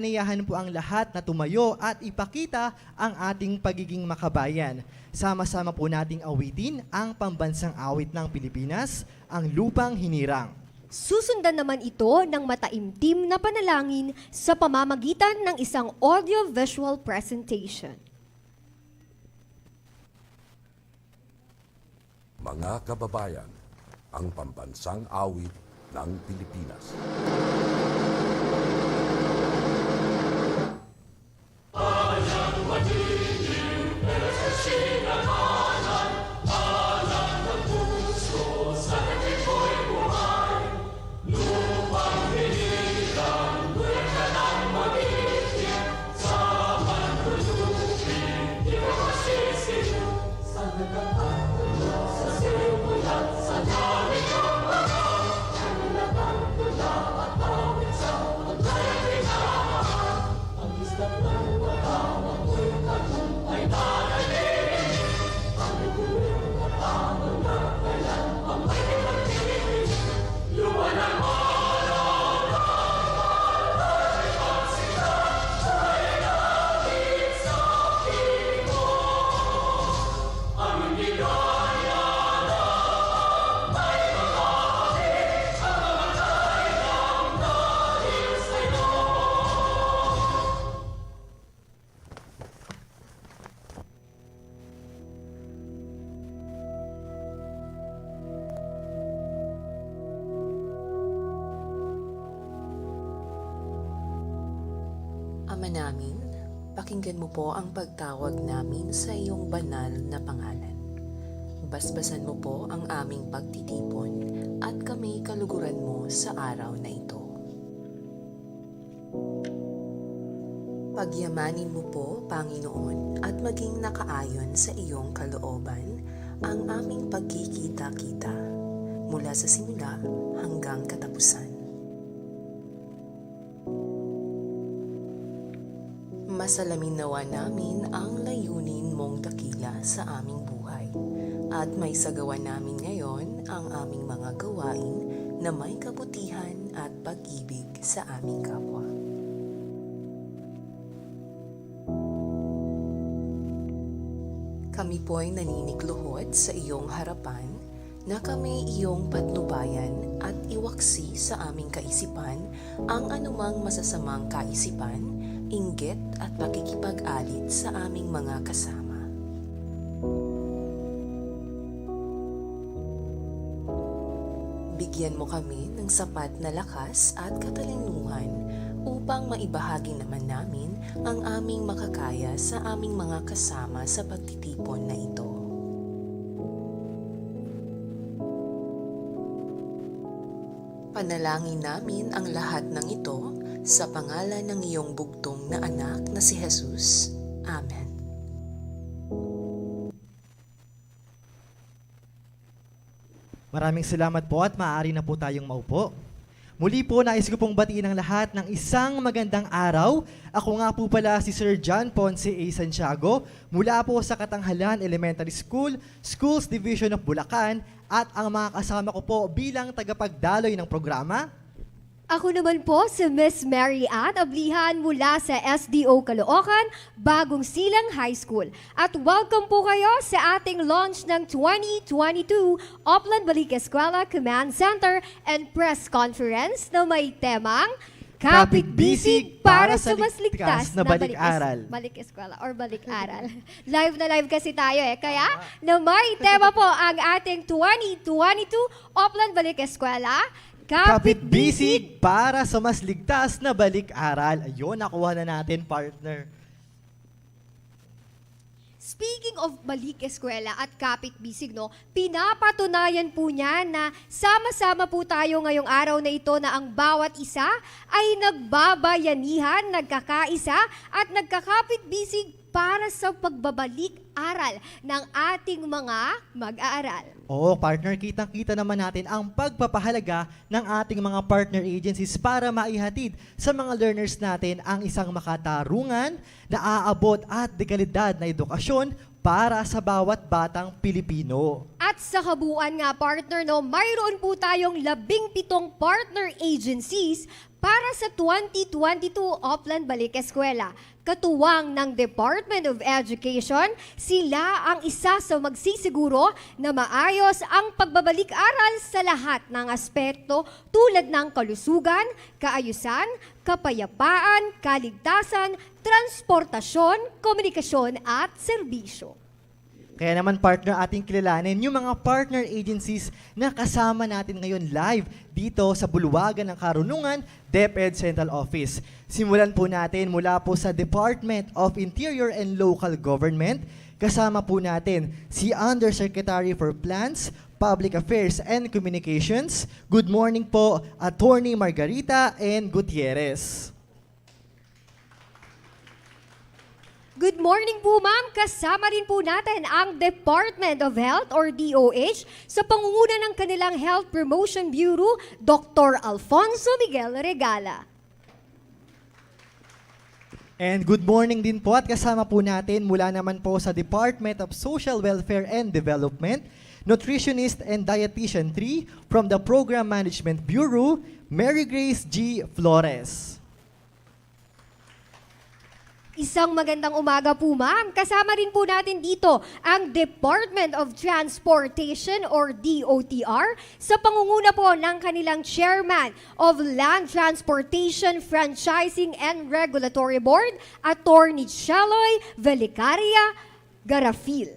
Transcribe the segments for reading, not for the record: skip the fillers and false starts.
Niyahan po ang lahat na tumayo at ipakita ang ating pagiging makabayan. Sama-sama po nating awitin ang pambansang awit ng Pilipinas, ang Lupang Hinirang. Susundan naman ito ng mataimtim na panalangin sa pamamagitan ng isang audio-visual presentation. Mga kababayan, ang pambansang awit ng Pilipinas. Ama namin, pakinggan mo po ang pagtawag namin sa iyong banal na pangalan. Basbasan mo po ang aming pagtitipon at kami kaluguran mo sa araw na ito. Pagyamanin mo po, Panginoon, at maging nakaayon sa iyong kalooban ang aming pagkikita-kita mula sa simula hanggang katapusan. Masalamin nawa namin ang layunin mong dakila sa aming buhay at may sagawa namin ngayon ang aming mga gawain na may kabutihan at pag-ibig sa aming kapwa. Kami po'y naninikluhod sa iyong harapan na kami iyong patnubayan at iwaksi sa aming kaisipan ang anumang masasamang kaisipan, inggit at pakikipag-alit sa aming mga kasama. Bigyan mo kami ng sapat na lakas at katalinuhan upang maibahagi naman namin ang aming makakaya sa aming mga kasama sa pagtitipon na ito. Panalangin namin ang lahat ng ito sa pangalan ng iyong bugtong na anak na si Jesus. Amen. Maraming salamat po at maaari na po tayong maupo. Muli po, nais ko pong batiin ang lahat ng isang magandang araw. Ako nga po pala si Sir John Ponce A. Santiago mula po sa Katanghalan Elementary School, Schools Division of Bulacan at ang mga kasama ko po bilang tagapagdaloy ng programa. Ako naman po si Miss Mary Ann Ablihan mula sa SDO Caloocan, Bagong Silang High School. At welcome po kayo sa ating launch ng 2022 Oplan Balik Eskwela Command Center and Press Conference na may temang Kapit Bisig para sa mas ligtas na balik-aral. Balik Eskwela or balik-aral. Live na live kasi tayo kaya na may tema po ang ating 2022 Oplan Balik Eskwela Kapit Bisig para sa mas ligtas na balik-aral. Ayun, nakuha na natin, partner. Speaking of Balik Eskwela at Kapit Bisig, pinapatunayan po niya na sama-sama po tayo ngayong araw na ito na ang bawat isa ay nagbabayanihan, nagkakaisa at nagkakapit bisig para sa pagbabalik-aral ng ating mga mag-aaral. Oo, partner, kitang-kita naman natin ang pagpapahalaga ng ating mga partner agencies para maihatid sa mga learners natin ang isang makatarungan, naaabot at dekalidad na edukasyon para sa bawat batang Pilipino. At sa kabuuan nga partner, no, mayroon po tayong 17 partner agencies para sa 2022 Oplan Balik Eskwela. Katuwang ng Department of Education, sila ang isa sa magsisiguro na maayos ang pagbabalik-aral sa lahat ng aspekto tulad ng kalusugan, kaayusan, kapayapaan, kaligtasan, transportasyon, komunikasyon at serbisyo. Kaya naman partner, ating kilalanin yung mga partner agencies na kasama natin ngayon live dito sa Bulwagan ng Karunungan, DepEd Central Office. Simulan po natin mula po sa Department of Interior and Local Government. Kasama po natin si Undersecretary for Plans, Public Affairs and Communications. Good morning po, Attorney Margarita N. Gutierrez. Good morning po ma'am, kasama rin po natin ang Department of Health or DOH sa pangunguna ng kanilang Health Promotion Bureau, Dr. Alfonso Miguel Regala. And good morning din po at kasama po natin mula naman po sa Department of Social Welfare and Development, Nutritionist and Dietitian 3 from the Program Management Bureau, Mary Grace G. Flores. Isang magandang umaga po ma'am. Kasama rin po natin dito ang Department of Transportation or DOTR sa pangunguna po ng kanilang Chairman of Land Transportation Franchising and Regulatory Board, Attorney Cheloy Velicaria Garafil.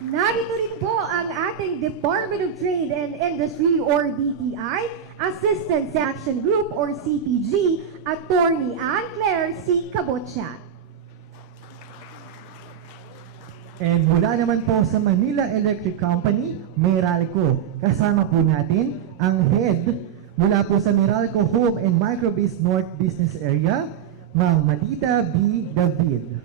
Narito rin po ang ating Department of Trade and Industry or DTI, Assistant Action Group or CPG, Attorney Anne-Claire C. Cabotcha. And mula naman po sa Manila Electric Company, Meralco. Kasama po natin ang head mula po sa Meralco Home and Microbase North Business Area, Ma'am Maita B. David.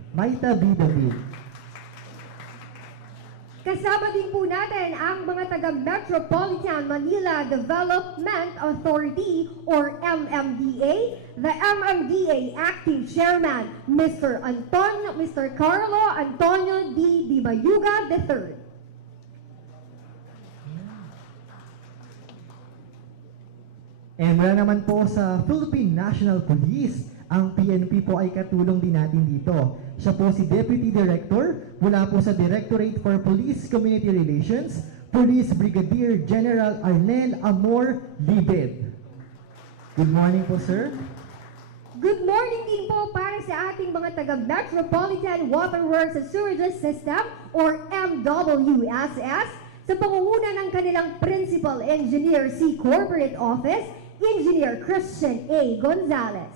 Kasama din po natin ang mga taga Metropolitan Manila Development Authority or MMDA, the MMDA Acting Chairman, Mr. Carlo Antonio D. Dibayuga III. And mula naman po sa Philippine National Police, ang PNP po ay katulong din natin dito. Siya po si Deputy Director mula po sa Directorate for Police Community Relations, Police Brigadier General Arnel Amor Libed. Good morning po, sir. Good morning din po para sa ating mga taga Metropolitan Waterworks and Sewerage System or MWSS sa pangunguna ng kanilang Principal Engineer C. Corporate Office, Engineer Christian A. Gonzalez.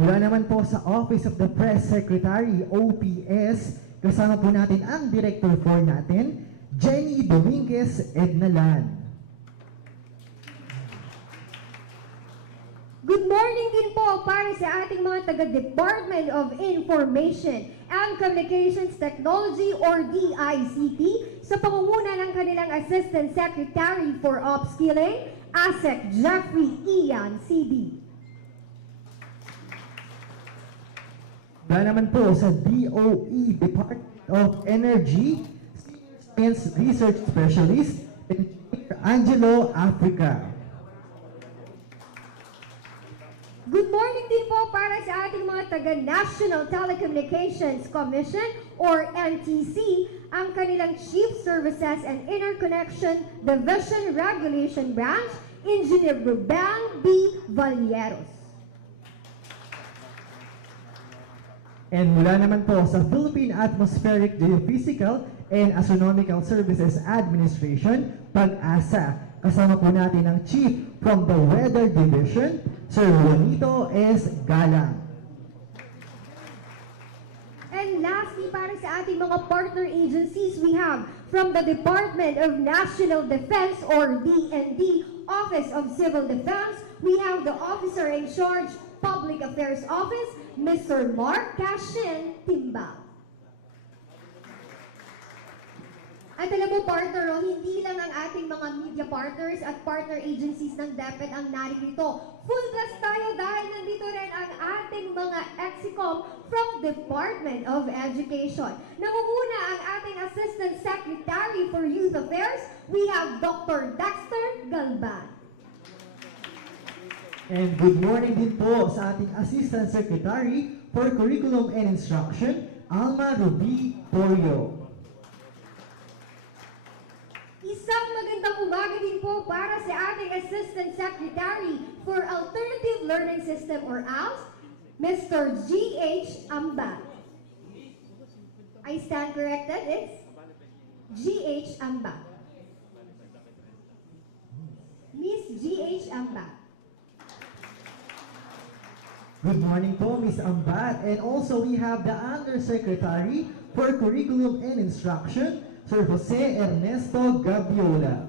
Mula naman po sa Office of the Press Secretary, OPS, kasama po natin ang Director 4 natin, Jenny Dominguez Ednalan. Good morning din po para sa ating mga taga-Department of Information and Communications Technology or DICT sa pangunguna ng kanilang Assistant Secretary for Upskilling, ASEC Jeffrey Ian CD. Mula naman po sa DOE, Department of Energy, Science Research Specialist, Angelo Africa. Good morning din po para sa ating mga taga-National Telecommunications Commission or NTC, ang kanilang Chief Services and Interconnection Division Regulation Branch, Engineer Rubel B. Valieros. And mula naman po sa Philippine Atmospheric Geophysical and Astronomical Services Administration, PAG-ASA. Kasama po natin ang Chief from the Weather Division, Sir Juanito S. Galang. And lastly, para sa ating mga partner agencies, we have from the Department of National Defense or DND, Office of Civil Defense, we have the Officer in Charge, Public Affairs Office, Mr. Mark Cashin Timbal. At alam mo, partner, hindi lang ang ating mga media partners at partner agencies ng DepEd ang narito. Full blast tayo dahil nandito rin ang ating mga EXICOM from Department of Education. Nangunguna ang ating Assistant Secretary for Youth Affairs. We have Dr. Dexter Galban. And good morning din po sa ating Assistant Secretary for Curriculum and Instruction, Alma Ruby Torio. Isang magandang umaga din po para sa ating Assistant Secretary for Alternative Learning System or ALS, Mr. G.H. Amba. I stand corrected, it's G.H. Amba. Miss G.H. Amba. Good morning po, Ms. Ambat. And also we have the Undersecretary for Curriculum and Instruction, Sir Jose Ernesto Gabiola.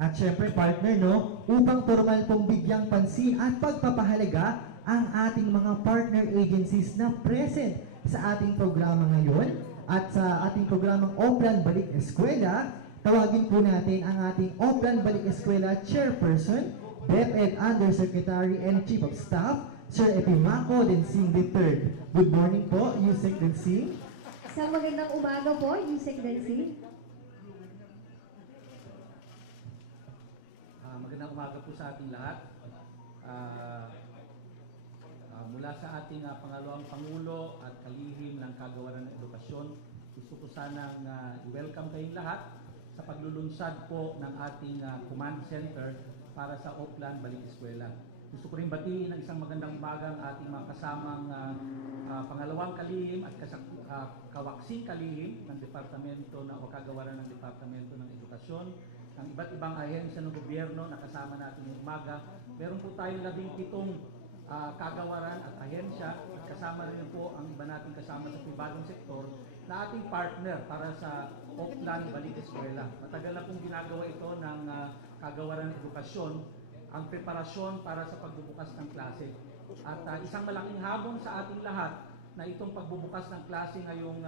At syempre partner, upang formal pong bigyang pansin at pagpapahalaga ang ating mga partner agencies na present sa ating programa ngayon at sa ating programang Oplan Balik Eskwela, tawagin po natin ang ating Oplan Balik Eskwela Chairperson, DepEd Undersecretary and Chief of Staff, Sir Epimaco Densing III. Good morning po, Yusek Densing. Isang magandang umaga po, Yusek Densing. Magandang umaga po sa ating lahat. Mula sa ating pangalawang Pangulo at kalihim ng Kagawaran ng Edukasyon, gusto ko sanang i-welcome kayong lahat sa paglulunsad po ng ating command center para sa Oplan Balik Eskwela. Gusto ko rin batiin ng isang magandang umaga ang ating mga kasamang pangalawang kalihim at kawaksing kalihim ng Departamento o Kagawaran ng Departamento ng Edukasyon, ng iba't ibang ahensya ng gobyerno na kasama natin ngayong umaga. Meron po tayong 17 kagawaran at ahensya at kasama rin po ang iba nating kasama sa pribadong sektor na ating partner para sa Oplan Balik Eskwela. Matagal na pong ginagawa ito ng Kagawaran ng Edukasyon ang preparasyon para sa pagbubukas ng klase. At isang malaking habon sa ating lahat na itong pagbubukas ng klase ngayong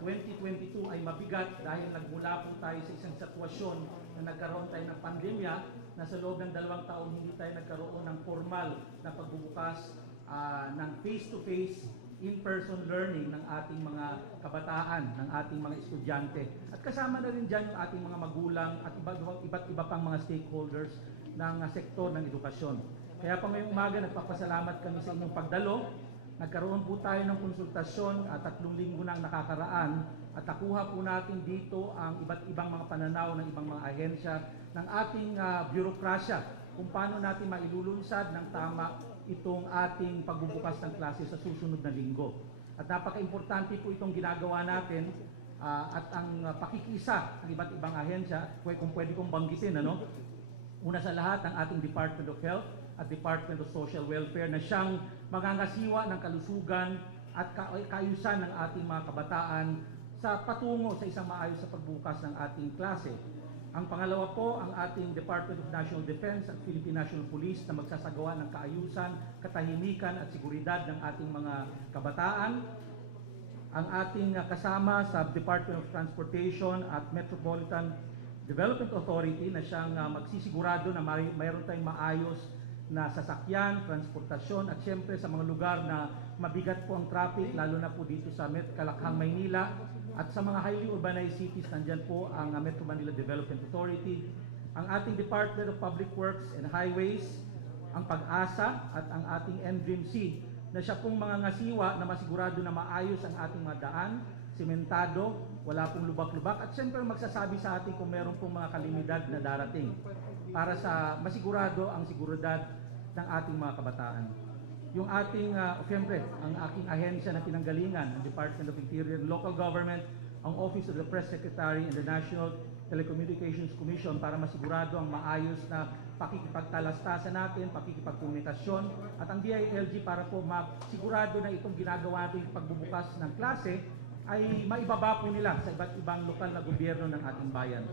2022 ay mabigat dahil nagmula po tayo sa isang sitwasyon na nagkaroon tayo ng pandemya na sa loob ng 2 taon hindi tayo nagkaroon ng formal na pagbubukas ng face-to-face in-person learning ng ating mga kabataan, ng ating mga estudyante. At kasama na rin dyan yung ating mga magulang at iba't iba pang mga stakeholders ng sektor ng edukasyon. Kaya pa ngayong umaga, nagpapasalamat kami sa inyong pagdalo. Nagkaroon po tayo ng konsultasyon at 3 linggo na ang nakakaraan at nakuha po natin dito ang iba't ibang mga pananaw ng ibang mga ahensya ng ating bureaucracia kung paano natin mailulunsad ng tama itong ating pagbubukas ng klase sa susunod na linggo. At napaka-importante po itong ginagawa natin at ang pakikisa ng iba't ibang ahensya, kung pwede kong banggitin, una sa lahat, ang ating Department of Health at Department of Social Welfare na siyang mangangasiwa ng kalusugan at kaayusan ng ating mga kabataan sa patungo sa isang maayos sa pagbukas ng ating klase. Ang pangalawa po, ang ating Department of National Defense at Philippine National Police na magsasagawa ng kaayusan, katahimikan at seguridad ng ating mga kabataan. Ang ating kasama sa Department of Transportation at Metropolitan Development Authority na siyang magsisigurado na mayroon tayong maayos na sasakyan, transportasyon at siyempre sa mga lugar na mabigat po ang traffic, lalo na po dito sa Kalakhang, Maynila at sa mga highly urbanized cities, nandyan po ang Metro Manila Development Authority, ang ating Department of Public Works and Highways, ang Pag-asa at ang ating NDRIMC na siya pong mga ngasiwa na masigurado na maayos ang ating mga daan, simentado, wala pong lubak-lubak at siyempre magsasabi sa atin kung meron pong mga kalimidad na darating para sa masigurado ang seguridad ng ating mga kabataan. Yung ating, siyempre, ang aking ahensya na pinanggalingan, ang Department of Interior and Local Government, ang Office of the Press Secretary and the National Telecommunications Commission para masigurado ang maayos na pakikipagtalastasan natin, pakikipagkomunikasyon at ang DILG para po masigurado na itong ginagawa natin pagbubukas ng klase ay maibaba po nila sa iba't ibang lokal na gobyerno ng ating bayan.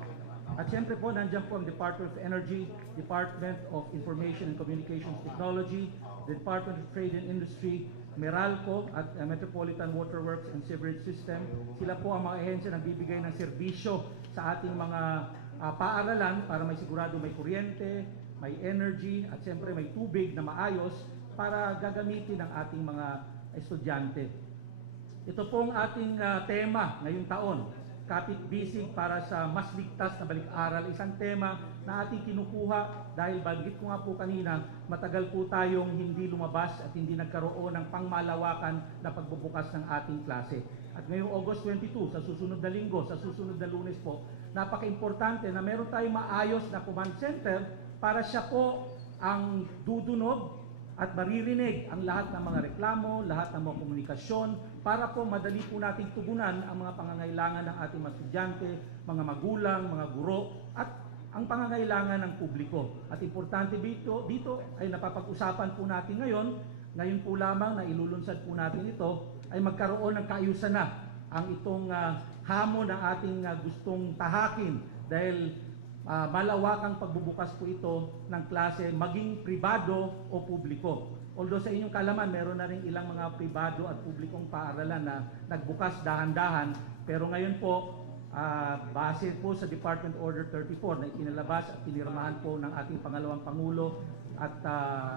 At siyempre po, nandiyan po ang Department of Energy, Department of Information and Communications Technology, the Department of Trade and Industry, Meralco at Metropolitan Waterworks and Sewerage System. Sila po ang mga ahensya na bibigay ng serbisyo sa ating mga paaralan para may sigurado may kuryente, may energy at siyempre may tubig na maayos para gagamitin ng ating mga estudyante. Ito pong ating tema ngayong taon, Kapit-bisig para sa mas ligtas na balik-aral, isang tema na ating kinukuha dahil banggit ko nga po kanina, matagal po tayong hindi lumabas at hindi nagkaroon ng pangmalawakan na pagbubukas ng ating klase. At ngayong August 22, sa susunod na linggo, sa susunod na Lunes po, napaka-importante na meron tayong maayos na command center para siya po ang dudunog at maririnig ang lahat ng mga reklamo, lahat ng mga komunikasyon, para po madali po nating tugunan ang mga pangangailangan ng ating mga estudyante, mga magulang, mga guro, at ang pangangailangan ng publiko. At importante dito ay napapag-usapan po natin ngayon po lamang na ilulunsad po natin ito, ay magkaroon ng kaayusan na ang itong hamon na ating gustong tahakin dahil malawakang pagbubukas po ito ng klase maging pribado o publiko. Although sa inyong kalaman, meron na rin ilang mga pribado at publikong paaralan na nagbukas dahan-dahan, pero ngayon po, base po sa Department Order 34 na ikinalabas at pinirmahan po ng ating Pangalawang Pangulo at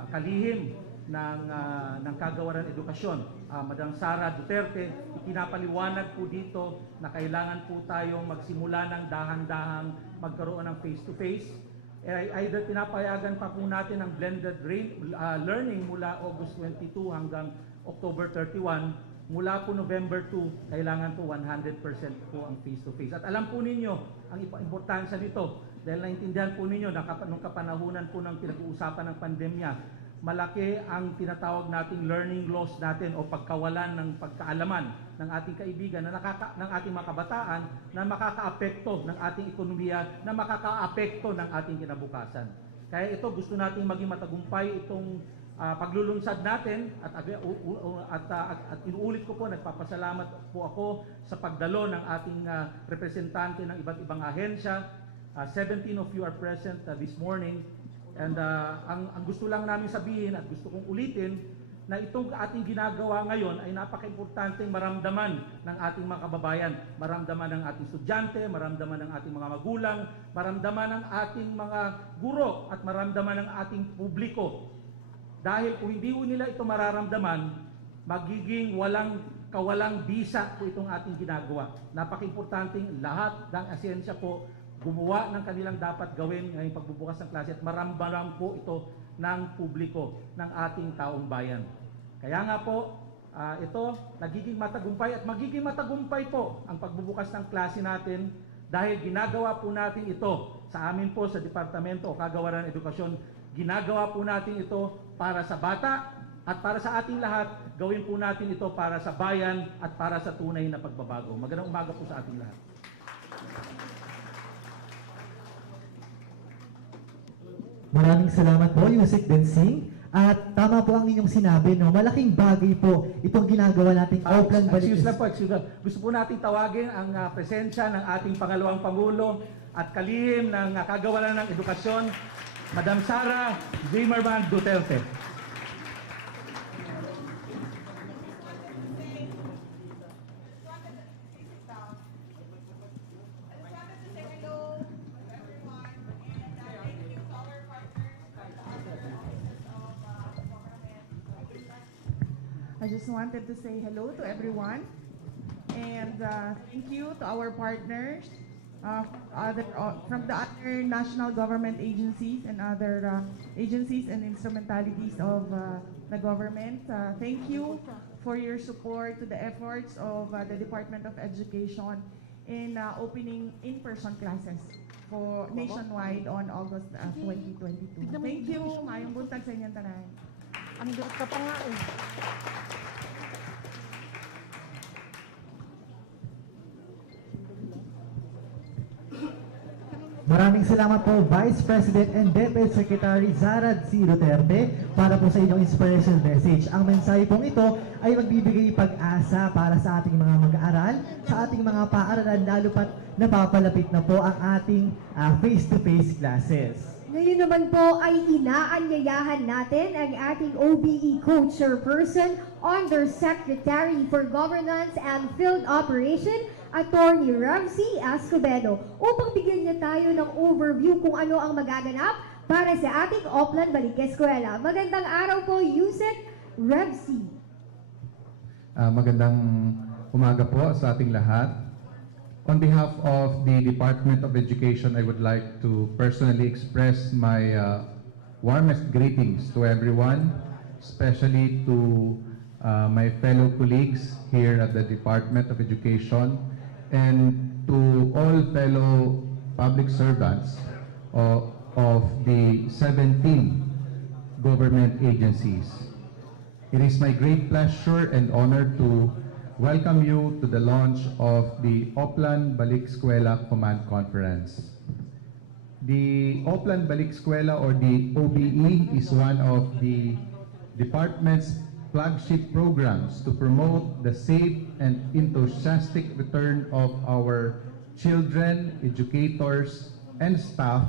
kalihim ng Kagawaran Edukasyon, Madam Sara Duterte, ikinapaliwanag po dito na kailangan po tayong magsimula ng dahan-dahang magkaroon ng face-to-face. Either pinapayagan pa po natin ang blended learning mula August 22 hanggang October 31. Mula po November 2, kailangan po 100% po ang face-to-face. At alam po ninyo ang importansya nito dahil naintindihan po ninyo na nung kapanahunan po ng pinag-uusapan ng pandemya, malaki ang tinatawag nating learning loss natin o pagkawalan ng pagkaalaman ng ating kaibigan ng ating mga kabataan na makakaapekto ng ating ekonomiya, na makakaapekto ng ating kinabukasan. Kaya ito gusto nating maging matagumpay itong paglulunsad natin at inuulit ko po, nagpapasalamat po ako sa pagdalo ng ating representante ng iba't ibang ahensya. 17 of you are present this morning. And ang gusto lang namin sabihin at gusto kong ulitin na itong ating ginagawa ngayon ay napaka-importanteng maramdaman ng ating mga kababayan, maramdaman ng ating estudyante, maramdaman ng ating mga magulang, maramdaman ng ating mga guro at maramdaman ng ating publiko. Dahil kung hindi nila ito mararamdaman, magiging kawalang bisa po itong ating ginagawa. Napaka-importanteng lahat ng asensya po gumawa ng kanilang dapat gawin ngayong pagbubukas ng klase at maramdaman po ito ng publiko, ng ating taong bayan. Kaya nga po, ito nagiging matagumpay at magiging matagumpay po ang pagbubukas ng klase natin dahil ginagawa po natin ito sa amin po sa Departamento o Kagawaran Edukasyon. Ginagawa po natin ito para sa bata at para sa ating lahat. Gawin po natin ito para sa bayan at para sa tunay na pagbabago. Magandang umaga po sa ating lahat. Maraming salamat po, Yusek Densing. At tama po ang inyong sinabi, no? Malaking bagay po itong ginagawa nating Oplan Balik. Excuse me. Gusto po natin tawagin ang presensya ng ating Pangalawang Pangulo at kalihim ng Kagawaran ng Edukasyon, Madam Sara Duterte. I just wanted to say hello to everyone and thank you to our partners from the other national government agencies and other agencies and instrumentalities of the government. Thank you for your support to the efforts of the Department of Education in opening in-person classes for nationwide on August 2022. Thank you. Mayong buntag sa inyong tanan. Ang durat ka pa nga eh. Maraming salamat po, Vice President and DepEd Secretary Sara Duterte para po sa inyong inspirational message. Ang mensahe pong ito ay magbibigay pag-asa para sa ating mga mag-aaral, sa ating mga paaralan, lalo pat napapalapit na po ang ating face-to-face classes. Ngayon naman po ay inaanyayahan natin ang ating OBE Co-Chairperson, Undersecretary for Governance and Field Operation, Attorney Ramsey Escobedo, upang bigyan niya tayo ng overview kung ano ang magaganap para sa ating Oplan Balik Eskwela. Magandang araw po, Yusek Ramsey. Magandang umaga po sa ating lahat. On behalf of the Department of Education, I would like to personally express my warmest greetings to everyone, especially to my fellow colleagues here at the Department of Education and to all fellow public servants of the 17 government agencies. It is my great pleasure and honor to welcome you to the launch of the Oplan Balik Eskwela Command Conference. The Oplan Balik Eskwela, or the OBE, is one of the department's flagship programs to promote the safe and enthusiastic return of our children, educators, and staff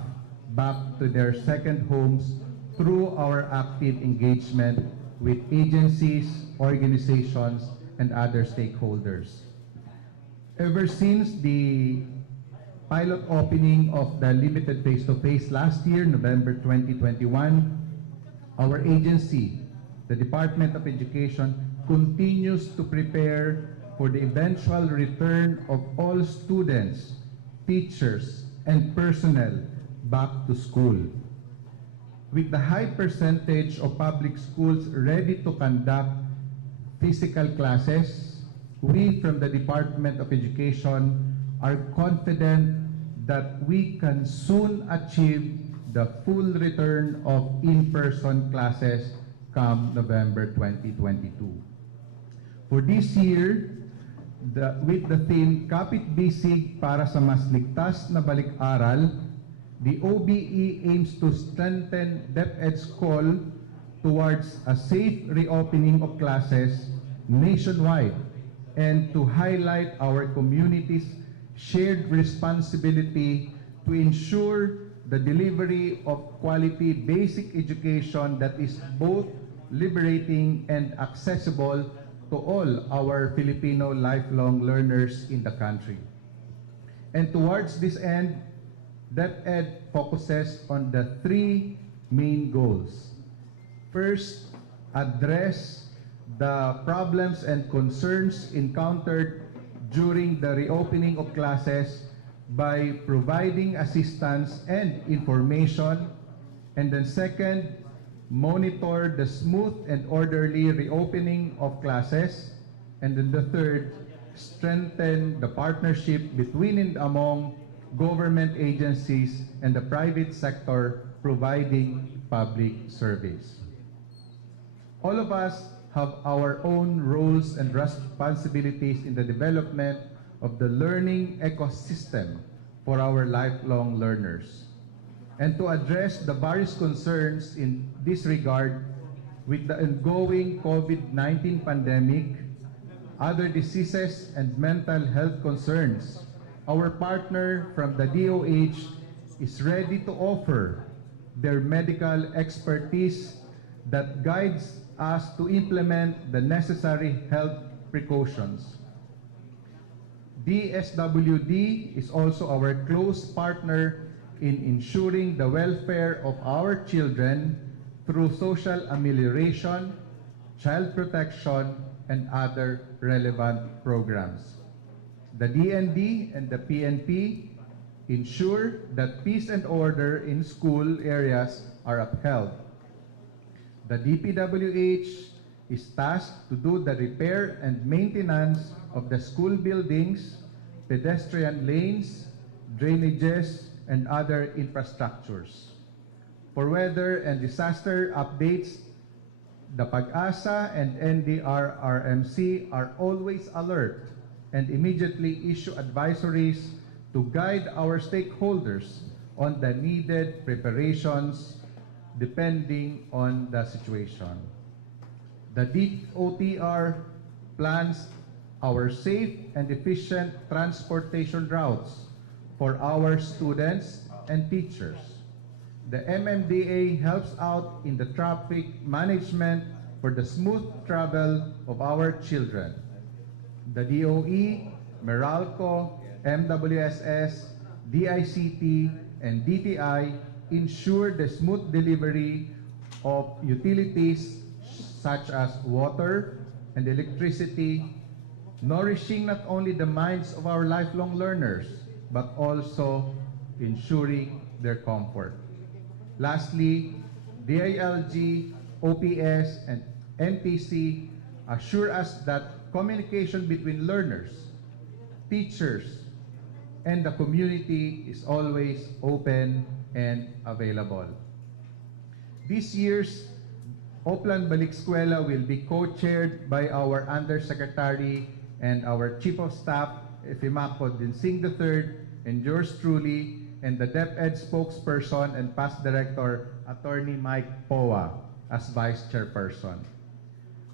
back to their second homes through our active engagement with agencies, organizations, and other stakeholders. Ever since the pilot opening of the limited face-to-face last year, November 2021, our agency, the Department of Education, continues to prepare for the eventual return of all students, teachers, and personnel back to school. With the high percentage of public schools ready to conduct physical classes, we from the Department of Education are confident that we can soon achieve the full return of in-person classes come November 2022. For this year, with the theme Kapit Bisig para sa mas ligtas na balik-aral, the OBE aims to strengthen DepEd's call towards a safe reopening of classes nationwide and to highlight our community's shared responsibility to ensure the delivery of quality basic education that is both liberating and accessible to all our Filipino lifelong learners in the country. And towards this end, DepEd focuses on the three main goals. First, address the problems and concerns encountered during the reopening of classes by providing assistance and information. And then second, monitor the smooth and orderly reopening of classes. And then the third, strengthen the partnership between and among government agencies and the private sector providing public service. All of us have our own roles and responsibilities in the development of the learning ecosystem for our lifelong learners. And to address the various concerns in this regard with the ongoing COVID-19 pandemic, other diseases and mental health concerns, our partner from the DOH is ready to offer their medical expertise that guides us to implement the necessary health precautions. DSWD is also our close partner in ensuring the welfare of our children through social amelioration, child protection, and other relevant programs. The DND and the PNP ensure that peace and order in school areas are upheld. The DPWH is tasked to do the repair and maintenance of the school buildings, pedestrian lanes, drainages, and other infrastructures. For weather and disaster updates, the PAG-ASA and NDRRMC are always alert and immediately issue advisories to guide our stakeholders on the needed preparations depending on the situation. The DOTR plans our safe and efficient transportation routes for our students and teachers. the MMDA helps out in the traffic management for the smooth travel of our children. The DOE, Meralco, MWSS, DICT, and DTI ensure the smooth delivery of utilities such as water and electricity, nourishing not only the minds of our lifelong learners, but also ensuring their comfort. Lastly, DILG, OPS, and NTC assure us that communication between learners, teachers, and the community is always open and available. This year's Oplan Balik Eskwela will be co-chaired by our Undersecretary and our Chief of Staff, Efimaco Dinsing III, and yours truly, and the DepEd spokesperson and past director, Attorney Mike Poa, as Vice Chairperson.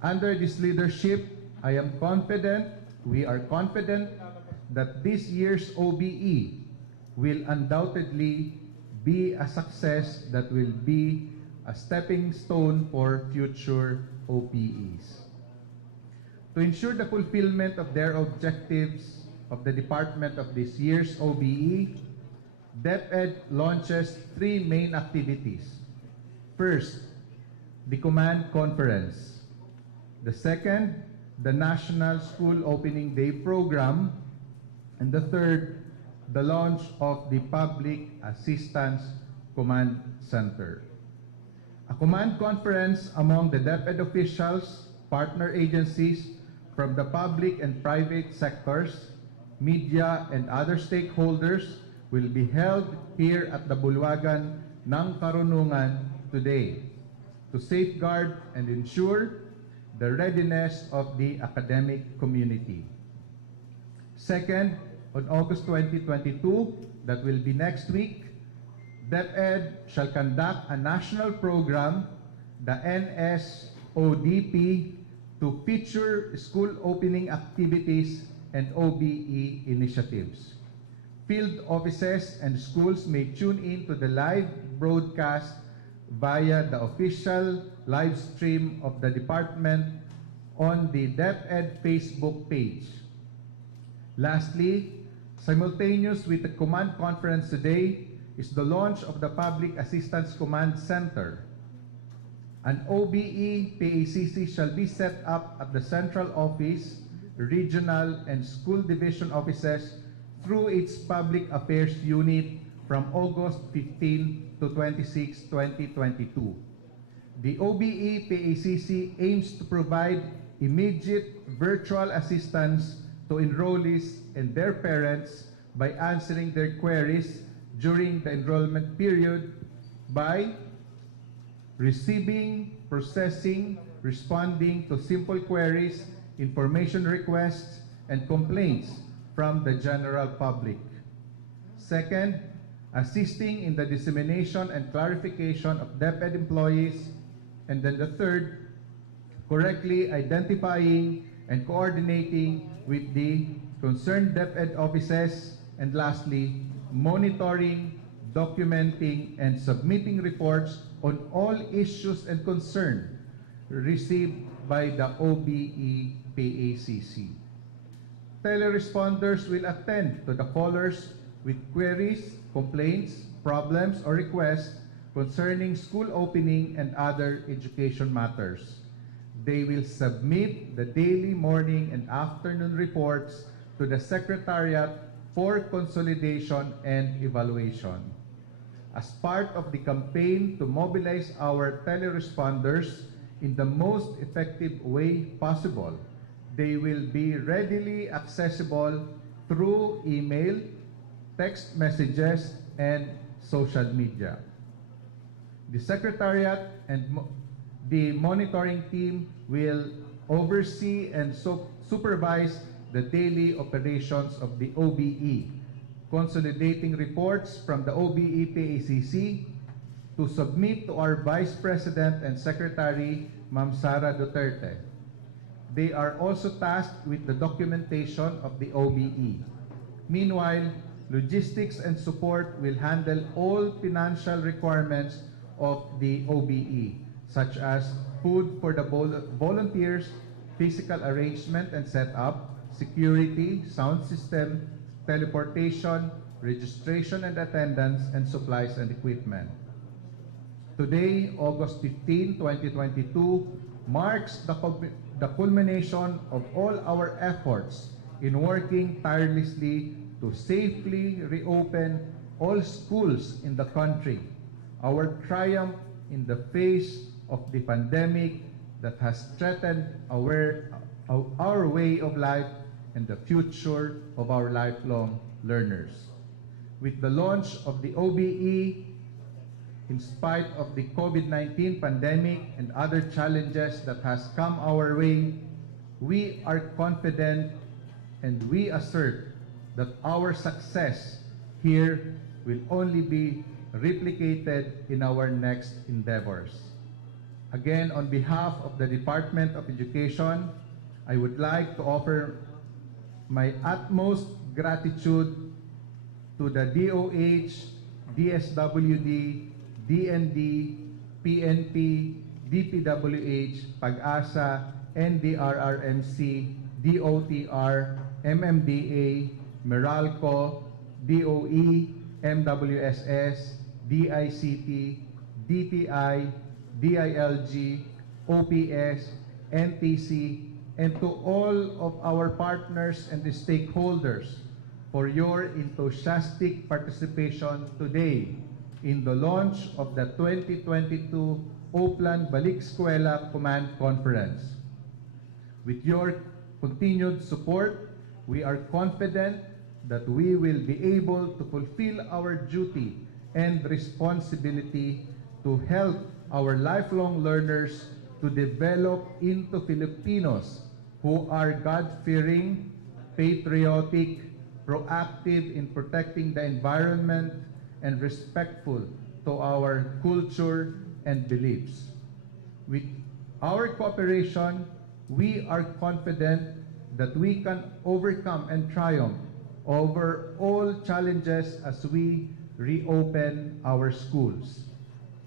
Under this leadership, I am confident, we are confident, that this year's OBE will undoubtedly be a success that will be a stepping stone for future OPEs. To ensure the fulfillment of their objectives of the department of this year's OBE, DepEd launches 3 main activities. First, the Command Conference. The second, the National School Opening Day Program. And the third, the launch of the Public Assistance Command Center. A command conference among the DepEd officials, partner agencies from the public and private sectors, media, and other stakeholders will be held here at the Bulwagan ng Karunungan today to safeguard and ensure the readiness of the academic community. Second, on August 2022, that will be next week, DepEd shall conduct a national program, the NSODP, to feature school opening activities and OBE initiatives. Field offices and schools may tune in to the live broadcast via the official live stream of the department on the DepEd Facebook page. Lastly, simultaneous with the command conference today is the launch of the Public Assistance Command Center. An OBE PACC shall be set up at the central office, regional, and school division offices through its public affairs unit from August 15 to 26, 2022. The OBE PACC aims to provide immediate virtual assistance to enrollees and their parents by answering their queries during the enrollment period by receiving, processing, responding to simple queries, information requests, and complaints from the general public. Second, assisting in the dissemination and clarification of DepEd employees. And then the third, correctly identifying and coordinating with the concerned DepEd offices. And lastly, monitoring, documenting, and submitting reports on all issues and concerns received by the OBE PACC. Teleresponders will attend to the callers with queries, complaints, problems, or requests concerning school opening and other education matters. They will submit the daily morning and afternoon reports to the Secretariat for consolidation and evaluation. As part of the campaign to mobilize our teleresponders in the most effective way possible, they will be readily accessible through email, text messages, and social media. The Secretariat and the monitoring team will oversee and supervise the daily operations of the OBE, consolidating reports from the OBE PACC to submit to our Vice President and Secretary, Ma'am Sara Duterte. They are also tasked with the documentation of the OBE. Meanwhile, Logistics and support will handle all financial requirements of the OBE, such as food for the volunteers, physical arrangement and setup, security, sound system, teleportation, registration and attendance, and supplies and equipment. Today, August 15, 2022, marks the culmination of all our efforts in working tirelessly to safely reopen all schools in the country. Our triumph in the face of the pandemic that has threatened our way of life and the future of our lifelong learners. With the launch of the OBE, in spite of the COVID-19 pandemic and other challenges that has come our way, we are confident and we assert that our success here will only be replicated in our next endeavors. Again, on behalf of the Department of Education, I would like to offer my utmost gratitude to the DOH, DSWD, DND, PNP, DPWH, PAG-ASA, NDRRMC, DOTR, MMDA, Meralco, DOE, MWSS, DICT, DTI, DILG, OPS, NTC, and to all of our partners and the stakeholders for your enthusiastic participation today in the launch of the 2022 Oplan Balik Eskwela Command Conference. With your continued support, we are confident that we will be able to fulfill our duty and responsibility to help our lifelong learners to develop into Filipinos who are God-fearing, patriotic, proactive in protecting the environment, and respectful to our culture and beliefs. With our cooperation, we are confident that we can overcome and triumph over all challenges as we reopen our schools.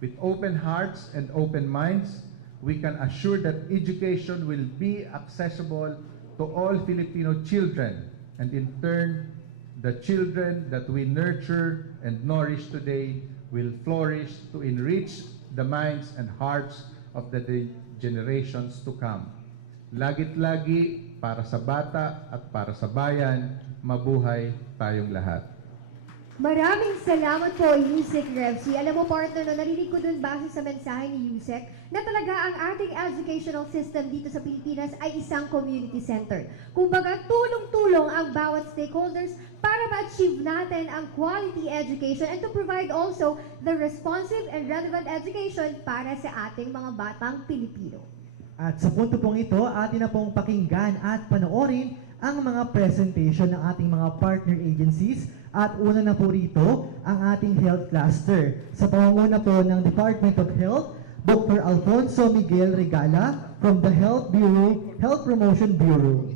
With open hearts and open minds, we can assure that education will be accessible to all Filipino children, and in turn, the children that we nurture and nourish today will flourish to enrich the minds and hearts of the generations to come. Lagit lagi para sa bata at para sa bayan, mabuhay tayong lahat. Maraming salamat po, Yusek Revsi. Alam mo, partner, no, narinig ko dun base sa mensahe ni Yusek na talaga ang ating educational system dito sa Pilipinas ay isang community center. Kumbaga, tulong-tulong ang bawat stakeholders para ma-achieve natin ang quality education and to provide also the responsive and relevant education para sa ating mga batang Pilipino. At sa punto pong ito, atin na pong pakinggan at panoorin ang mga presentation ng ating mga partner agencies. At una na po rito ang ating health cluster. Sa pamumuno po ng Department of Health, Dr. Alfonso Miguel Regala from the Health Bureau, Health Promotion Bureau.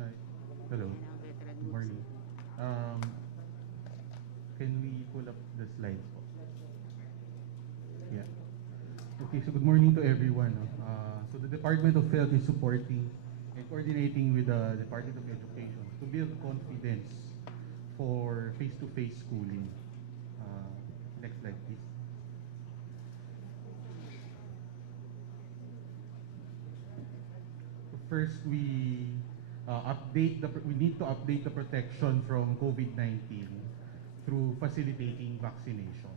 Hi. Hello. Good morning. Can we pull up the slides po? Yeah. Okay, so good morning to everyone. So the Department of Health is supporting and coordinating with the Department of Education to build confidence for face-to-face schooling. Next slide, please. First, we need to update the protection from COVID-19 through facilitating vaccination.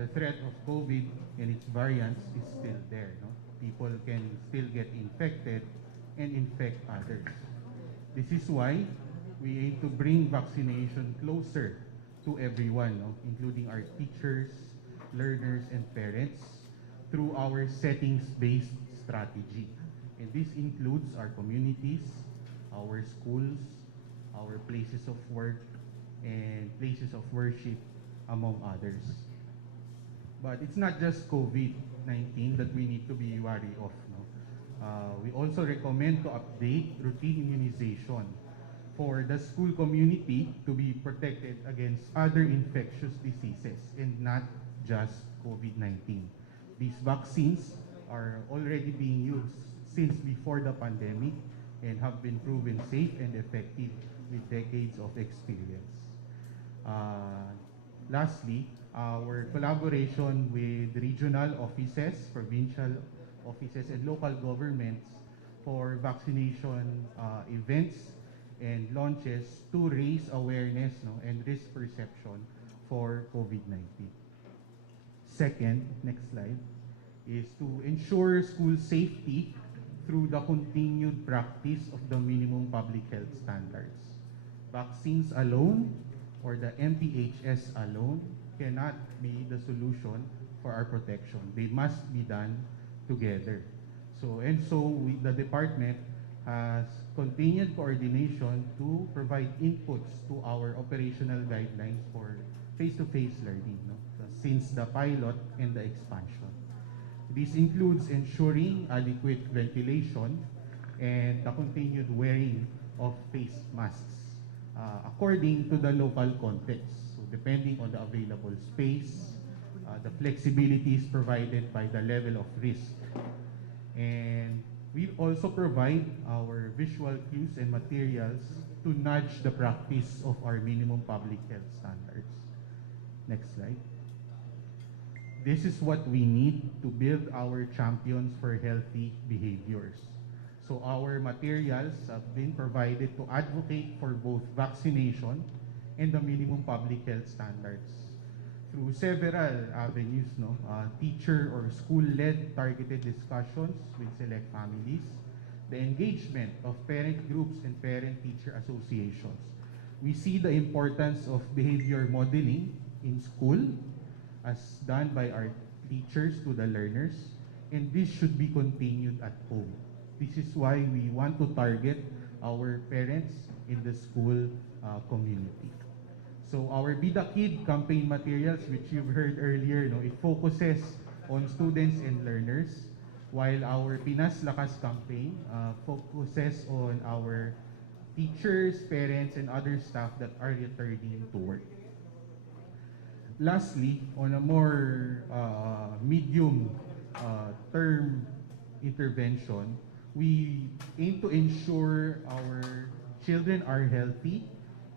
The threat of COVID and its variants is still there. No? People can still get infected and infect others. This is why we aim to bring vaccination closer to everyone, no? Including our teachers, learners, and parents through our settings-based strategy. And this includes our communities, our schools, our places of work, and places of worship, among others. But it's not just COVID COVID-19 that we need to be wary of. No? We also recommend to update routine immunization for the school community to be protected against other infectious diseases and not just COVID-19. These vaccines are already being used since before the pandemic and have been proven safe and effective with decades of experience. Lastly, our collaboration with regional offices, provincial offices, and local governments for vaccination events and launches to raise awareness and risk perception for COVID-19. Second, next slide, is to ensure school safety through the continued practice of the minimum public health standards. Vaccines alone or the MPHS alone cannot be the solution for our protection. They must be done together. So the department has continued coordination to provide inputs to our operational guidelines for face-to-face learning, since the pilot and the expansion. This includes ensuring adequate ventilation and the continued wearing of face masks according to the local context. So depending on the available space, the flexibility is provided by the level of risk. And we also provide our visual cues and materials to nudge the practice of our minimum public health standards. Next slide. This is what we need to build our champions for healthy behaviors. So our materials have been provided to advocate for both vaccination and the minimum public health standards through several avenues, teacher or school-led targeted discussions with select families, the engagement of parent groups and parent-teacher associations. We see the importance of behavior modeling in school as done by our teachers to the learners, and this should be continued at home. This is why we want to target our parents in the school community. So our Be the Kid campaign materials, which you've heard earlier, it focuses on students and learners, while our Pinas Lakas campaign focuses on our teachers, parents, and other staff that are returning to work. Lastly, on a more medium term intervention, we aim to ensure our children are healthy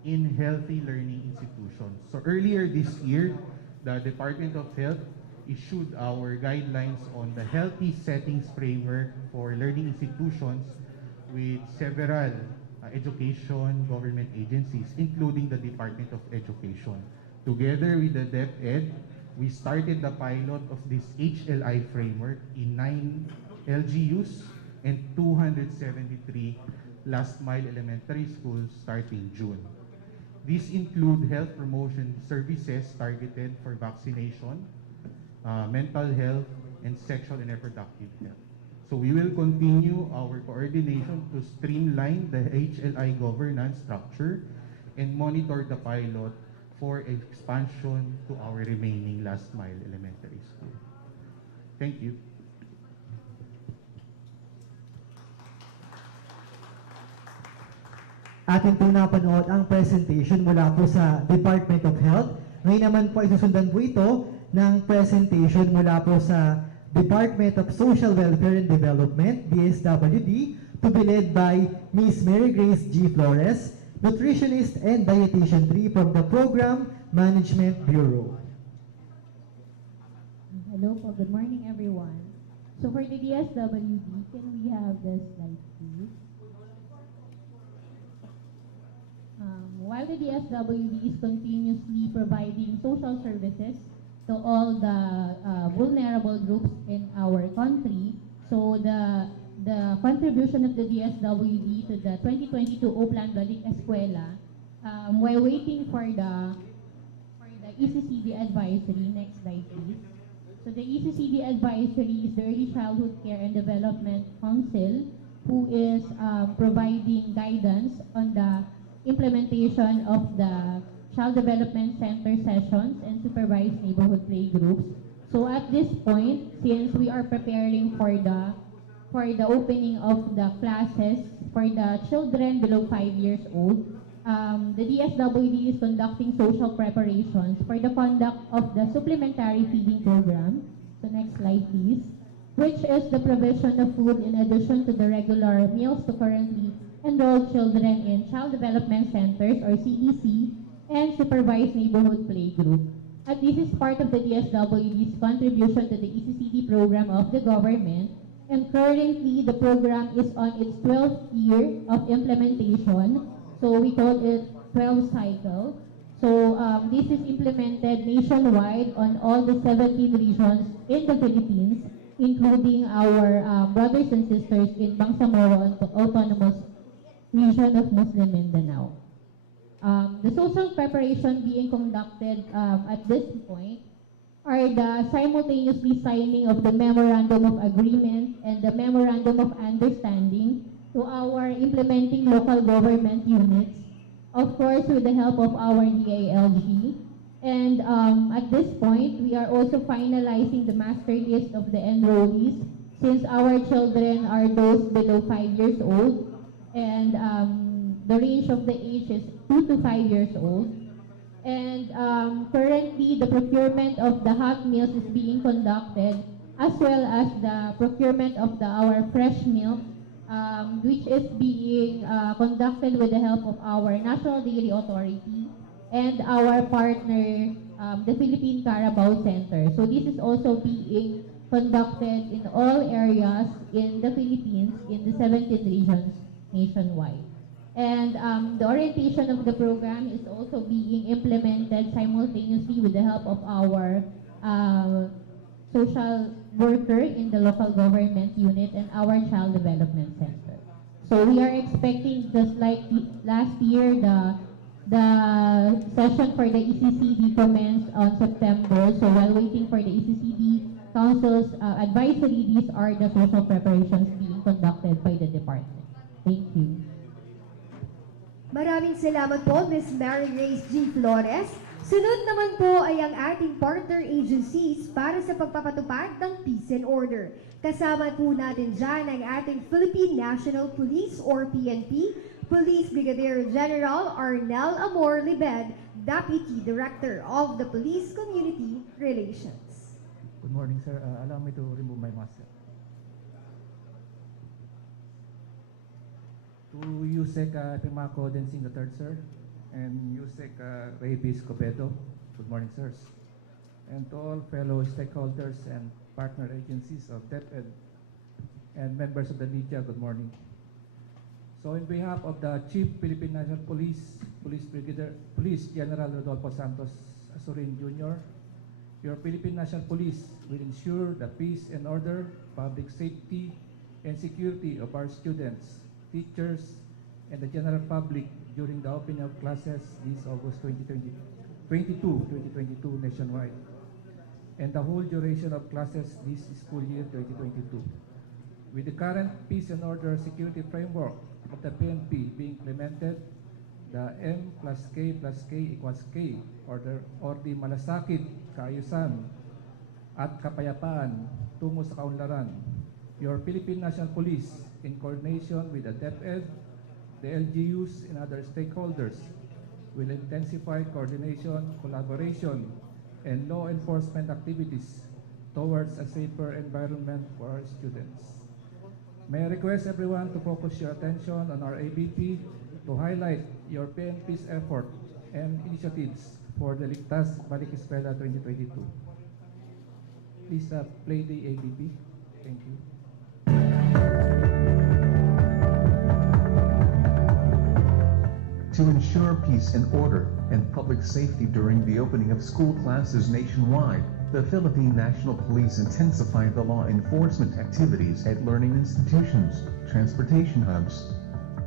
in healthy learning institutions. So earlier this year, the Department of Health issued our guidelines on the healthy settings framework for learning institutions with several education government agencies, including the Department of Education. Together with the DepEd, we started the pilot of this HLI framework in 9 LGUs and 273 last-mile elementary schools starting June. These include health promotion services targeted for vaccination, mental health, and sexual and reproductive health. So we will continue our coordination to streamline the HLI governance structure and monitor the pilot for expansion to our remaining last-mile elementary school. Thank you. Atin po napanood ang presentation mula po sa Department of Health. Ngayon naman po ay susundan po ito ng presentation mula po sa Department of Social Welfare and Development, DSWD, to be led by Ms. Mary Grace G. Flores, Nutritionist and Dietitian 3 from the Program Management Bureau. Hello po, good morning everyone. So for the DSWD, can we have the slide please? While the DSWD is continuously providing social services to all the vulnerable groups in our country, so the contribution of the DSWD to the 2022 Oplan Balik Eskwela, while waiting for the ECCD advisory, next slide please. So the ECCD advisory is the Early Childhood Care and Development Council, who is providing guidance on the implementation of the Child Development Center sessions and supervised neighborhood play groups. So at this point, since we are preparing for the opening of the classes for the children below 5 years old, the DSWD is conducting social preparations for the conduct of the supplementary feeding program. So next slide, please. Which is the provision of food in addition to the regular meals to currently enrolled children in Child Development Centers or CDC and supervised neighborhood playgroup. And this is part of the DSWD's contribution to the ECCD program of the government. And currently, the program is on its 12th year of implementation. So we call it 12 cycle. So this is implemented nationwide on all the 17 regions in the Philippines, including our brothers and sisters in Bangsamoro Autonomous Region of Muslim Mindanao. The social preparation being conducted at this point are the simultaneously signing of the Memorandum of Agreement and the Memorandum of Understanding to our implementing local government units, of course with the help of our DALG. And at this point, we are also finalizing the master list of the enrollees since our children are those below 5 years old and the range of the age is 2 to 5 years old. And currently, the procurement of the hot meals is being conducted as well as the procurement of our fresh milk, which is being conducted with the help of our National Dairy Authority and our partner, the Philippine Carabao Center. So this is also being conducted in all areas in the Philippines in the 17 regions nationwide. And the orientation of the program is also being implemented simultaneously with the help of our social worker in the local government unit and our child development center. So we are expecting, just like last year, the session for the ECCD commenced on September. So while waiting for the ECCD Council's advisory, these are the social preparations being conducted by the department. Thank you. Maraming salamat po, Ms. Mary Grace G. Flores. Sunod naman po ay ang ating partner agencies para sa pagpapatupad ng peace and order. Kasama po natin dyan ang ating Philippine National Police or PNP, Police Brigadier General Arnel Amor Libed, Deputy Director of the Police Community Relations. Good morning, sir. Allow me to remove my mask. To Yusek Pimaco Densing III, sir, and Yusek Reyes Cobedo, good morning, sirs. And to all fellow stakeholders and partner agencies of DepEd and members of the media, good morning. So in behalf of the Chief Philippine National Police, Police General Rodolfo Santos Azurin Jr., your Philippine National Police will ensure the peace and order, public safety, and security of our students, teachers, and the general public during the opening of classes this August 2022 nationwide, and the whole duration of classes this school year 2022. With the current peace and order security framework of the PNP being implemented, the M+K+K equals K, or the malasakit, kaayusan, at kapayapaan tungo sa kaunlaran, your Philippine National Police, in coordination with the DepEd, the LGUs, and other stakeholders, will intensify coordination, collaboration, and law enforcement activities towards a safer environment for our students. May I request everyone to focus your attention on our ABP to highlight your PNP's effort and initiatives for the Ligtas Balik Eskwela 2022. Please play the ABP. Thank you. To ensure peace and order and public safety during the opening of school classes nationwide, the Philippine National Police intensified the law enforcement activities at learning institutions, transportation hubs,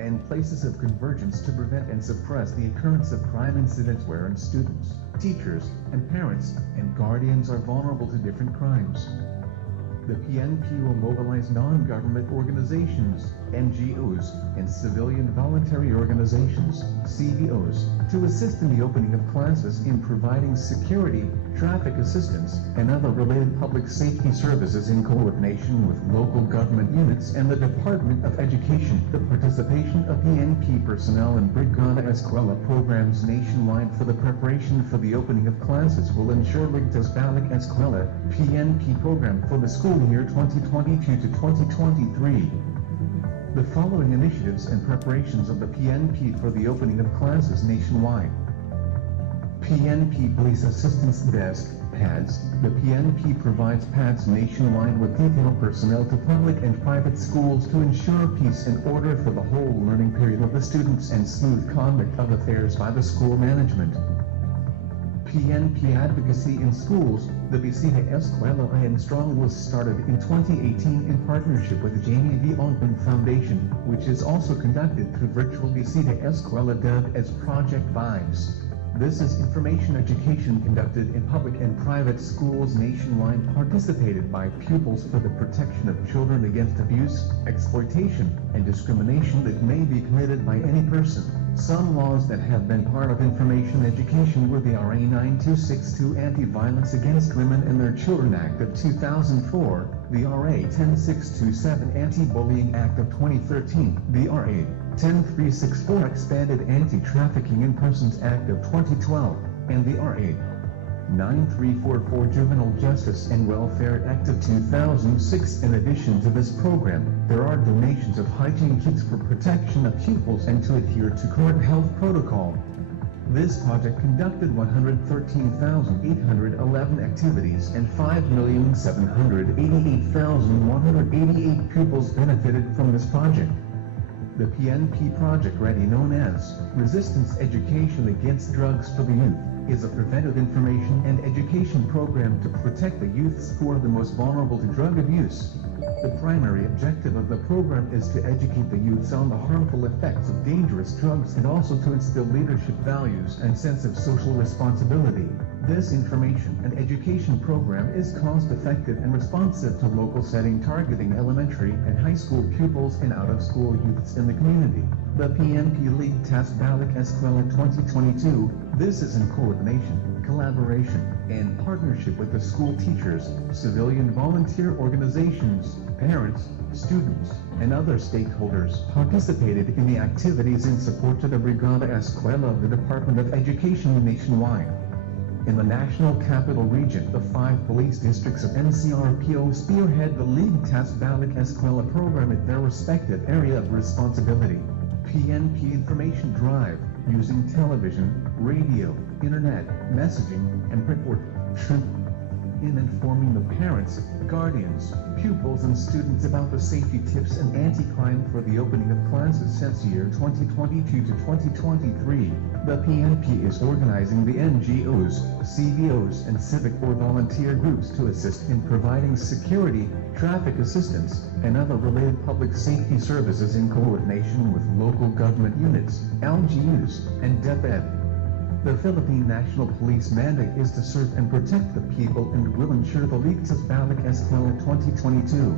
and places of convergence to prevent and suppress the occurrence of crime incidents wherein students, teachers, and parents and guardians are vulnerable to different crimes. The PNP will mobilize non-government organizations, NGOs, and civilian voluntary organizations, CVOs, to assist in the opening of classes in providing security, traffic assistance, and other related public safety services in coordination with local government units and the Department of Education. The participation of PNP personnel in Brigada Eskwela programs nationwide for the preparation for the opening of classes will ensure Balik Eskwela PNP program for the school year 2022 to 2023. The following initiatives and preparations of the PNP for the opening of classes nationwide. PNP Police Assistance Desk, PADS. The PNP provides PADS nationwide with detailed personnel to public and private schools to ensure peace and order for the whole learning period of the students and smooth conduct of affairs by the school management. Pnp Advocacy in Schools. The Bisita Eskwela I Am Strong was started in 2018 in partnership with the Jamie V. Oplan Foundation, which is also conducted through virtual Bisita Eskwela dubbed as Project Vibes. This is information education conducted in public and private schools nationwide, participated by pupils for the protection of children against abuse, exploitation, and discrimination that may be committed by any person. Some laws that have been part of information education were the RA 9262 Anti-Violence Against Women and Their Children Act of 2004, the RA 10627 Anti-Bullying Act of 2013, the RA 10364 Expanded Anti-Trafficking in Persons Act of 2012, and the RA 9344 Juvenile Justice and Welfare Act of 2006. In addition to this program, there are donations of hygiene kits for protection of pupils and to adhere to current health protocol. This project conducted 113,811 activities and 5,788,188 pupils benefited from this project. The PNP project, ready known as Resistance Education Against Drugs for the Youth, is a preventive information and education program to protect the youths who are the most vulnerable to drug abuse. The primary objective of the program is to educate the youths on the harmful effects of dangerous drugs and also to instill leadership values and sense of social responsibility. This information and education program is cost-effective and responsive to local setting, targeting elementary and high school pupils and out-of-school youths in the community. The PNP League Task Balik Eskwela 2022. This is in coordination, collaboration, and partnership with the school teachers, civilian volunteer organizations, parents, students, and other stakeholders participated in the activities in support to the Brigada Eskwela of the Department of Education nationwide. In the National Capital Region, the 5 police districts of NCRPO spearhead the League Task Balik Eskwela program at their respective area of responsibility. PNP Information Drive, using television, radio, internet, messaging, and print work, in informing the parents, guardians, pupils, and students about the safety tips and anti-crime for the opening of classes since year 2022 to 2023. The PNP is organizing the NGOs, CVOs, and civic or volunteer groups to assist in providing security, traffic assistance, and other related public safety services in coordination with local government units, LGUs, and DepEd. The Philippine National Police mandate is to serve and protect the people and will ensure the Ligtas Balik Eskwela 2022.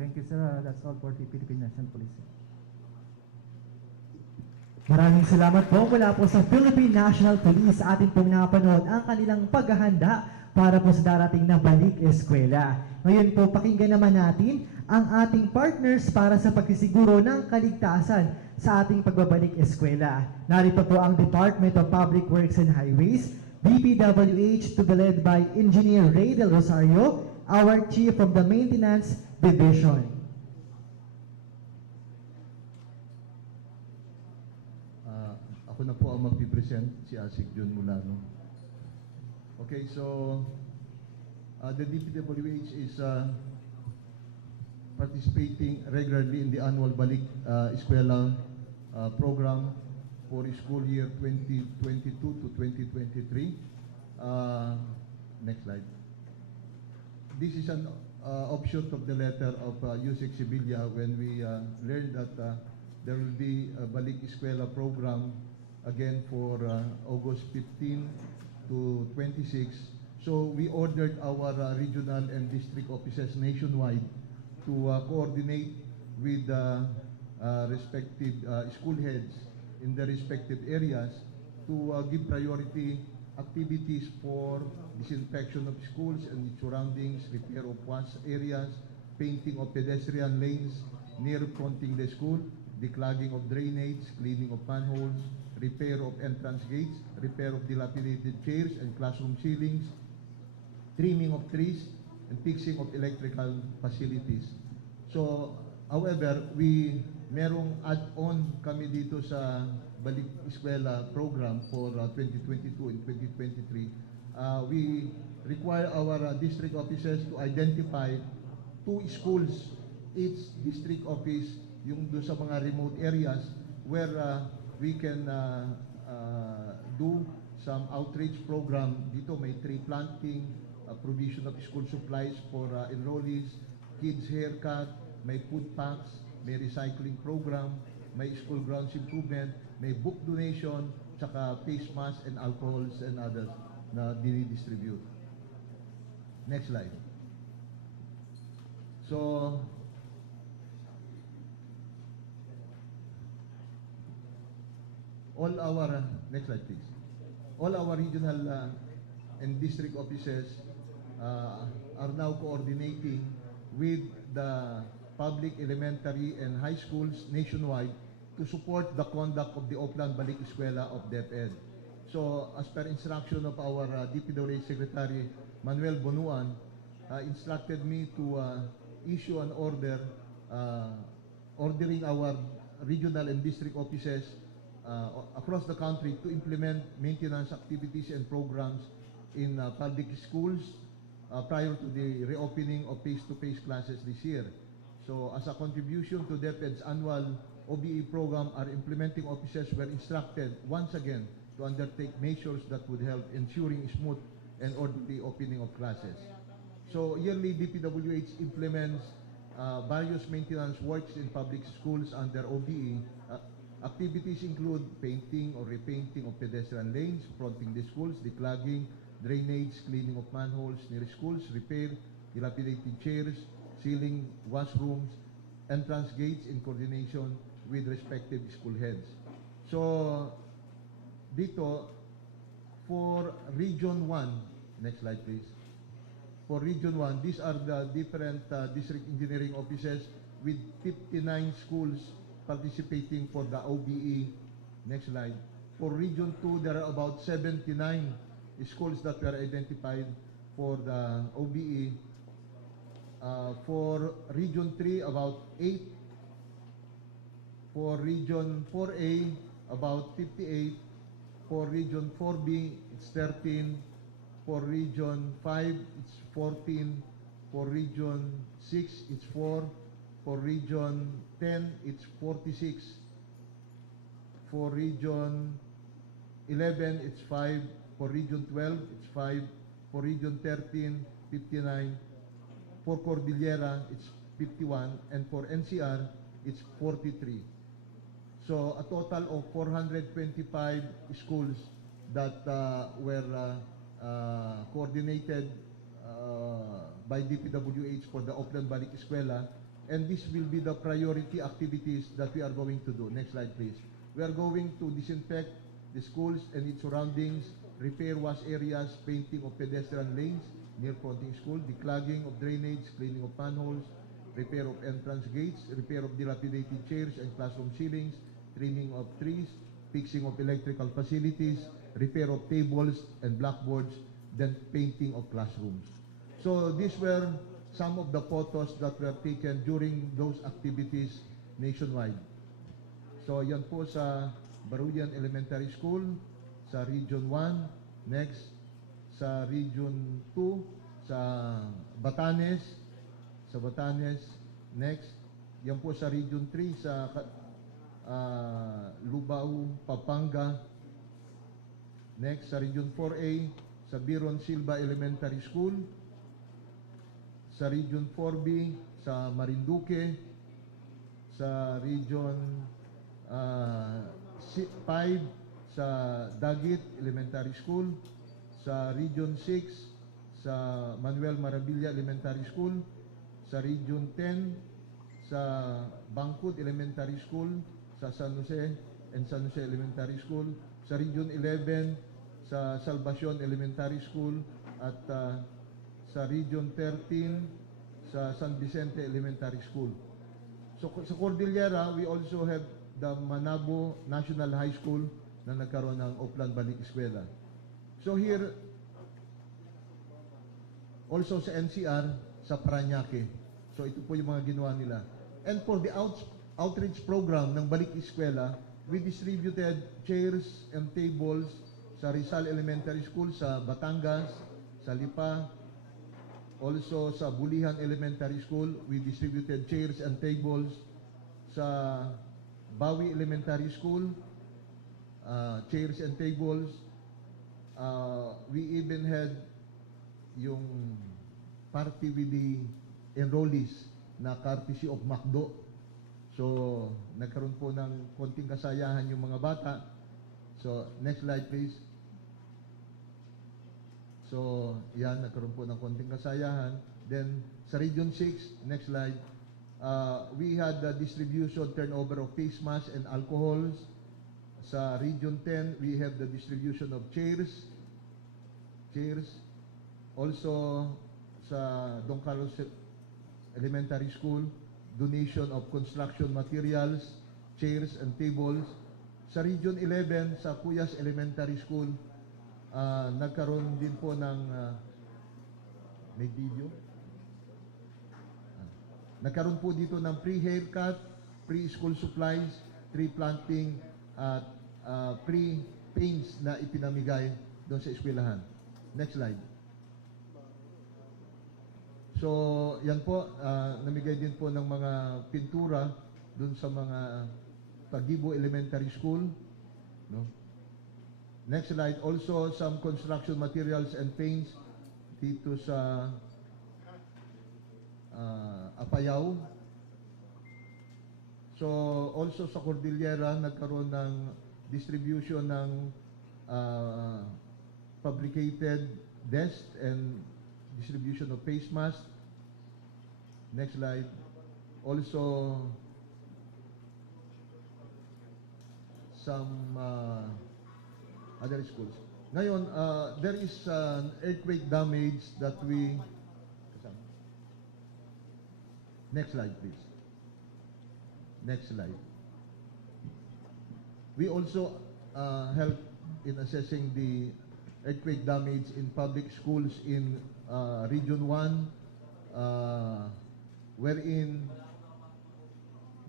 Thank you, sir. That's all for the Philippine National Police. Maraming salamat po mula po sa Philippine National Police. Atin pong napanood ang kanilang paghahanda para po sa darating na Balik Eskwela. Ngayon po, pakinggan naman natin ang ating partners para sa pagsisiguro ng kaligtasan sa ating pagbabalik eskwela. Narito po ang Department of Public Works and Highways, DPWH, to be led by Engineer Ray Del Rosario, our Chief from the Maintenance Division. Ako na po ang mag-present, si Asik John Mulano. Okay, so the DPWH is participating regularly in the annual Balik Eskwela program for school year 2022 to 2023. Next slide. This is an offshoot of the letter of Yusek Sibilia when we learned that there will be a Balik Eskwela program again for August 15 to 26. So we ordered our regional and district offices nationwide to coordinate with respective school heads in the respective areas to give priority activities for disinfection of schools and its surroundings, repair of wash areas, painting of pedestrian lanes near fronting the school, declogging of drainage, cleaning of manholes, repair of entrance gates, repair of dilapidated chairs and classroom ceilings, trimming of trees, and fixing of electrical facilities. So, however, merong add-on kami dito sa Balik Eskwela program for 2022 and 2023. We require our district officers to identify 2 schools, each district office, yung do sa mga remote areas where we can do some outreach program. Dito may tree planting, provision of school supplies for enrollees, kids haircut, may food packs, may recycling program, may school grounds improvement, may book donation, tsaka face masks and alcohols and others na dinidistribute. Next slide. So, next slide please. All our regional and district offices are now coordinating with the public elementary and high schools nationwide to support the conduct of the Oplan Balik Eskwela of DepEd. So, as per instruction of our DPWH Secretary Manuel Bonuan, instructed me to issue an order ordering our regional and district offices across the country to implement maintenance activities and programs in public schools prior to the reopening of face-to-face classes this year. So, as a contribution to DepEd's annual OBE program, our implementing officers were instructed once again to undertake measures that would help ensuring smooth and orderly opening of classes. So, yearly DPWH implements various maintenance works in public schools under OBE. Activities include painting or repainting of pedestrian lanes, fronting the schools, declogging, drainage, cleaning of manholes near schools, repair, dilapidated chairs, sealing washrooms, entrance gates in coordination with respective school heads. So, dito, for Region 1, next slide please. For Region 1, these are the different district engineering offices with 59 schools participating for the OBE. Next slide. For Region 2, there are about 79 schools that were identified for the OBE. For Region 3, about 8. For Region 4A, about 58. For Region 4B, it's 13. For Region 5, it's 14. For Region 6, it's 4. For Region 10, it's 46. For Region 11, it's 5. For Region 12, it's 5. For Region 13, 59. For Cordillera, it's 51. And for NCR, it's 43. So, a total of 425 schools that were coordinated by DPWH for the Oplan Balik Eskwela. And this will be the priority activities that we are going to do. Next slide, please. We are going to disinfect the schools and its surroundings, repair wash areas, painting of pedestrian lanes near fronting school, declogging of drainage, cleaning of manholes, repair of entrance gates, repair of dilapidated chairs and classroom ceilings, trimming of trees, fixing of electrical facilities, repair of tables and blackboards, then painting of classrooms. So these were some of the photos that were taken during those activities nationwide. So yan po sa Baruyan Elementary School, sa Region 1, next sa Region 2, sa Batanes, next. Yan po sa Region 3, sa Lubao, Pampanga. Next, sa Region 4A, sa Biron Silva Elementary School. Sa Region 4B, sa Marinduque. Sa Region 5, sa Dagit Elementary School. Sa Region 6, sa Manuel Marabilla Elementary School. Sa Region 10, sa Bangkod Elementary School. Sa San Jose and San Jose Elementary School. Sa Region 11, sa Salvacion Elementary School. At sa Region 13, sa San Vicente Elementary School. So sa Cordillera, we also have the Manabo National High School na nagkaroon ng Oplan Balik Eskwela. So here, also sa NCR, sa Parañaque. So ito po yung mga ginawa nila. And for the outreach program ng Balik Eskwela, we distributed chairs and tables sa Rizal Elementary School sa Batangas, sa Lipa, also sa Bulihan Elementary School, we distributed chairs and tables. Sa Bawi Elementary School, chairs and tables. We even had yung party with the enrollees na courtesy of MacDo. So, nagkaroon po ng konting kasayahan yung mga bata. So, next slide please. So, yan, nagkaroon po ng konting kasayahan. Then, sa Region 6, next slide, we had the distribution, turnover of face masks and alcohols. Sa Region 10, we have the distribution of chairs. Also, sa Don Carlos Elementary School, donation of construction materials, chairs and tables. Sa Region 11, sa Cuyas Elementary School, nagkaroon din po ng may video. Nagkaroon po dito ng pre-haircut, pre-school supplies, tree planting, at pre-paints na ipinamigay doon sa eskwelahan. Next slide. So, yan po, namigay din po ng mga pintura doon sa mga Tagibo Elementary School. No? Next slide. Also, some construction materials and paints dito sa Apayao. So, also sa Cordillera, nagkaroon ng distribution ng fabricated desks and distribution of face masks. Next slide. Also, some other schools. Ngayon, there is an earthquake damage that we... Next slide, please. Next slide. We also help in assessing the earthquake damage in public schools in Region 1, wherein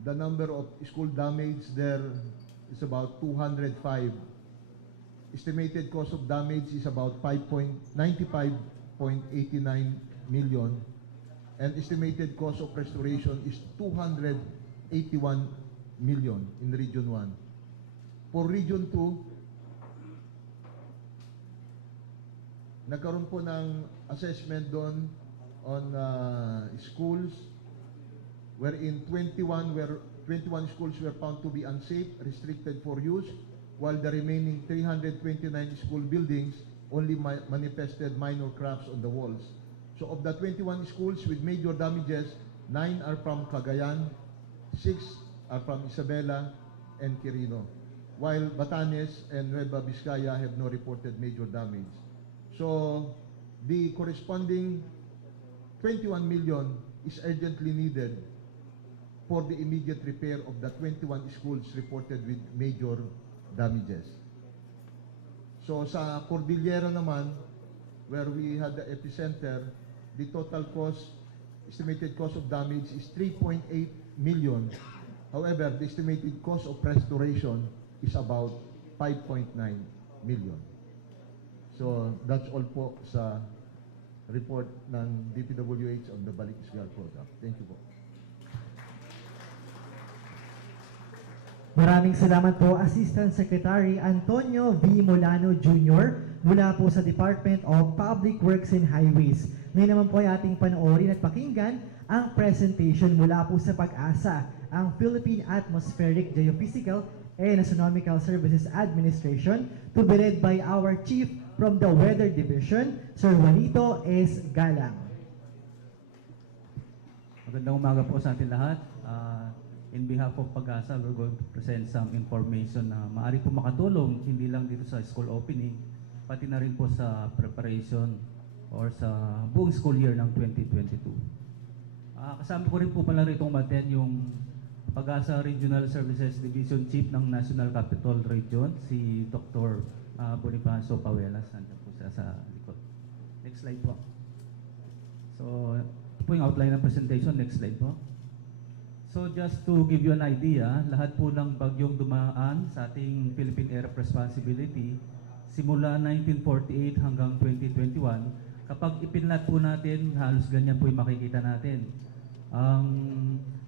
the number of school damage there is about 205. Estimated cost of damage is about 95.89 million. And estimated cost of restoration is 281 million in Region 1. For Region 2, nagkaroon po ng assessment doon on schools wherein 21 schools were found to be unsafe, restricted for use, while the remaining 329 school buildings only manifested minor cracks on the walls. So of the 21 schools with major damages, 9 are from Cagayan, 6 are from Isabela and Quirino, while Batanes and Nueva Vizcaya have no reported major damage. So the corresponding 21 million is urgently needed for the immediate repair of the 21 schools reported with major damages. So sa Cordillera naman, where we had the epicenter, the total cost, estimated cost of damage is 3.8 million. However, the estimated cost of restoration is about 5.9 million. So that's all po sa report ng DPWH on the Balik Eskwela program. Thank you po. Maraming salamat po, Assistant Secretary Antonio V. Molano Jr. mula po sa Department of Public Works and Highways. Ngayon naman po ay ating panoorin at pakinggan ang presentation mula po sa Pag-asa, ang Philippine Atmospheric, Geophysical, and Astronomical Services Administration, to be led by our Chief from the Weather Division, Sir Juanito S. Galang. Magandang umaga po sa ating lahat. in behalf of Pag-asa, we're going to present some information na maaari po makatulong, hindi lang dito sa school opening, pati na rin po sa preparation or sa buong school year ng 2022. Kasama ko rin po pala rito umaten yung Pag-asa Regional Services Division Chief ng National Capital Region, si Dr. Bonifacio Pawelas. Nandiyan po siya sa likod. Next slide po. So, ito po yung outline ng presentation. Next slide po. So, just to give you an idea, lahat po ng bagyong dumaan sa ating Philippine Area of Responsibility, simula 1948 hanggang 2021, kapag ipinlat po natin, halos ganyan po yung makikita natin.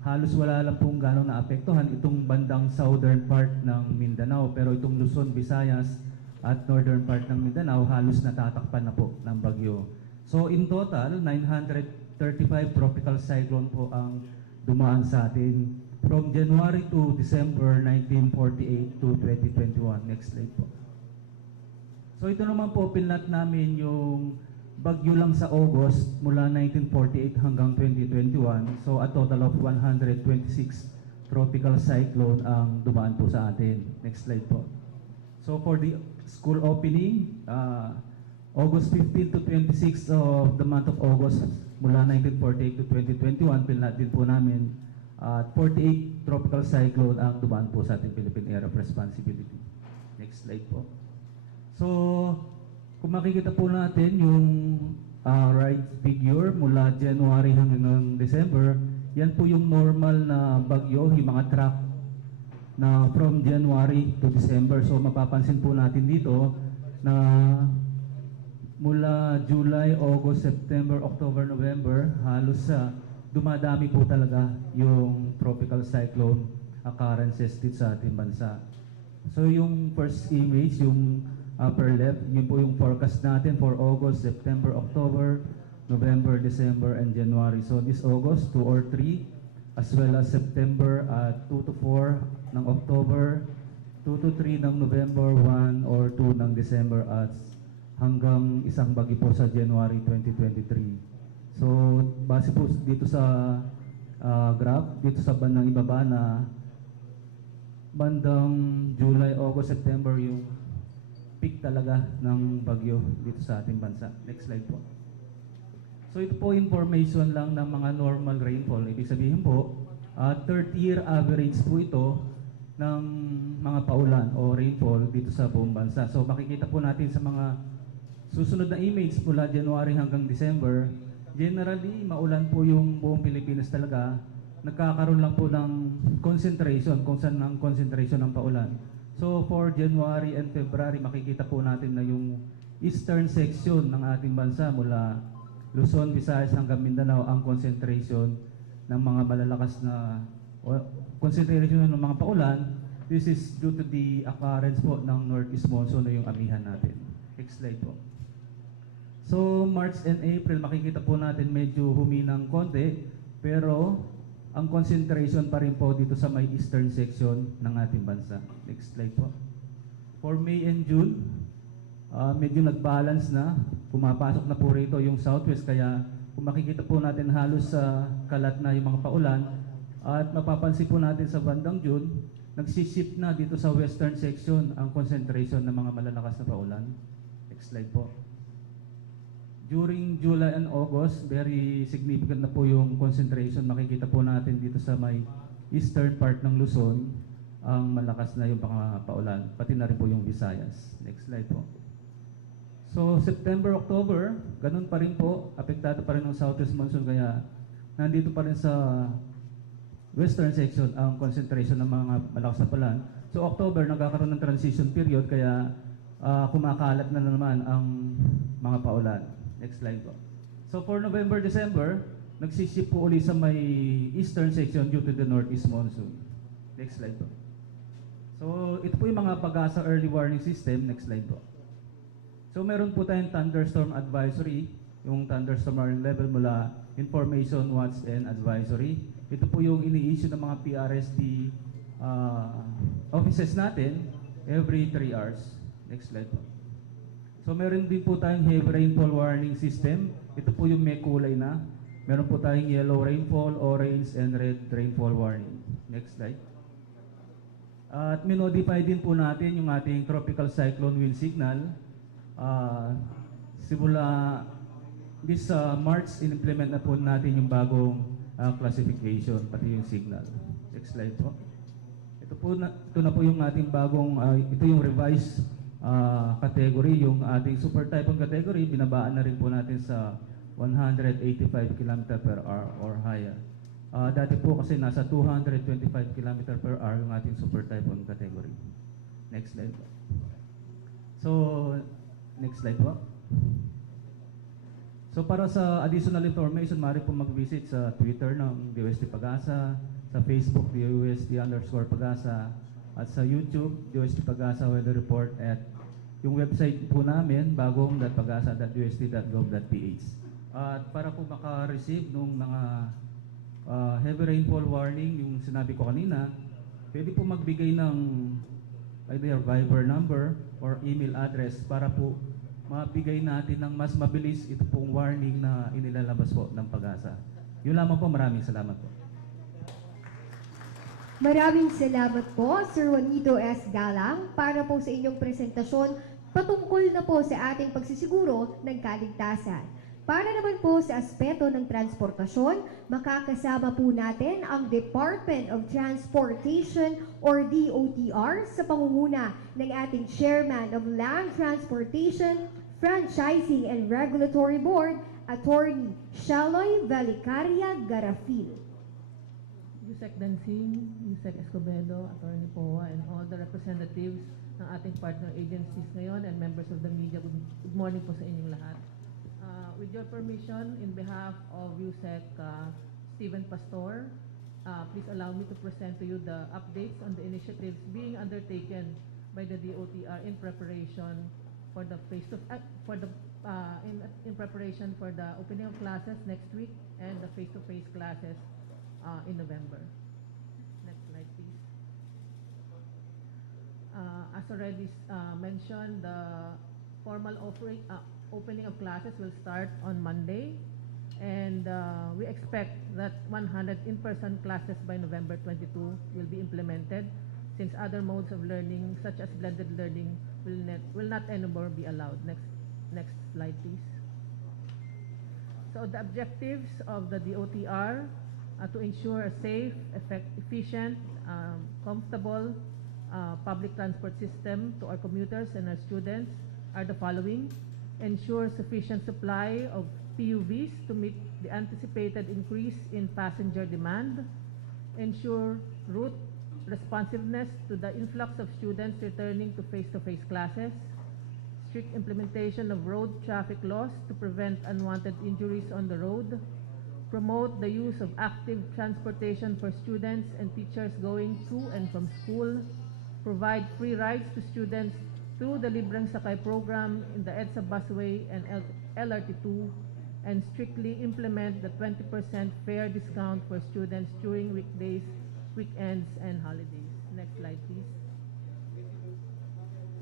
Halos wala lang pong gano'ng naapektuhan itong bandang southern part ng Mindanao, pero itong Luzon, Visayas at northern part ng Mindanao halos natatakpan na po ng bagyo. So in total, 935 tropical cyclone po ang dumaan sa atin from January to December 1948 to 2021. Next slide po. So ito naman po, pinlat namin yung bagyo lang sa August mula 1948 hanggang 2021. So a total of 126 tropical cyclone ang dumaan po sa atin. Next slide po. So for the school opening, August 15 to 26 of the month of August, mula 1948 to 2021, pinlat din po namin 48 tropical cyclone ang dumaan po sa ating Philippine Area of Responsibility. Next slide po. So, kung makikita po natin yung right figure mula January hanggang December, yan po yung normal na bagyo, yung mga track na from January to December. So mapapansin po natin dito na mula July, August, September, October, November, halos dumadami po talaga yung tropical cyclone occurrences dito sa ating bansa. So yung first image, yung upper left, yun po yung forecast natin for August, September, October, November, December, and January. So this August, 2 or 3, as well as September 2 to 4 ng October, 2 to 3 ng November, 1 or 2 ng December, at hanggang isang bagyo po sa January 2023. So base po dito sa graph, dito sa bandang ibaba na bandang July, August, September yung peak talaga ng bagyo dito sa ating bansa. Next slide po. So ito po information lang ng mga normal rainfall. Ibig sabihin po, 30-year average po ito ng mga paulan o rainfall dito sa buong bansa. So makikita po natin sa mga susunod na image mula January hanggang December, generally maulan po yung buong Pilipinas talaga. Nagkakaroon lang po ng concentration, kung saan ang concentration ng paulan. So for January and February, makikita po natin na yung eastern section ng ating bansa mula Luzon, Visayas hanggang Mindanao ang concentration ng mga malalakas na concentration ng mga paulan. This is due to the occurrence po ng northeast monsoon na yung amihan natin. Next slide po. So March and April, makikita po natin medyo huminang konti, pero ang concentration pa rin po dito sa may eastern section ng ating bansa. Next slide po. For May and June, medyo nag-balance na. Pumapasok na po rito yung southwest. Kaya kung makikita po natin halos kalat na yung mga paulan. At mapapansin po natin sa bandang June, nagsishift na dito sa western section ang concentration ng mga malalakas na paulan. Next slide po. During July and August, very significant na po yung concentration. Makikita po natin dito sa may eastern part ng Luzon, ang malakas na yung paulan, pati na rin po yung Visayas. Next slide po. So September, October, ganun pa rin po, apektado pa rin ng southwest monsoon, kaya nandito pa rin sa western section ang concentration ng mga malakas na paulan. So October, nagkakaroon ng transition period, kaya kumakalat na naman ang mga paulan. Next slide po. So for November, December, nagsisip po uli sa may eastern section due to the northeast monsoon. Next slide po. So ito po yung mga Pag-asa early warning system. Next slide po. So meron po tayong thunderstorm advisory, yung thunderstorm warning level mula information, watch, and advisory. Ito po yung ini-issue ng mga PRSD offices natin every 3 hours. Next slide po. So meron din po tayong heavy rainfall warning system. Ito po yung may kulay na. Meron po tayong yellow rainfall, orange, and red rainfall warning. Next slide. At minodify din po natin yung ating tropical cyclone wind signal. Simula this March, in-implement na po natin yung bagong classification, pati yung signal. Next slide po. Ito na po yung ating bagong, ito yung revised category, yung ating super typhoon category, binabaan na rin po natin sa 185 km per hour or higher. Dati po kasi nasa 225 km per hour yung ating super typhoon category. Next slide po. So, next slide po. So para sa additional information, maaari po mag-visit sa Twitter ng DOST Pag-asa, sa Facebook, DOST_Pag-asa, at sa YouTube, DOST Pag-asa Weather Report, at yung website po namin, bagong.pagasa.dost.gov.ph. At para po maka-receive nung mga heavy rainfall warning, yung sinabi ko kanina, pwede po magbigay ng either Viber number or email address para po mabigay natin ng mas mabilis ito pong warning na inilalabas po ng Pag-asa. Yun lamang po, maraming salamat po. Maraming salamat po, Sir Juanito S. Galang, para po sa inyong presentasyon patungkol na po sa ating pagsisiguro ng kaligtasan. Para naman po sa aspeto ng transportasyon, makakasama po natin ang Department of Transportation or DOTR sa pangunguna ng ating Chairman of Land Transportation, Franchising and Regulatory Board, Attorney Shaloy Valicaria Garafil. Yusek Dancing, Yusek Escobedo, Attorney POA, and all the representatives ng ating partner agencies ngayon and members of the media, good morning po sa inyong lahat. With your permission, in behalf of USEC Stephen Pastor, please allow me to present to you the updates on the initiatives being undertaken by the DOTR in preparation for the in preparation for the opening of classes next week and the face-to-face classes in November. Next slide, please. As already mentioned, the formal opening of classes will start on Monday, and we expect that 100 in-person classes by November 22 will be implemented, since other modes of learning such as blended learning will not anymore be allowed. Next slide, please. So the objectives of the DOTR to ensure a safe, efficient, comfortable public transport system to our commuters and our students are the following. Ensure sufficient supply of PUVs to meet the anticipated increase in passenger demand. Ensure route responsiveness to the influx of students returning to face-to-face classes. Strict implementation of road traffic laws to prevent unwanted injuries on the road. Promote the use of active transportation for students and teachers going to and from school. Provide free rides to students through the Libreng Sakay program in the EDSA busway and LRT2, and strictly implement the 20% fare discount for students during weekdays, weekends, and holidays. Next slide, please.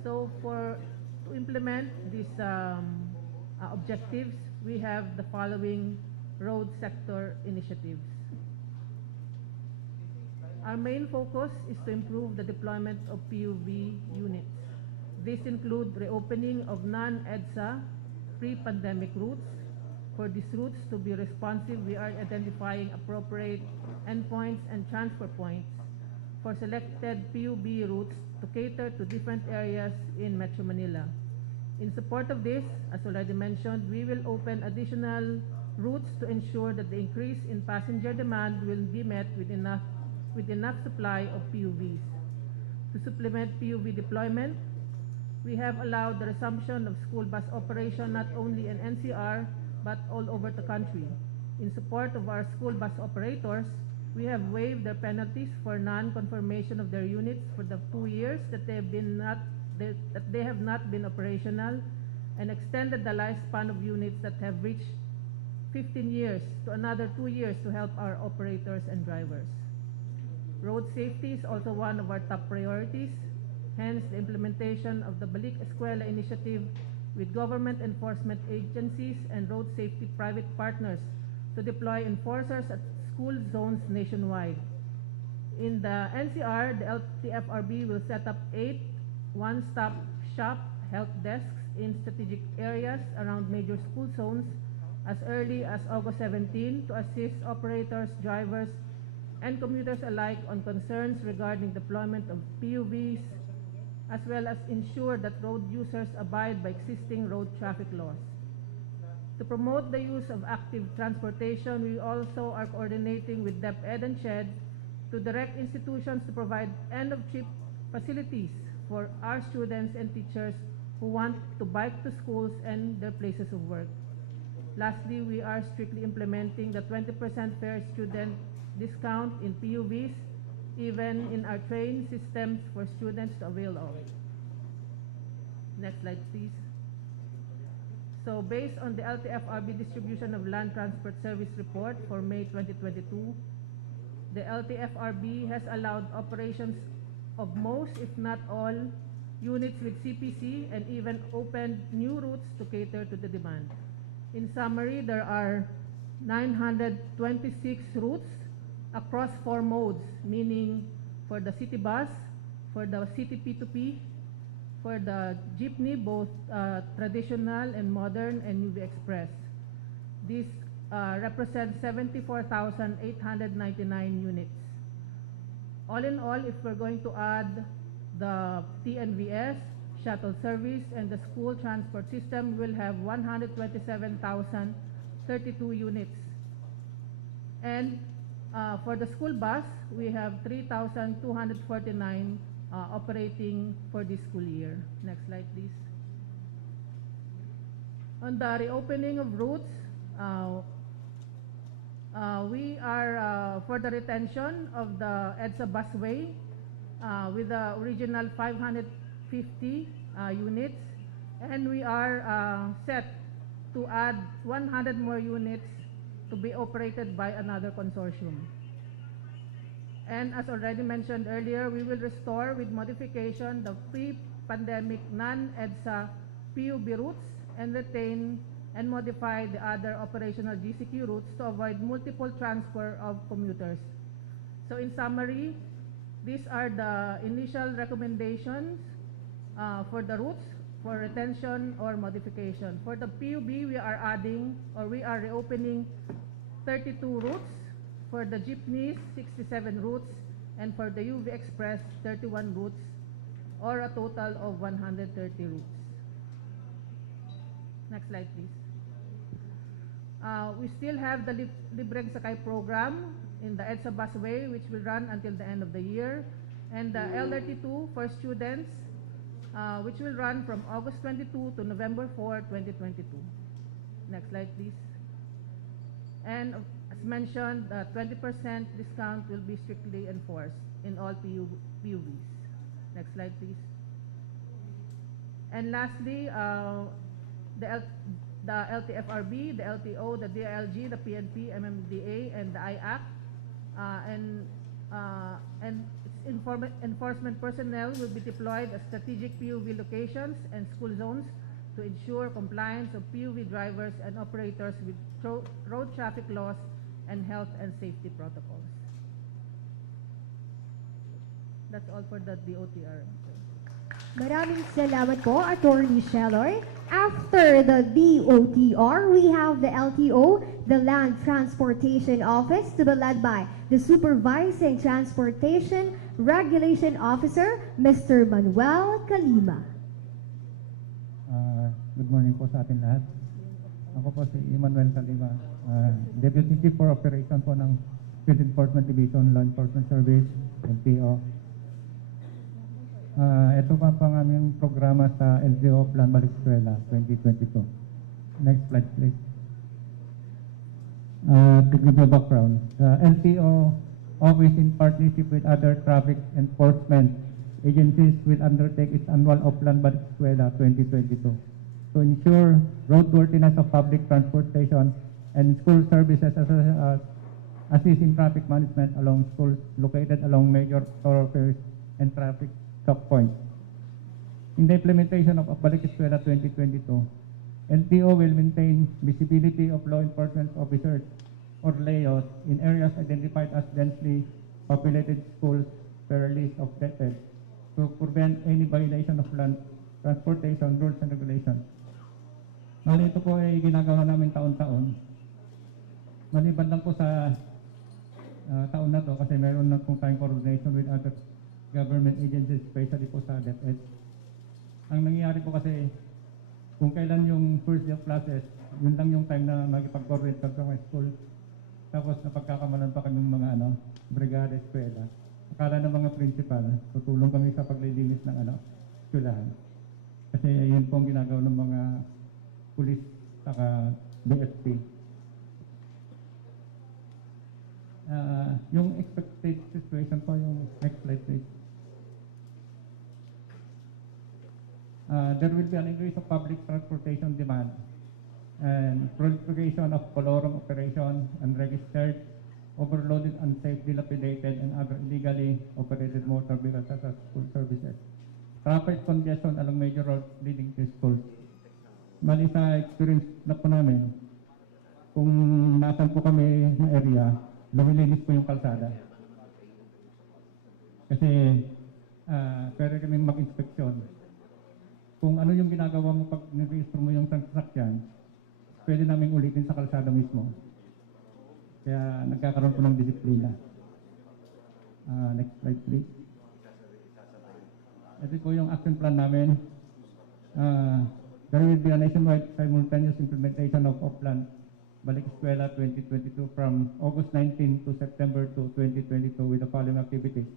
So to implement these objectives, we have the following road sector initiatives. Our main focus is to improve the deployment of PUV units. This includes reopening of non-EDSA pre-pandemic routes. For these routes to be responsive, we are identifying appropriate endpoints and transfer points for selected PUB routes to cater to different areas in Metro Manila. In support of this, as already mentioned, we will open additional routes to ensure that the increase in passenger demand will be met with enough supply of PUVs. To supplement PUV deployment, we have allowed the resumption of school bus operation not only in NCR but all over the country. In support of our school bus operators, we have waived their penalties for non-confirmation of their units for the 2 years that they have not been operational, and extended the lifespan of units that have reached 15 years to another 2 years to help our operators and drivers. Road safety is also one of our top priorities. Hence, the implementation of the Balik Eskwela initiative with government enforcement agencies and road safety private partners to deploy enforcers at school zones nationwide. In the NCR, the LTFRB will set up 8 one-stop shop help desks in strategic areas around major school zones as early as August 17 to assist operators, drivers, and commuters alike on concerns regarding deployment of PUVs, as well as ensure that road users abide by existing road traffic laws. To promote the use of active transportation, we also are coordinating with DepEd and CHED to direct institutions to provide end-of-trip facilities for our students and teachers who want to bike to schools and their places of work. Lastly, we are strictly implementing the 20% fare student discount in PUVs, even in our train systems for students to avail of. Next slide, please. So based on the LTFRB distribution of land transport service report for May 2022, the LTFRB has allowed operations of most, if not all, units with CPC and even opened new routes to cater to the demand. In summary, there are 926 routes across 4 modes, meaning for the city bus, for the city P2P, for the jeepney, both traditional and modern, and UV Express. This represents 74,899 units. All in all, if we're going to add the TNVS, shuttle service, and the school transport system, we'll have 127,032 units. And for the school bus, we have 3,249 operating for this school year. Next slide, please. On the reopening of routes, we are for the retention of the EDSA busway with the original 550 units, and we are set to add 100 more units to be operated by another consortium. And as already mentioned earlier, we will restore with modification the pre-pandemic non-EDSA PUB routes and retain and modify the other operational GCQ routes to avoid multiple transfer of commuters. So in summary, these are the initial recommendations for the routes for retention or modification. For the PUB, we are adding or we are reopening 32 routes. For the jeepneys, 67 routes, and for the UV Express, 31 routes, or a total of 130 routes. Next slide, please. We still have the Libreng Sakay program in the EDSA busway, which will run until the end of the year, and the LRT2 for students, which will run from August 22 to November 4, 2022. Next slide, please. And as mentioned, the 20% discount will be strictly enforced in all PUVs. Next slide, please. And lastly, the LTFRB, the LTO, the DILG, the PNP, MMDA, and the IAC, and its enforcement personnel will be deployed at strategic PUV locations and school zones to ensure compliance of PUV drivers and operators with road traffic laws and health and safety protocols. That's all for the DOTR. Maraming salamat po, Attorney Sheloy. After the DOTR, we have the LTO, the Land Transportation Office, to be led by the Supervising Transportation Regulation Officer, Mr. Manuel Calima. Good morning po sa atin lahat. Ako po si Manuel Calima, Deputy Chief for Operation po ng Field Enforcement Division, Law Enforcement Service, LTO. Ito pa ang aming programa sa LTO Oplan Balik Eskwela 2022. Next slide, please. To give you background, LTO office in partnership with other traffic enforcement agencies will undertake its annual Oplan Balik Eskwela 2022 to ensure roadworthiness of public transportation and school services as assist in traffic management along schools located along major thoroughfares and traffic stop points. In the implementation of Balik Eskwela 2022, LTO will maintain visibility of law enforcement officers or layouts in areas identified as densely populated schools per list of DepEd to prevent any violation of land transportation rules and regulations. Mali ito po ay ginagawa namin taon-taon. Maliban lang po sa taon na to kasi meron na pong tayong coordination with other government agencies, especially po sa DepEd. Ang nangyayari po kasi kung kailan yung first day of classes, yun lang yung time na magipag-coordinate sa mga school. Tapos napagkakamalan pa kami ng mga brigada eskwela. Akala ng mga principal, tutulong kami sa paglilinis ng eskwelahan. Kasi yun po ang ginagawa ng mga pulis saka DFP. Yung expected situation po, yung next slide please. There will be an increase of public transportation demand and proliferation of colorum operation, unregistered, overloaded, unsafe, dilapidated, and other illegally operated motor vehicles such as school services. Traffic congestion along major roads leading to schools. Mali sa experience na po namin, kung nasan po kami na area, lumilinis po yung kalsada. Kasi pwede kami mag-inspeksyon. Kung ano yung ginagawa mo pag nirehistro mo yung transaction, pwede namin ulitin sa kalsada mismo. Kaya nagkakaroon po ng disiplina. Next slide please. Ito po yung action plan namin. There will be a nationwide simultaneous implementation of Oplan, Balik Eskwela 2022 from August 19 to September 2, 2022 with the following activities.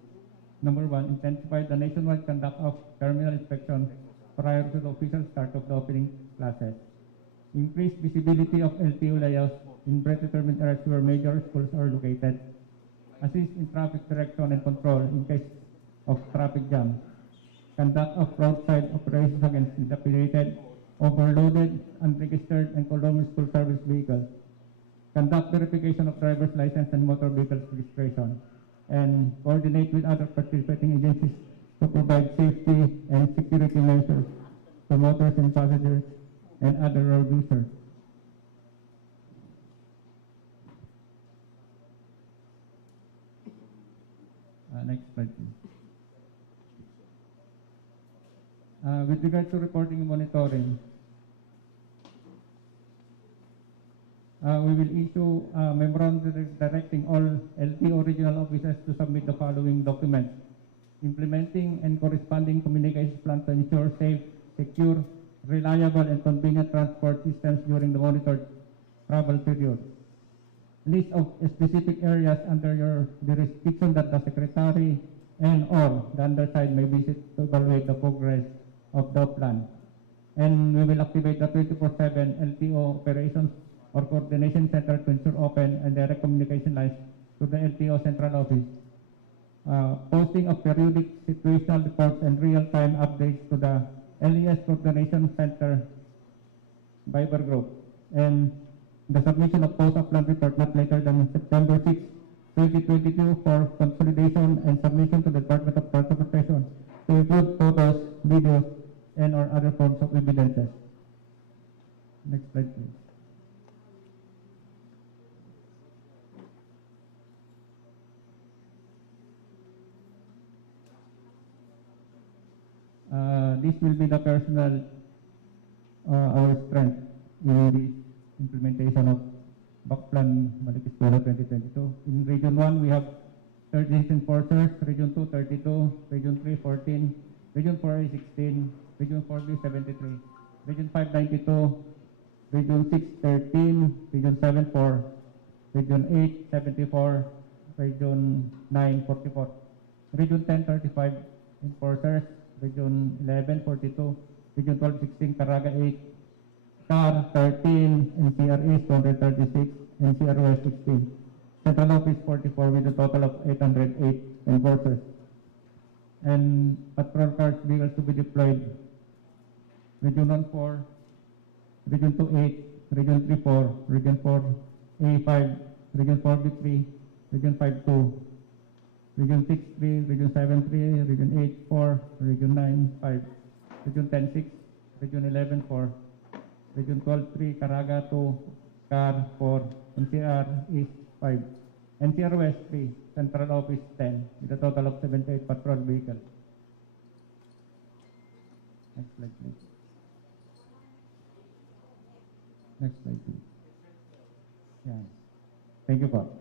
Number 1, intensify the nationwide conduct of terminal inspection prior to the official start of the opening classes. Increase visibility of LTO layouts in predetermined areas where major schools are located. Assist in traffic direction and control in case of traffic jam. Conduct of roadside operations against dilapidated, overloaded, unregistered, and colonial school service vehicles. Conduct verification of driver's license and motor vehicles registration. And coordinate with other participating agencies to provide safety and security measures to motorists and passengers and other road users. Next slide, please. With regard to reporting and monitoring, we will issue a memorandum directing all LTO regional officers to submit the following documents: implementing and corresponding communications plan to ensure safe, secure, reliable, and convenient transport systems during the monitored travel period. List of specific areas under your jurisdiction that the Secretary and/or the undersigned may visit to evaluate the progress of the plan. And we will activate the 24/7 LTO operations or coordination center to ensure open and direct communication lines to the LTO central office. Posting of periodic situational reports and real-time updates to the LES Coordination Center Viber group. And the submission of post-Oplan report not later than September 6, 2022 for consolidation and submission to the Department of Transportation to include photos, videos, and or other forms of evidences. Next slide, please. This will be the personal, our strength in the implementation of Oplan Balik Eskwela 2022. In Region 1, we have 36 enforcers, Region 2, 32, Region 3, 14, Region 4, 16, Region 4B, 73, Region 5, 92, Region 6, 13, Region 7, 4, Region 8, 74, Region 9, 44, Region 10, 35 enforcers, Region 11, 42, Region 12, 16, Caraga 8, CAR 13, NCR East 236, NCR West 16, Central Office 44 with a total of 808 enforcers. And patrol cars vehicles to be deployed. Region 1, 4, Region 2, 8, Region 3, 4, Region 4, A5, Region 4, B3, Region 5, 2, Region 6, 3, Region 7, 3, Region 8, 4, Region 9, 5, Region 10, 6, Region 11, 4, Region 12, 3, Caraga 2, CAR 4, NCR East 5, NCR West 3, Central Office 10, with a total of 78 patrol vehicles. Next slide, please. Next slide, please. Yan. Thank you po.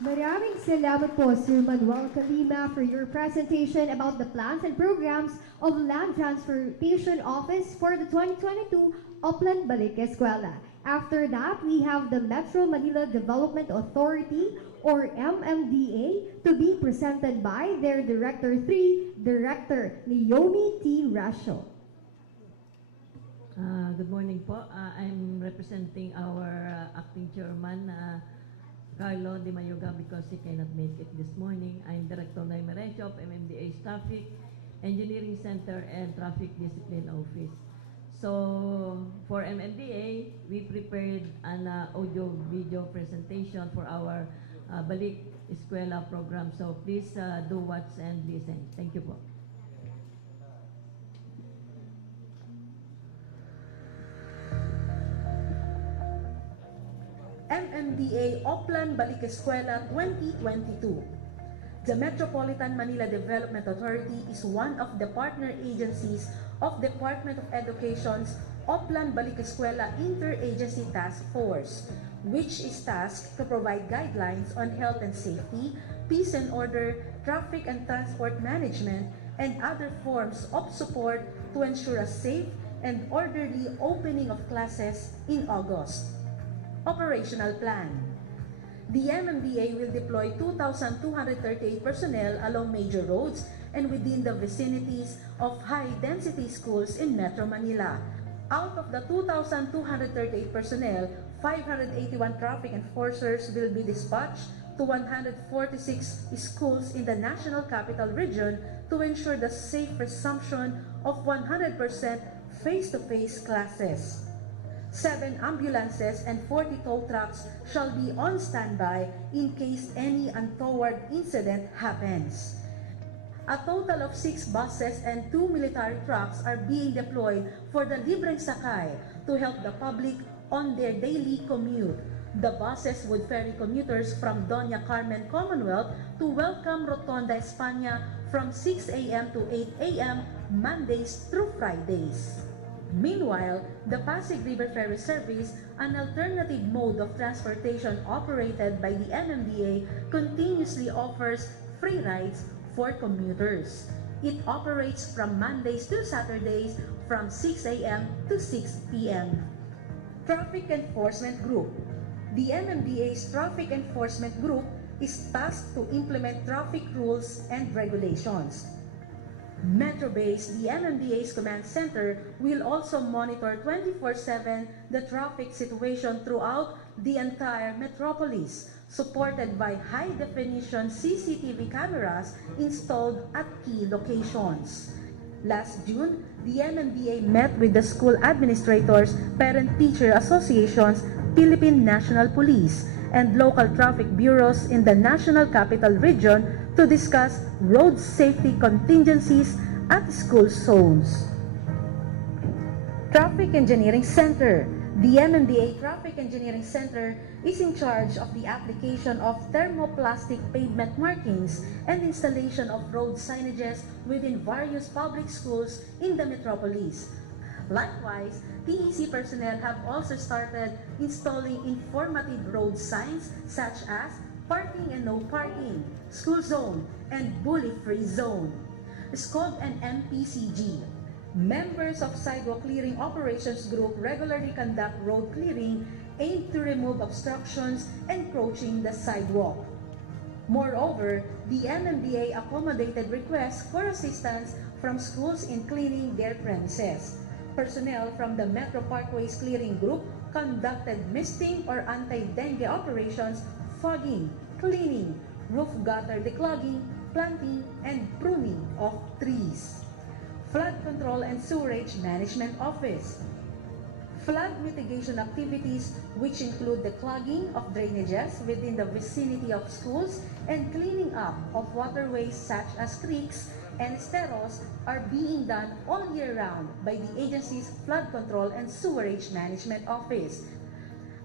Maraming salamat po, Sir Manuel Calima, for your presentation about the plans and programs of Land Transportation Office for the 2022 Oplan Balik Eskwela. After that, we have the Metro Manila Development Authority, or MMDA, to be presented by their Director 3, Director Naomi T. Rasho. Good morning po. I'm representing our acting chairman, Carlo De Mayoga, because he cannot make it this morning. I'm Director Naomi Rasho of MMDA's Traffic Engineering Center and Traffic Discipline Office. So, for MMDA, we prepared an audio-video presentation for our Balik Eskwela program. So, please do watch and listen. Thank you po. MMDA Oplan Balik Eskwela 2022. The Metropolitan Manila Development Authority is one of the partner agencies of Department of Education's Oplan Balik Eskwela Interagency Task Force, which is tasked to provide guidelines on health and safety, peace and order, traffic and transport management, and other forms of support to ensure a safe and orderly opening of classes in August. Operational Plan. The MMDA will deploy 2,238 personnel along major roads and within the vicinities of high-density schools in Metro Manila. Out of the 2,238 personnel, 581 traffic enforcers will be dispatched to 146 schools in the National Capital Region to ensure the safe resumption of 100% face-to-face classes. 7 ambulances and 40 tow trucks shall be on standby in case any untoward incident happens. A total of 6 buses and 2 military trucks are being deployed for the Libreng Sakay to help the public on their daily commute. The buses would ferry commuters from Doña Carmen Commonwealth to Welcome Rotonda España from 6 a.m. to 8 a.m. Mondays through Fridays. Meanwhile, the Pasig River Ferry Service, an alternative mode of transportation operated by the MMDA, continuously offers free rides for commuters. It operates from Mondays to Saturdays from 6 a.m. to 6 p.m. Traffic Enforcement Group. The MMDA's Traffic Enforcement Group is tasked to implement traffic rules and regulations. Metro-based, the MMDA's command center will also monitor 24/7 the traffic situation throughout the entire metropolis, supported by high-definition CCTV cameras installed at key locations. Last June, the MMDA met with the school administrators, parent-teacher associations, Philippine National Police, and local traffic bureaus in the National Capital Region to discuss road safety contingencies at school zones. Traffic Engineering Center. The MMDA Traffic Engineering Center is in charge of the application of thermoplastic pavement markings and installation of road signages within various public schools in the metropolis. Likewise, TEC personnel have also started installing informative road signs such as parking and no parking, school zone, and bully-free zone. SCOG and MPCG. Members of Sidewalk Clearing Operations Group regularly conduct road clearing aimed to remove obstructions encroaching the sidewalk. Moreover, the MMDA accommodated requests for assistance from schools in cleaning their premises. Personnel from the Metro Parkways Clearing Group conducted misting or anti-dengue operations, fogging, cleaning, roof gutter declogging, planting, and pruning of trees. Flood Control and Sewerage Management Office. Flood mitigation activities, which include the clogging of drainages within the vicinity of schools and cleaning up of waterways such as creeks and esteros, are being done all year round by the agency's Flood Control and Sewerage Management Office.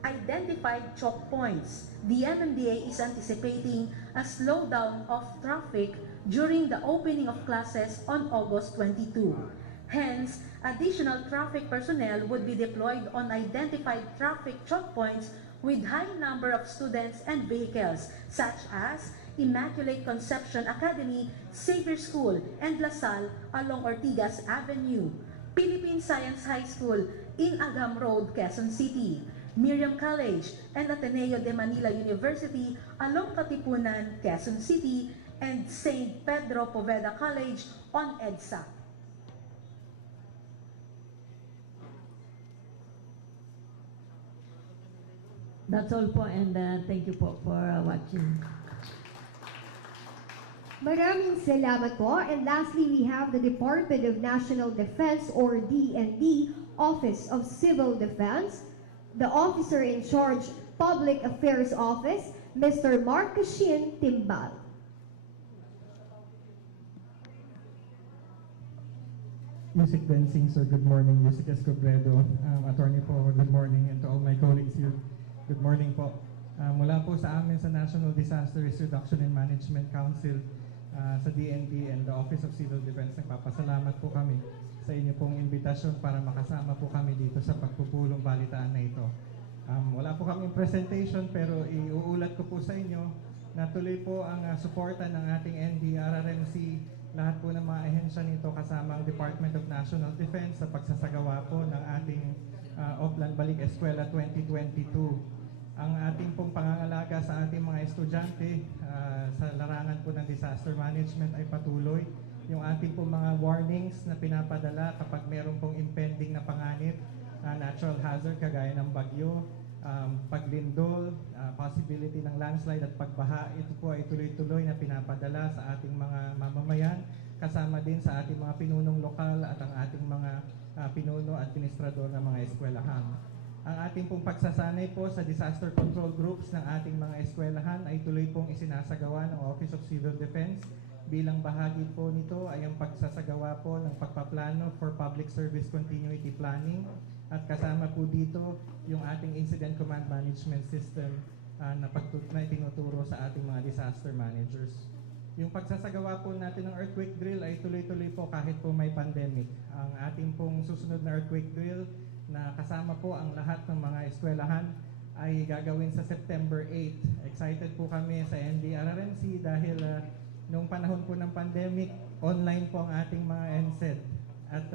identified choke points. The MMDA is anticipating a slowdown of traffic during the opening of classes on August 22. Hence, additional traffic personnel would be deployed on identified traffic choke points with high number of students and vehicles, such as Immaculate Conception Academy, Xavier School, and La Salle along Ortigas Avenue, Philippine Science High School in Agam Road, Quezon City, Miriam College, and Ateneo de Manila University along Katipunan, Quezon City, and St. Pedro Poveda College on EDSA. That's all po, and thank you po for watching. Maraming salamat po. And lastly, we have the Department of National Defense or DND, Office of Civil Defense, the Officer in Charge Public Affairs Office, Mr. Mark Cashin Timbal. Yusik Dancing, sir, good morning. Yusik Escobredo, attorney po, good morning. And to all my colleagues here, good morning po. Mula po sa amin sa National Disaster Risk Reduction and Management Council, sa DND and the Office of Civil Defense, nagpapasalamat po kami sa inyo pong imbitasyon para makasama po kami dito sa pagpupulong balitaan na ito. Wala po kaming presentation pero iuulat ko po sa inyo na tuloy po ang suporta ng ating NDRRMC, lahat po ng mga ahensya nito kasama ang Department of National Defense sa pagsasagawa po ng ating Oplan Balik Eskwela 2022. Ang ating pong pangangalaga sa ating mga estudyante sa larangan po ng disaster management ay patuloy. Yung ating pong mga warnings na pinapadala kapag meron pong impending na panganib, natural hazard kagaya ng bagyo, paglindol, possibility ng landslide at pagbaha, ito po ay tuloy-tuloy na pinapadala sa ating mga mamamayan, kasama din sa ating mga pinunong lokal at ang ating mga pinuno administrador ng mga eskwelahan. Ang ating pong pagsasanay po sa disaster control groups ng ating mga eskwelahan ay tuloy pong isinasagawa ng Office of Civil Defense. Bilang bahagi po nito ay ang pagsasagawa po ng pagpaplano for public service continuity planning at kasama po dito yung ating incident command management system na tinuturo sa ating mga disaster managers. Yung pagsasagawa po natin ng earthquake drill ay tuloy-tuloy po kahit po may pandemic. Ang ating pong susunod na earthquake drill na kasama po ang lahat ng mga eskwelahan ay gagawin sa September 8. Excited po kami sa NDRRMC dahil noong panahon po ng pandemic, online po ang ating mga NSED at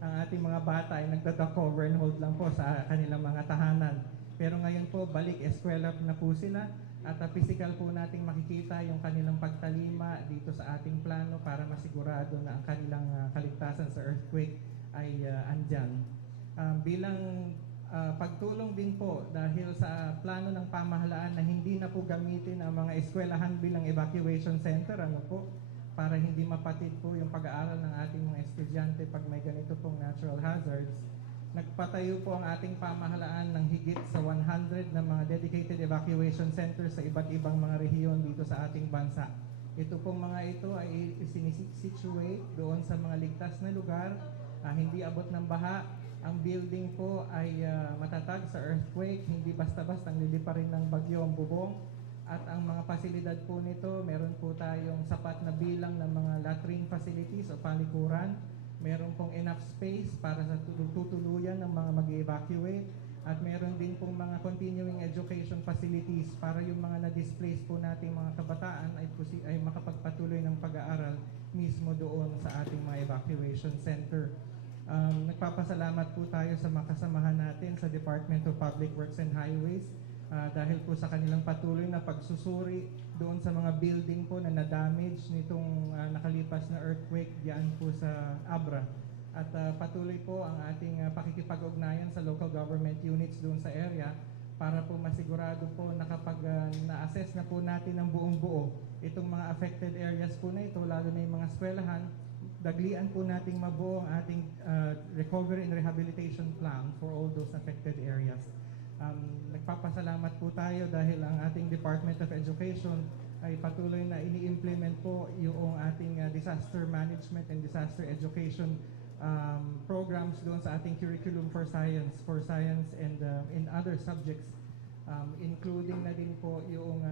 ang ating mga bata ay nagtata-cover and hold lang po sa kanilang mga tahanan. Pero ngayon po, balik eskwela na po sila at physical po nating makikita yung kanilang pagtalima dito sa ating plano para masigurado na ang kanilang kaligtasan sa earthquake ay andyan. Bilang pagtulong din po dahil sa plano ng pamahalaan na hindi na po gamitin ang mga eskwelahan bilang evacuation center, para hindi mapatid po yung pag-aaral ng ating mga estudyante pag may ganito pong natural hazards. Nagpatayo po ang ating pamahalaan ng higit sa 100 na mga dedicated evacuation centers sa iba't ibang mga rehiyon dito sa ating bansa. Ito pong mga ito ay sinisituate doon sa mga ligtas na lugar, hindi abot ng baha. Ang building po ay matatag sa earthquake, hindi basta-basta liliparin ng bagyo ang bubong. At ang mga pasilidad po nito, meron po tayong sapat na bilang ng mga latrine facilities o palikuran. Meron pong enough space para sa tutuluyan ng mga mag-evacuate. At meron din pong mga continuing education facilities para yung mga na-displace po nating mga kabataan ay makapagpatuloy ng pag-aaral mismo doon sa ating mga evacuation center. Nagpapasalamat po tayo sa makasamahan natin sa Department of Public Works and Highways dahil po sa kanilang patuloy na pagsusuri doon sa mga building po na na-damage nitong nakalipas na earthquake diyan po sa Abra. At patuloy po ang ating pakikipag-ugnayan sa local government units doon sa area para po masigurado po na kapag na-assess na po natin ng buong buo itong mga affected areas po na ito, lalo na yung mga eskwelahan, daglian po nating mabuo ang ating recovery and rehabilitation plan for all those affected areas. Nagpapasalamat po tayo dahil ang ating Department of Education ay patuloy na ini-implement po yung ating disaster management and disaster education programs doon sa ating curriculum for science and in other subjects, including na din po yung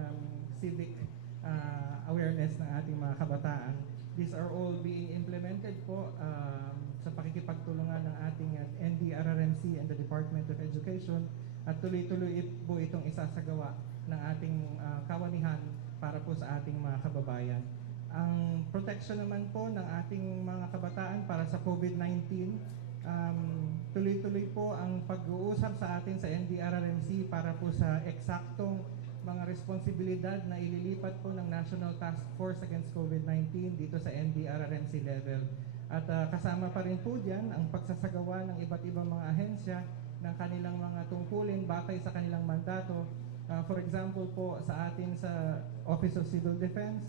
civic awareness ng ating mga kabataan. These are all being implemented po sa pakikipagtulungan ng ating NDRRMC and the Department of Education, at tuloy-tuloy po itong isasagawa ng ating kawanihan para po sa ating mga kababayan. Ang protection naman po ng ating mga kabataan para sa COVID-19, tuloy-tuloy po ang pag-uusap sa atin sa NDRRMC para po sa eksaktong mga responsibilidad na ililipat po ng National Task Force Against COVID-19 dito sa NDRRMC level. At kasama pa rin po dyan ang pagsasagawa ng iba't ibang mga ahensya ng kanilang mga tungkulin batay sa kanilang mandato. For example po sa atin sa Office of Civil Defense,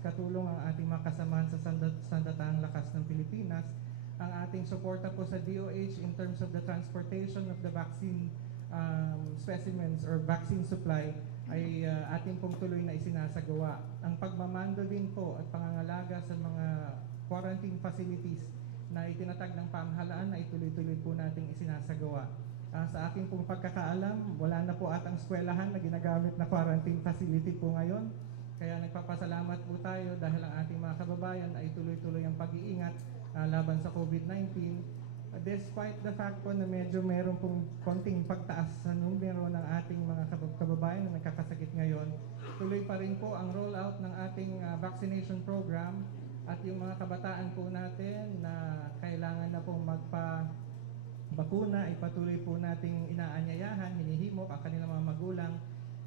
katulong ang ating mga kasamahan sa Sandatahang Lakas ng Pilipinas, ang ating suporta po sa DOH in terms of the transportation of the vaccine specimens or vaccine supply ay ating pong tuloy na isinasagawa. Ang pagmamando din po at pangangalaga sa mga quarantine facilities na itinatag ng pamahalaan ay tuloy-tuloy po nating isinasagawa. Sa aking pong pagkakaalam, wala na po atang eskwelahan na ginagamit na quarantine facility po ngayon. Kaya nagpapasalamat po tayo dahil ang ating mga kababayan ay tuloy-tuloy ang pag-iingat laban sa COVID-19. Despite the fact po na medyo meron pong konting pagtaas sa numero ng ating mga kababayan na nagkakasakit ngayon, tuloy pa rin po ang rollout ng ating vaccination program, at yung mga kabataan po natin na kailangan na pong magpa-bakuna ay patuloy po nating inaanyayahan, hinihimok ang kanilang mga magulang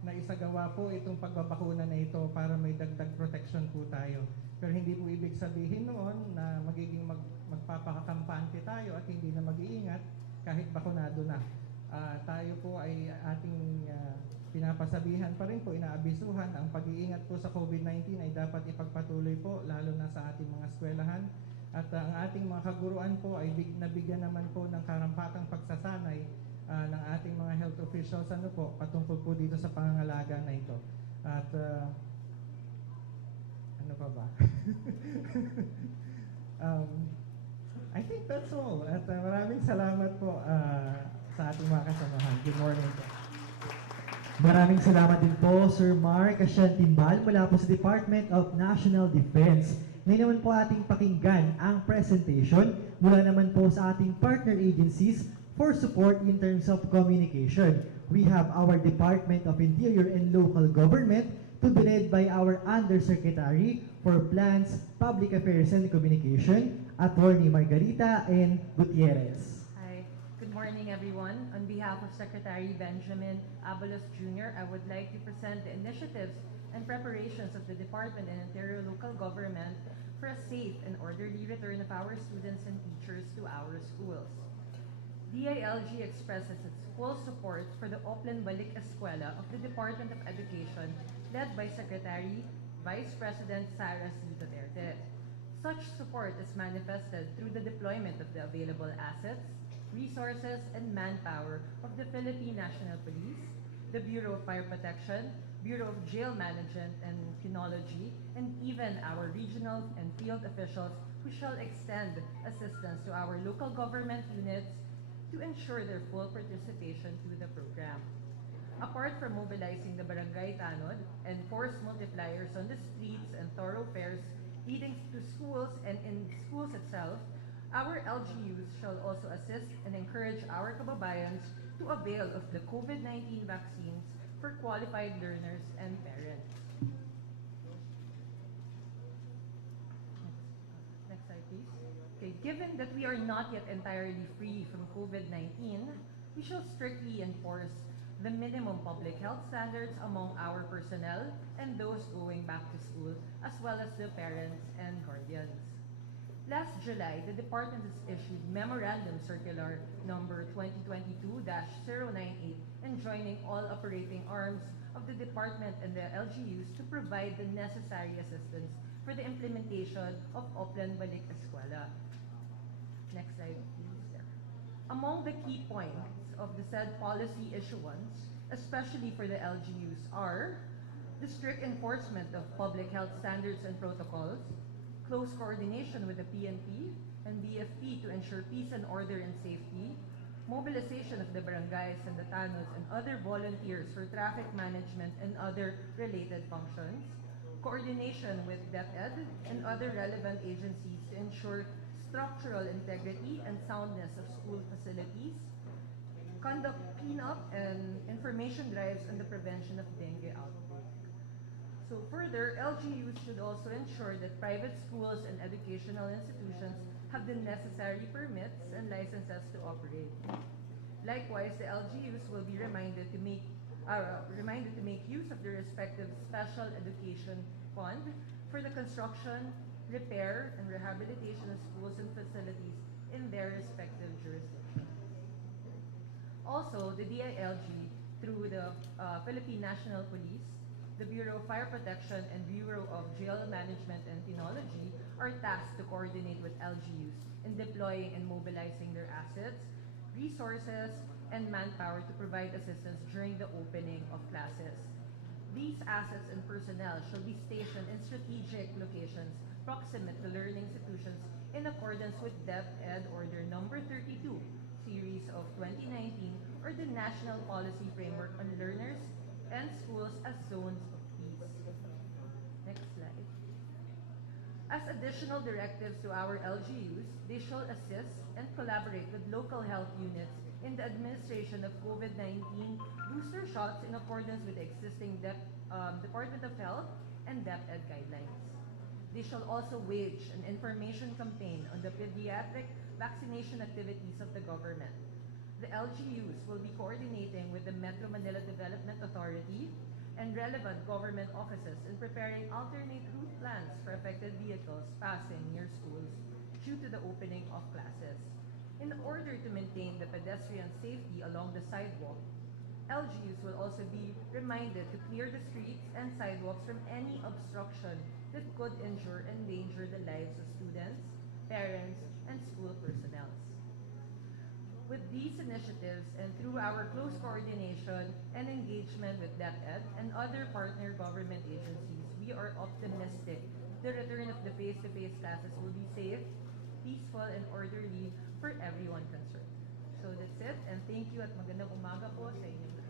na isagawa po itong pagbabakuna na ito para may dagdag protection po tayo. Pero hindi po ibig sabihin noon na magiging magpapakakampante tayo at hindi na mag-iingat kahit bakunado na. Tayo po ay ating pinapasabihan pa rin po, inaabisuhan, ang pag-iingat po sa COVID-19 ay dapat ipagpatuloy po, lalo na sa ating mga eskwelahan. At ang ating mga kaguruan po ay nabigyan naman po ng karampatang pagsasanay ng ating mga health officials patungkol po dito sa pangangalaga na ito. At ano pa ba? I think that's all. At maraming salamat po sa ating mga kasamahan. Good morning po. Maraming salamat din po, Sir Mark Asyantimbal mula po sa Department of National Defense. Ngayon naman po ating pakinggan ang presentation mula naman po sa ating partner agencies for support in terms of communication. We have our Department of Interior and Local Government to be led by our Undersecretary for Plans, Public Affairs and Communication, Attorney Margarita N. Gutierrez. Hi, good morning everyone. On behalf of Secretary Benjamin Abalos Jr., I would like to present the initiatives and preparations of the Department and Interior Local Government for a safe and orderly return of our students and teachers to our schools. DILG expresses its full support for the Oplan Balik Eskwela of the Department of Education led by Secretary Vice President Sara C. Duterte. Such support is manifested through the deployment of the available assets, resources, and manpower of the Philippine National Police, the Bureau of Fire Protection, Bureau of Jail Management and Penology, and even our regional and field officials who shall extend assistance to our local government units to ensure their full participation to the program. Apart from mobilizing the barangay tanod and force multipliers on the streets and thoroughfares leading to schools and in schools itself, our LGUs shall also assist and encourage our kababayans to avail of the COVID-19 vaccines for qualified learners and parents. Next slide, please. Okay, given that we are not yet entirely free from COVID-19, we shall strictly enforce the minimum public health standards among our personnel and those going back to school, as well as the parents and guardians. Last July, the department has issued Memorandum Circular number 2022-098 enjoining all operating arms of the department and the LGUs to provide the necessary assistance for the implementation of Oplan Balik Eskwela. Next slide, please. Among the key points of the said policy issuance, especially for the LGUs, are the strict enforcement of public health standards and protocols, close coordination with the PNP, and BFP to ensure peace and order and safety, mobilization of the barangays and the tanod and other volunteers for traffic management and other related functions, coordination with DepEd and other relevant agencies to ensure structural integrity and soundness of school facilities, conduct cleanup and information drives on the prevention of dengue outbreak. So further, LGUs should also ensure that private schools and educational institutions have the necessary permits and licenses to operate. Likewise, the LGUs will be reminded to make use of the respective special education fund for the construction, repair, and rehabilitation of schools and facilities in their respective jurisdictions. Also, the DILG, through the Philippine National Police, the Bureau of Fire Protection, and Bureau of Jail Management and Penology are tasked to coordinate with LGUs in deploying and mobilizing their assets, resources, and manpower to provide assistance during the opening of classes. These assets and personnel shall be stationed in strategic locations proximate to learning institutions in accordance with DepEd Order Number 32, Series of 2019, or the National Policy Framework on Learners and Schools as Zones of Peace. Next slide. As additional directives to our LGUs, they shall assist and collaborate with local health units in the administration of COVID-19 booster shots in accordance with the existing Department of Health and DepEd guidelines. They shall also wage an information campaign on the pediatric vaccination activities of the government. The LGUs will be coordinating with the Metro Manila Development Authority and relevant government offices in preparing alternate route plans for affected vehicles passing near schools due to the opening of classes. In order to maintain the pedestrian safety along the sidewalk, LGUs will also be reminded to clear the streets and sidewalks from any obstruction that could injure and endanger the lives of students, parents, and school personnel. With these initiatives and through our close coordination and engagement with DepEd and other partner government agencies, we are optimistic the return of the face-to-face classes will be safe, peaceful, and orderly for everyone concerned. So that's it, and thank you at magandang umaga po sa inyo.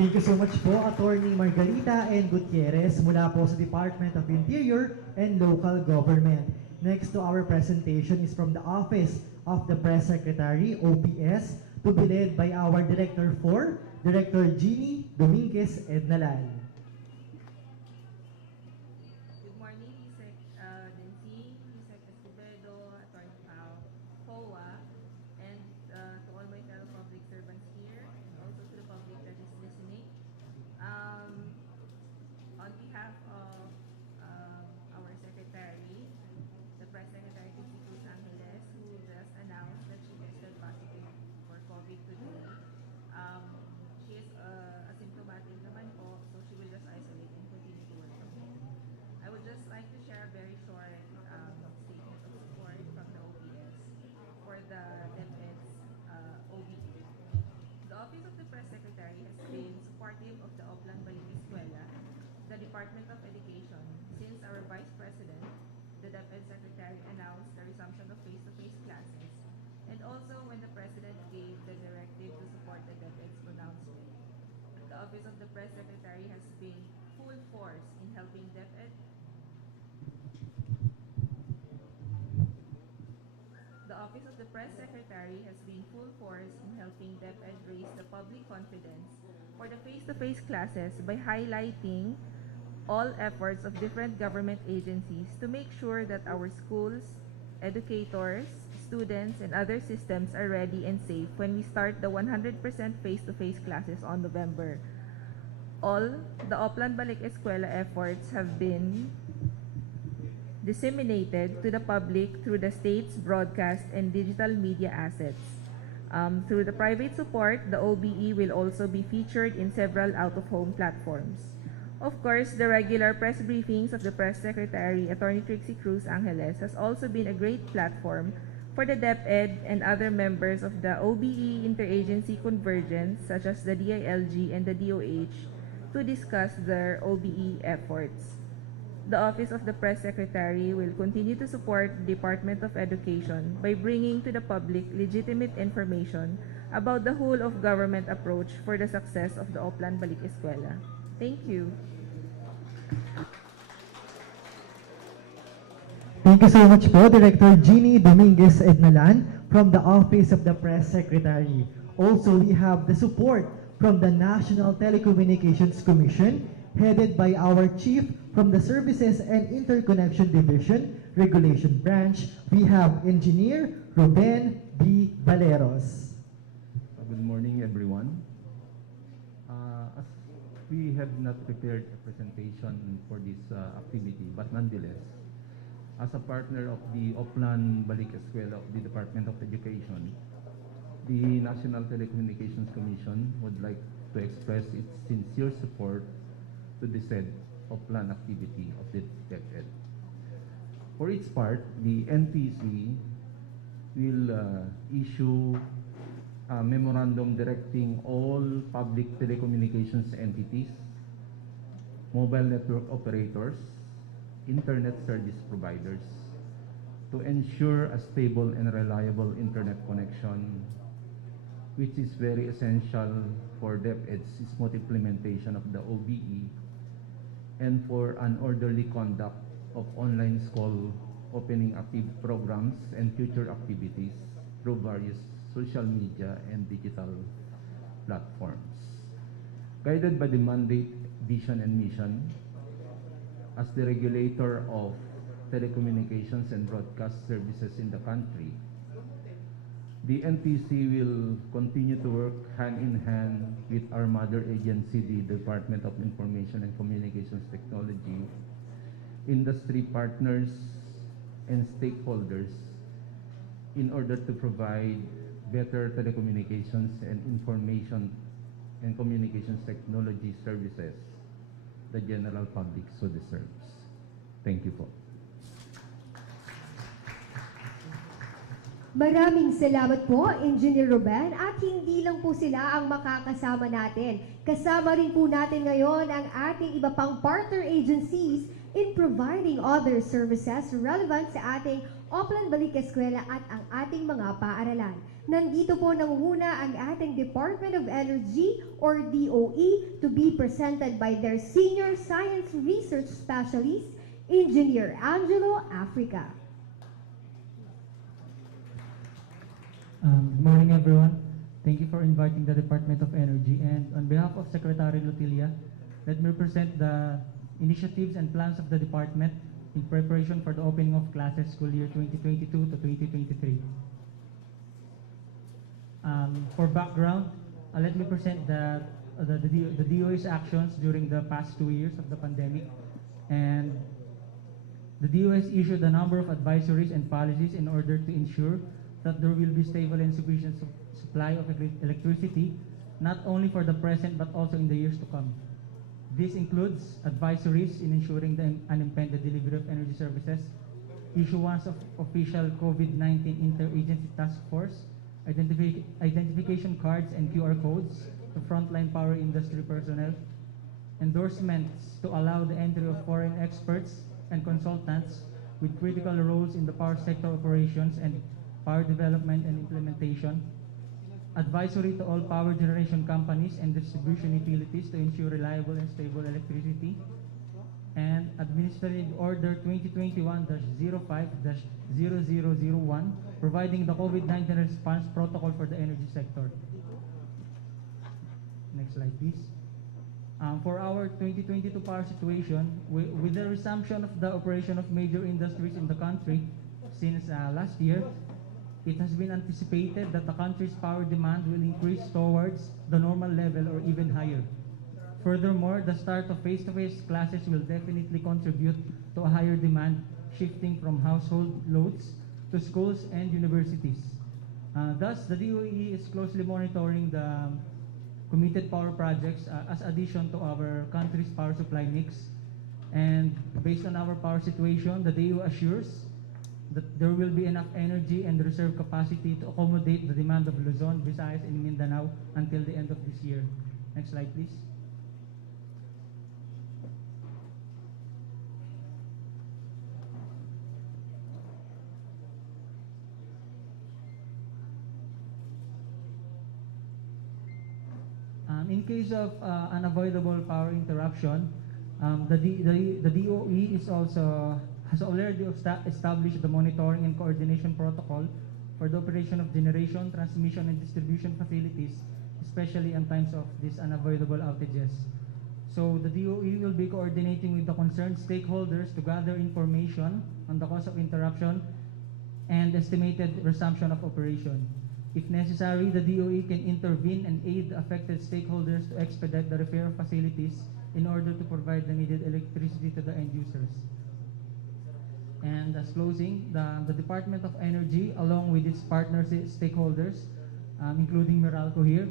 Thank you so much po, Attorney Margarita and Gutierrez mula po sa Department of Interior and Local Government. Next to our presentation is from the Office of the Press Secretary, OPS, to be led by our Director 4, Director Jeannie Dominguez Ednalal. Good morning, Isek Denzi, Isek Escobedo, Attorney Pao, FOA, and to all my fellow public servants here, and also to the public that is listening. On behalf of our Secretary, the Press Secretary Pnp Advocacy, who just announced that she tested positive for COVID today. She is asymptomatic naman po, so she will just isolate and continue to work from home. I would just like to share a very short statement of support from the OPS for the DepEd's OBE. The Office of the Press Secretary has been supportive of the Oplan Balik Eskwela, the Department of Education, since our Vice President, the DepEd Secretary, announced the resumption of face-to-face classes, and also when the President gave the directive to support the DepEd's pronouncement. The Office of the Press Secretary has been full force in helping DepEd. The Office of the Press Secretary has been full force in helping DepEd raise the public confidence for the face-to-face classes by highlighting all efforts of different government agencies to make sure that our schools, educators, students, and other systems are ready and safe when we start the 100% face-to-face classes on November. All the Oplan Balik Eskwela efforts have been disseminated to the public through the state's broadcast and digital media assets. Through the private support, the OBE will also be featured in several out-of-home platforms. Of course, the regular press briefings of the Press Secretary, Attorney Trixie Cruz Angeles, has also been a great platform for the DepEd and other members of the OBE interagency convergence, such as the DILG and the DOH, to discuss their OBE efforts. the Office of the Press Secretary will continue to support the Department of Education by bringing to the public legitimate information about the whole of government approach for the success of the Oplan Balik Eskwela. Thank you. Thank you so much po, Director Jeannie Dominguez Ednalan from the Office of the Press Secretary. Also, we have the support from the National Telecommunications Commission, headed by our Chief from the Services and Interconnection Division, Regulation Branch. We have Engineer Ruben B. Valeros. Good morning, everyone. As we have not prepared a presentation for this activity, but nonetheless, as a partner of the Oplan Balik Eskwela of the Department of Education, the National Telecommunications Commission would like to express its sincere support to the said Oplan activity of the DepEd. For its part, the NTC will issue a memorandum directing all public telecommunications entities, mobile network operators, internet service providers to ensure a stable and reliable internet connection, which is very essential for DepEd's smooth implementation of the OBE and for an orderly conduct of online school opening active programs and future activities through various social media and digital platforms. Guided by the mandate, vision, and mission, as the regulator of telecommunications and broadcast services in the country, the NTC will continue to work hand in hand with our mother agency, the Department of Information and Communications Technology, industry partners, and stakeholders in order to provide better telecommunications and information and communications technology services the general public so deserves. Thank you po. Maraming salamat po, Engineer Ruben, at hindi lang po sila ang makakasama natin. Kasama rin po natin ngayon ang ating iba pang partner agencies in providing other services relevant sa ating Oplan Balik Eskwela at ang ating mga paaralan. Nandito po nangunguna ang ating Department of Energy or DOE to be presented by their Senior Science Research Specialist, Engineer Angelo Africa. Good morning, everyone. Thank you for inviting the Department of Energy. And on behalf of Secretary Lotilia, let me present the initiatives and plans of the department in preparation for the opening of classes school year 2022 to 2023. For background, let me present the DOE's actions during the past 2 years of the pandemic. And the DOE has issued a number of advisories and policies in order to ensure that there will be stable and sufficient supply of electricity, not only for the present but also in the years to come. This includes advisories in ensuring the unimpeded delivery of energy services, issuance of official COVID-19 interagency task force, identification cards and QR codes to frontline power industry personnel, endorsements to allow the entry of foreign experts and consultants with critical roles in the power sector operations and power development and implementation, advisory to all power generation companies and distribution utilities to ensure reliable and stable electricity, and Administrative Order 2021-05-0001, providing the COVID-19 response protocol for the energy sector. Next slide, please. For our 2022 power situation, with the resumption of the operation of major industries in the country since last year, it has been anticipated that the country's power demand will increase towards the normal level or even higher. Furthermore, the start of face-to-face classes will definitely contribute to a higher demand, shifting from household loads to schools and universities. Thus, the DOE is closely monitoring the committed power projects as addition to our country's power supply mix. And based on our power situation, the DOE assures that there will be enough energy and reserve capacity to accommodate the demand of Luzon, Visayas, and Mindanao until the end of this year. Next slide, please. In case of unavoidable power interruption, the DOE has already established the monitoring and coordination protocol for the operation of generation, transmission, and distribution facilities, especially in times of these unavoidable outages. So the DOE will be coordinating with the concerned stakeholders to gather information on the cause of interruption and estimated resumption of operation. If necessary, the DOE can intervene and aid the affected stakeholders to expedite the repair of facilities in order to provide the needed electricity to the end users. And as closing, the Department of Energy, along with its partner stakeholders, including Meralco here,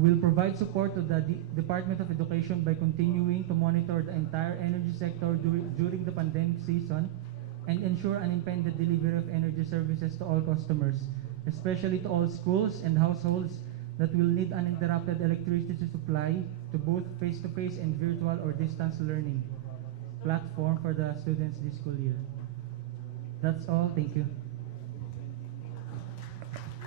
will provide support to the Department of Education by continuing to monitor the entire energy sector during the pandemic season and ensure unimpeded delivery of energy services to all customers, especially to all schools and households that will need uninterrupted electricity supply to both face-to-face and virtual or distance learning platform for the students this school year. That's all. Thank you.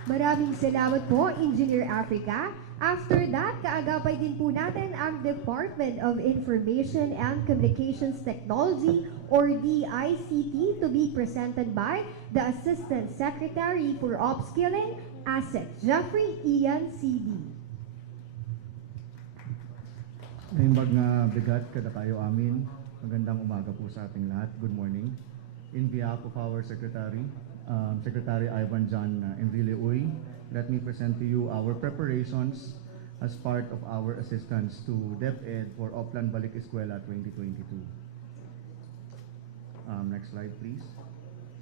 Maraming salamat po, Engineer Africa. After that, kaagapay din po natin ang Department of Information and Communications Technology or DICT to be presented by the Assistant Secretary for Upskilling, ASEC, Jeffrey Ian CD. Naimbag nga bigat kada kayo amin. Magandang umaga po sa ating lahat. Good morning. In behalf of our Secretary, Secretary Ivan John Enrile Uy, let me present to you our preparations as part of our assistance to DepEd for Oplan Balik Eskwela 2022. Next slide, please.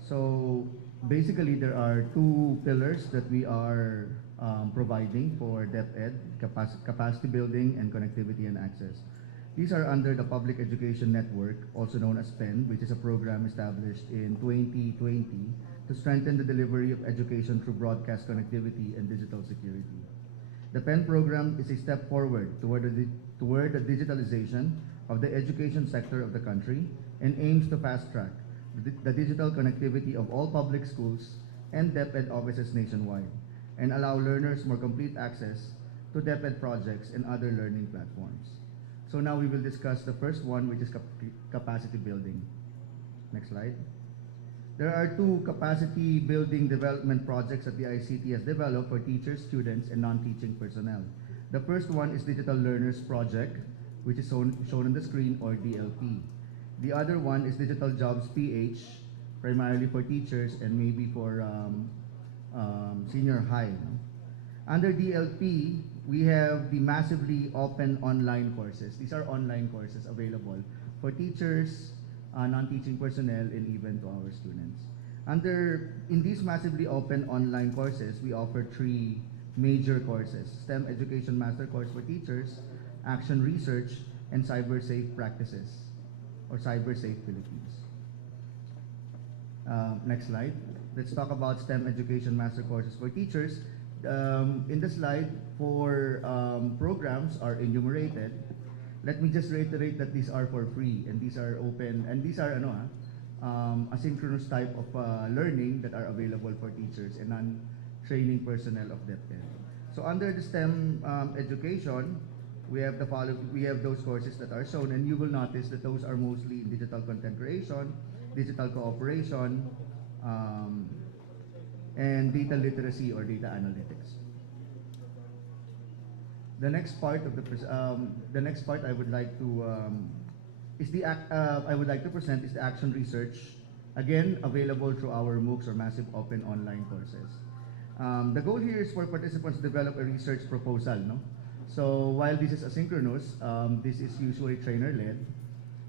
So basically, there are two pillars that we are providing for DepEd: capacity building and connectivity and access. These are under the Public Education Network, also known as PEN, which is a program established in 2020 to strengthen the delivery of education through broadcast connectivity and digital security. The PEN program is a step forward toward the digitalization of the education sector of the country and aims to fast-track the digital connectivity of all public schools and DepEd offices nationwide and allow learners more complete access to DepEd projects and other learning platforms. So now we will discuss the first one, which is capacity building. Next slide. There are two capacity building development projects that the ICT has developed for teachers, students, and non-teaching personnel. The first one is Digital Learners Project, which is shown on the screen, or DLP. The other one is Digital Jobs PH, primarily for teachers and maybe for senior high. Under DLP, we have the massively open online courses. These are online courses available for teachers, non-teaching personnel, and even to our students. In these massively open online courses, we offer three major courses: STEM Education Master Course for teachers, Action Research, and Cyber Safe Practices, or Cyber Safe Philippines. Next slide. Let's talk about STEM Education Master Courses for teachers. In the slide, four programs are enumerated. Let me just reiterate that these are for free and these are open and these are asynchronous type of learning that are available for teachers and non-training personnel of DepEd. So under the STEM education, we have those courses that are shown, and you will notice that those are mostly in digital content creation, digital cooperation, and data literacy or data analytics. The next part I would like to present is the Action Research, again available through our MOOCs or Massive Open Online Courses. The goal here is for participants to develop a research proposal. No? So while this is asynchronous, this is usually trainer-led,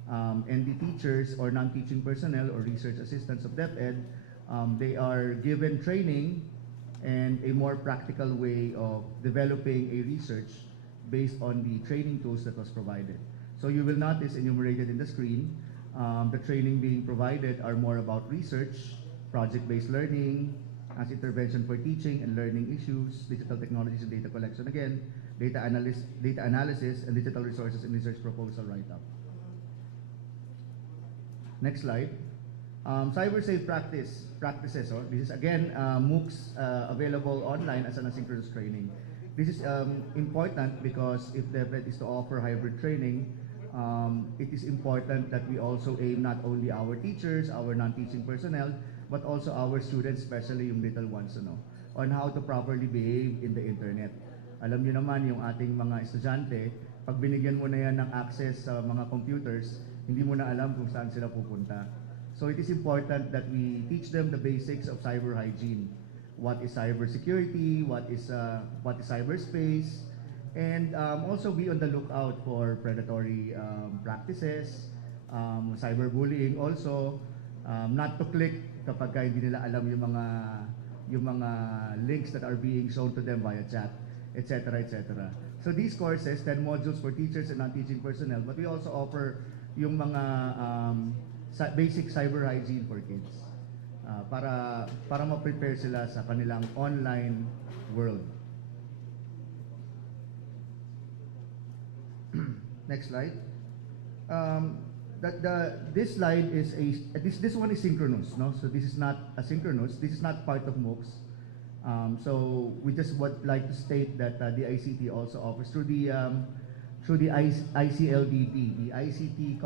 and the teachers or non-teaching personnel or research assistants of DepEd, they are given training and a more practical way of developing a research based on the training tools that was provided. So you will notice enumerated in the screen, the training being provided are more about research, project-based learning, as intervention for teaching and learning issues, digital technologies and data collection, again, data analysis, and digital resources and research proposal write-up. Next slide. Cyber safe practices. This is again MOOCs available online as an asynchronous training. This is important because if DepEd is to offer hybrid training, it is important that we also aim not only our teachers, our non-teaching personnel, but also our students, especially yung little ones, on how to properly behave in the internet. Alam niyo naman yung ating mga estudyante, pag binigyan mo na yan ng access sa mga computers, hindi mo na alam kung saan sila pupunta. So it is important that we teach them the basics of cyber hygiene. What is cybersecurity? What is cyberspace? And also be on the lookout for predatory practices, cyberbullying also, not to click kapag hindi nila alam yung mga links that are being shown to them via chat, etc., etc. So these courses, 10 modules for teachers and non-teaching personnel, but we also offer yung mga basic cyber hygiene for kids para ma-prepare sila sa kanilang online world. Next slide. This slide is this one is synchronous, no? So this is not asynchronous. This is not part of MOOCs. So we just would like to state that the ICT also offers through the ICLDB, the ICT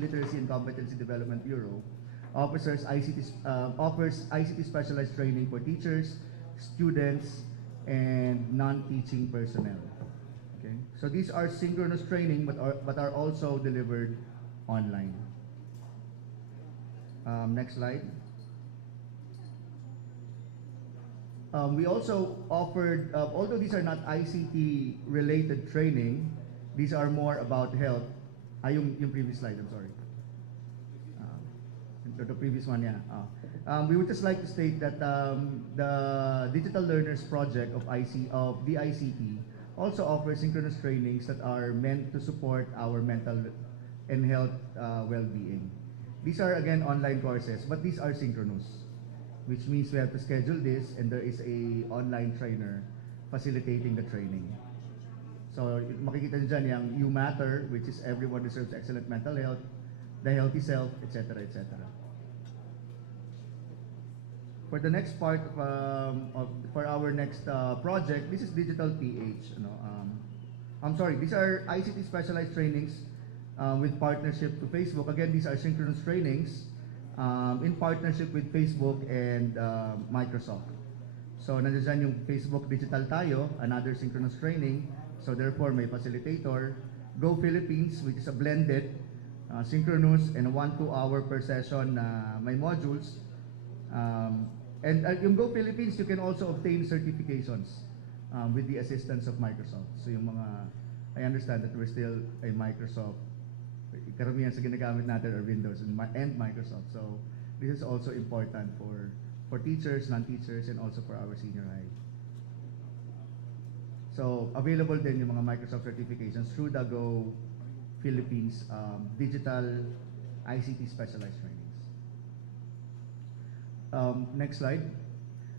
Literacy and Competency Development Bureau, offers ICT specialized training for teachers, students, and non-teaching personnel. Okay, so these are synchronous training, but are also delivered online. Next slide. We also offered, although these are not ICT related training, these are more about health. Yung previous slide, I'm sorry. The previous one, yeah. We would just like to state that the Digital Learners Project of the ICT also offers synchronous trainings that are meant to support our mental and health well-being. These are again online courses, but these are synchronous, which means we have to schedule this and there is a online trainer facilitating the training. So makikita niyo dyan yung You Matter, which is everyone deserves excellent mental health, the healthy self, etc., etc. For the next part for our next project, this is Digital PH. I'm sorry, these are ICT specialized trainings with partnership to Facebook. Again, these are synchronous trainings in partnership with Facebook and Microsoft. So nandiyan yung Facebook Digital Tayo, another synchronous training. So therefore may facilitator. Go Philippines, which is a blended, synchronous and 1-2 hour per session may modules. And yung Go Philippines, you can also obtain certifications with the assistance of Microsoft. So yung mga, I understand that we're still a Microsoft, karamihan sa ginagamit natin are Windows and Microsoft. So this is also important for teachers, non-teachers, and also for our senior high. So available din yung mga Microsoft certifications through the Go Philippines Digital ICT Specialized Trainings. Next slide.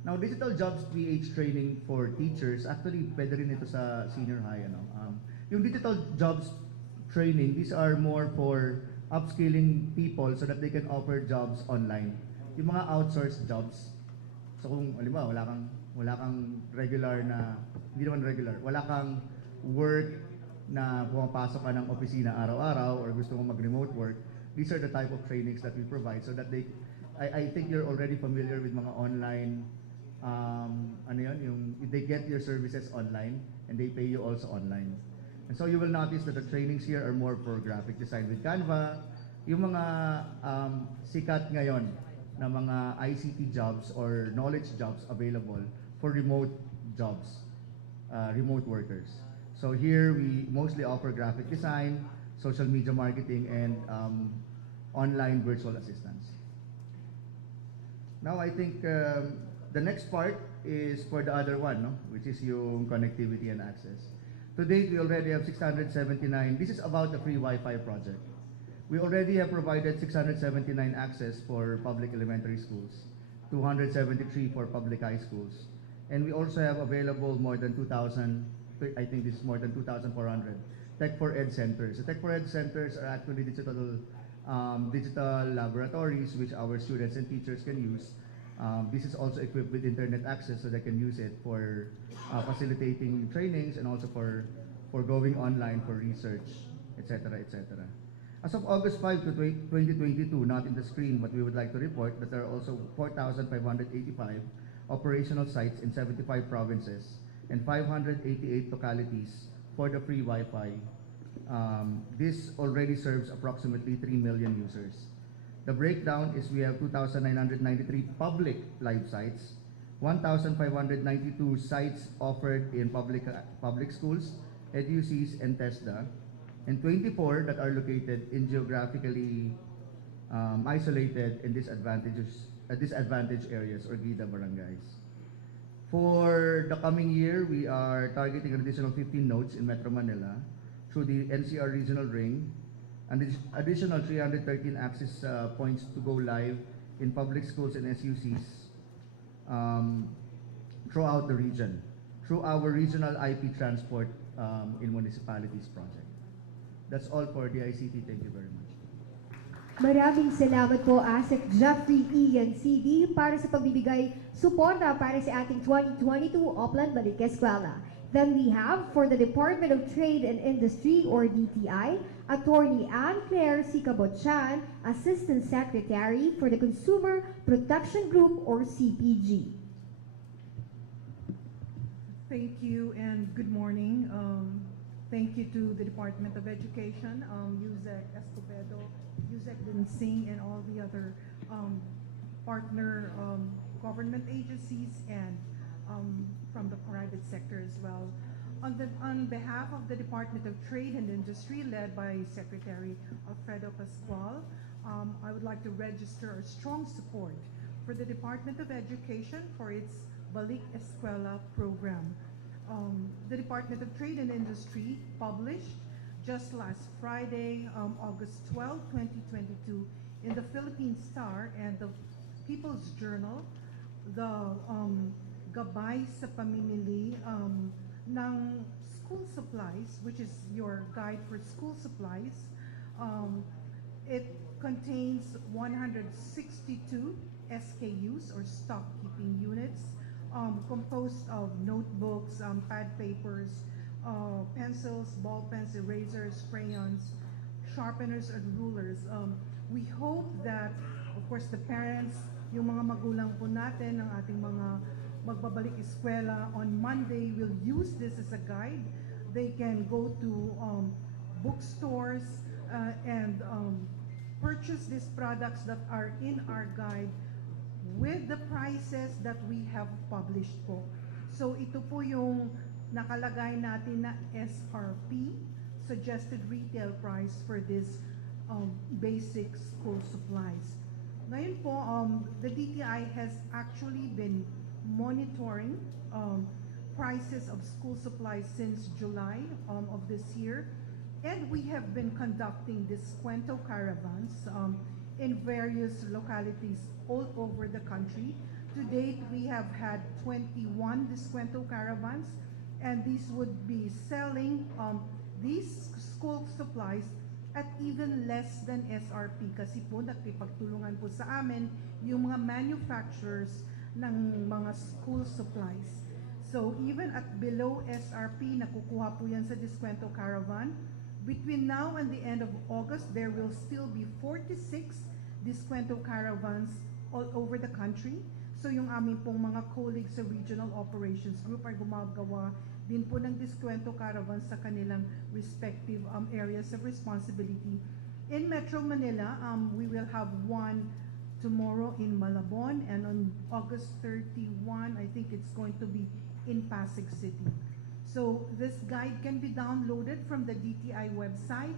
Now, Digital Jobs PH training for teachers, actually pwede rin ito sa senior high. Yung Digital Jobs training, these are more for upskilling people so that they can offer jobs online. Yung mga outsourced jobs. So kung halimbawa wala kang regular na, hindi naman regular, wala kang work na pumapasok ka ng opisina araw-araw or gusto mong mag-remote work, these are the type of trainings that we provide so that I think you're already familiar with mga online, they get your services online and they pay you also online. And so you will notice that the trainings here are more for graphic design with Canva, yung mga sikat ngayon na mga ICT jobs or knowledge jobs available for remote jobs, remote workers. So here we mostly offer graphic design, social media marketing, and online virtual assistants. Now I think the next part is for the other one, which is yung connectivity and access. To date, we already have 679. This is about the free Wi-Fi project. We already have provided 679 access for public elementary schools, 273 for public high schools, and we also have available more than 2,000, I think this is more than 2,400 Tech for Ed centers. The Tech for Ed centers are actually digital laboratories which our students and teachers can use This is also equipped with internet access so they can use it for facilitating trainings and also for going online for research, etc., etc. As of August 5 to 2022, not in the screen, but we would like to report that there are also 4,585 operational sites in 75 provinces and 588 localities for the free Wi-Fi. This already serves approximately 3 million users. The breakdown is we have 2,993 public live sites, 1,592 sites offered in public schools, EDUCs, and TESDA, and 24 that are located in geographically isolated in disadvantaged areas or GIDA barangays. For the coming year, we are targeting an additional 15 nodes in Metro Manila through the NCR Regional Ring, and additional 313 access points to go live in public schools and SUCs throughout the region through our regional IP transport in municipalities project. That's all for the ICT. Thank you very much. Maraming salamat po, ASEC Jeffrey Ian CD, para sa pagbibigay suporta para sa ating 2022 Oplan Balik Eskwela. Then we have, for the Department of Trade and Industry, or DTI, Attorney Anne Claire Sicabotchan, Assistant Secretary for the Consumer Protection Group, or CPG. Thank you and good morning. Thank you to the Department of Education, USEC Escobedo, USEC Dinsing, and all the other partner government agencies and from the private sector as well. On behalf of the Department of Trade and Industry, led by Secretary Alfredo Pascual, I would like to register our strong support for the Department of Education for its Balik Eskwela program. The Department of Trade and Industry published just last Friday, August 12, 2022, in the Philippine Star and the People's Journal, the Gabay sa Pamimili ng School Supplies, which is your guide for school supplies. It contains 162 SKUs, or stock keeping units, composed of notebooks, pad papers, pencils, ball pens, erasers, crayons, sharpeners, and rulers. We hope that, of course, the parents, yung mga magulang po natin, ng ating mga magbabalik eskwela on Monday, will use this as a guide. They can go to bookstores and purchase these products that are in our guide with the prices that we have published po. So ito po yung nakalagay natin na SRP, suggested retail price for this basic school supplies. Ngayon po, the DTI has actually been monitoring prices of school supplies since July of this year, and we have been conducting descuento caravans in various localities all over the country. To date, we have had 21 descuento caravans, and these would be selling these school supplies at even less than SRP, kasi po nakipagtulungan po sa amin yung mga manufacturers ng mga school supplies. So even at below SRP, nakukuha po yan sa descuento caravan. Between now and the end of August, there will still be 46 descuento caravans all over the country. So yung aming pong mga colleagues sa Regional Operations Group ay gumagawa din po ng descuento caravans sa kanilang respective areas of responsibility. In Metro Manila, we will have one tomorrow in Malabon, and on August 31, I think it's going to be in Pasig City. So this guide can be downloaded from the DTI website.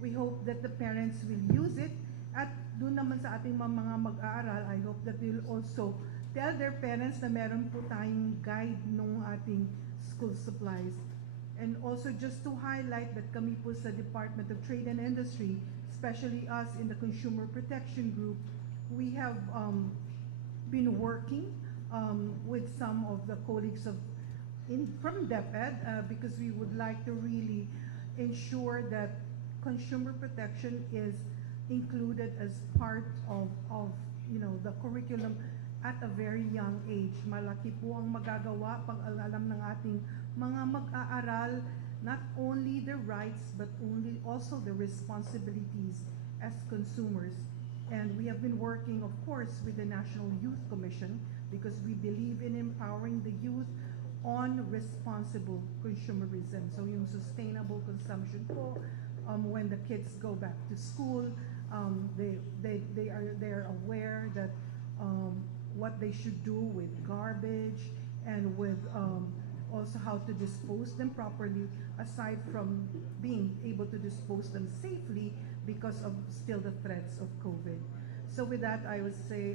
We hope that the parents will use it. At doon naman sa ating mga mag-aaral, I hope that they'll also tell their parents na meron po tayong guide nung ating school supplies. And also just to highlight that kami po sa Department of Trade and Industry, especially us in the Consumer Protection Group, we have been working with some of the colleagues from DepEd because we would like to really ensure that consumer protection is included as part of the curriculum at a very young age. Malaki po ang magagawa pag alam ng ating mga mag-aaral, not only the rights but also the responsibilities as consumers. And we have been working, of course, with the National Youth Commission because we believe in empowering the youth on responsible consumerism. So yung sustainable consumption po, when the kids go back to school, they are aware that what they should do with garbage and with also how to dispose them properly, aside from being able to dispose them safely because of still the threats of COVID. So with that, I would say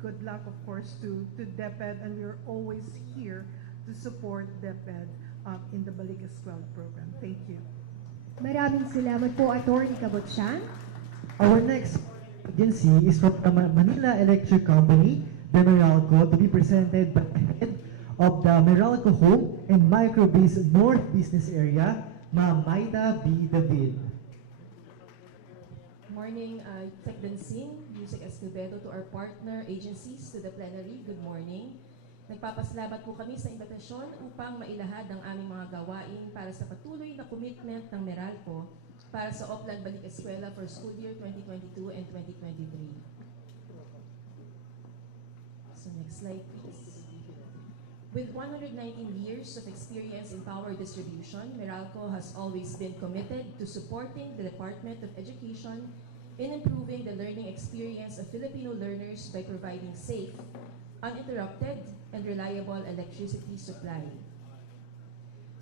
good luck, of course, to DepEd, and we're always here to support DepEd in the Balik Eskwela program. Thank you. Maraming salamat po, Attorney Cabotsan. Our next agency is from the Manila Electric Company, the Meralco, to be presented by the head of the Meralco Home and Microbase North Business Area, Ma'am Maida B. David. Morning, Tech Dancing, Music Escobedo, to our partner agencies, to the plenary, good morning. Nagpapasalamat po kami sa imbitasyon upang mailahad ang aming mga gawain para sa patuloy na commitment ng Meralco para sa Oplan Balik Eskwela for school year 2022 and 2023. So next slide, please. With 119 years of experience in power distribution, Meralco has always been committed to supporting the Department of Education in improving the learning experience of Filipino learners by providing safe, uninterrupted, and reliable electricity supply.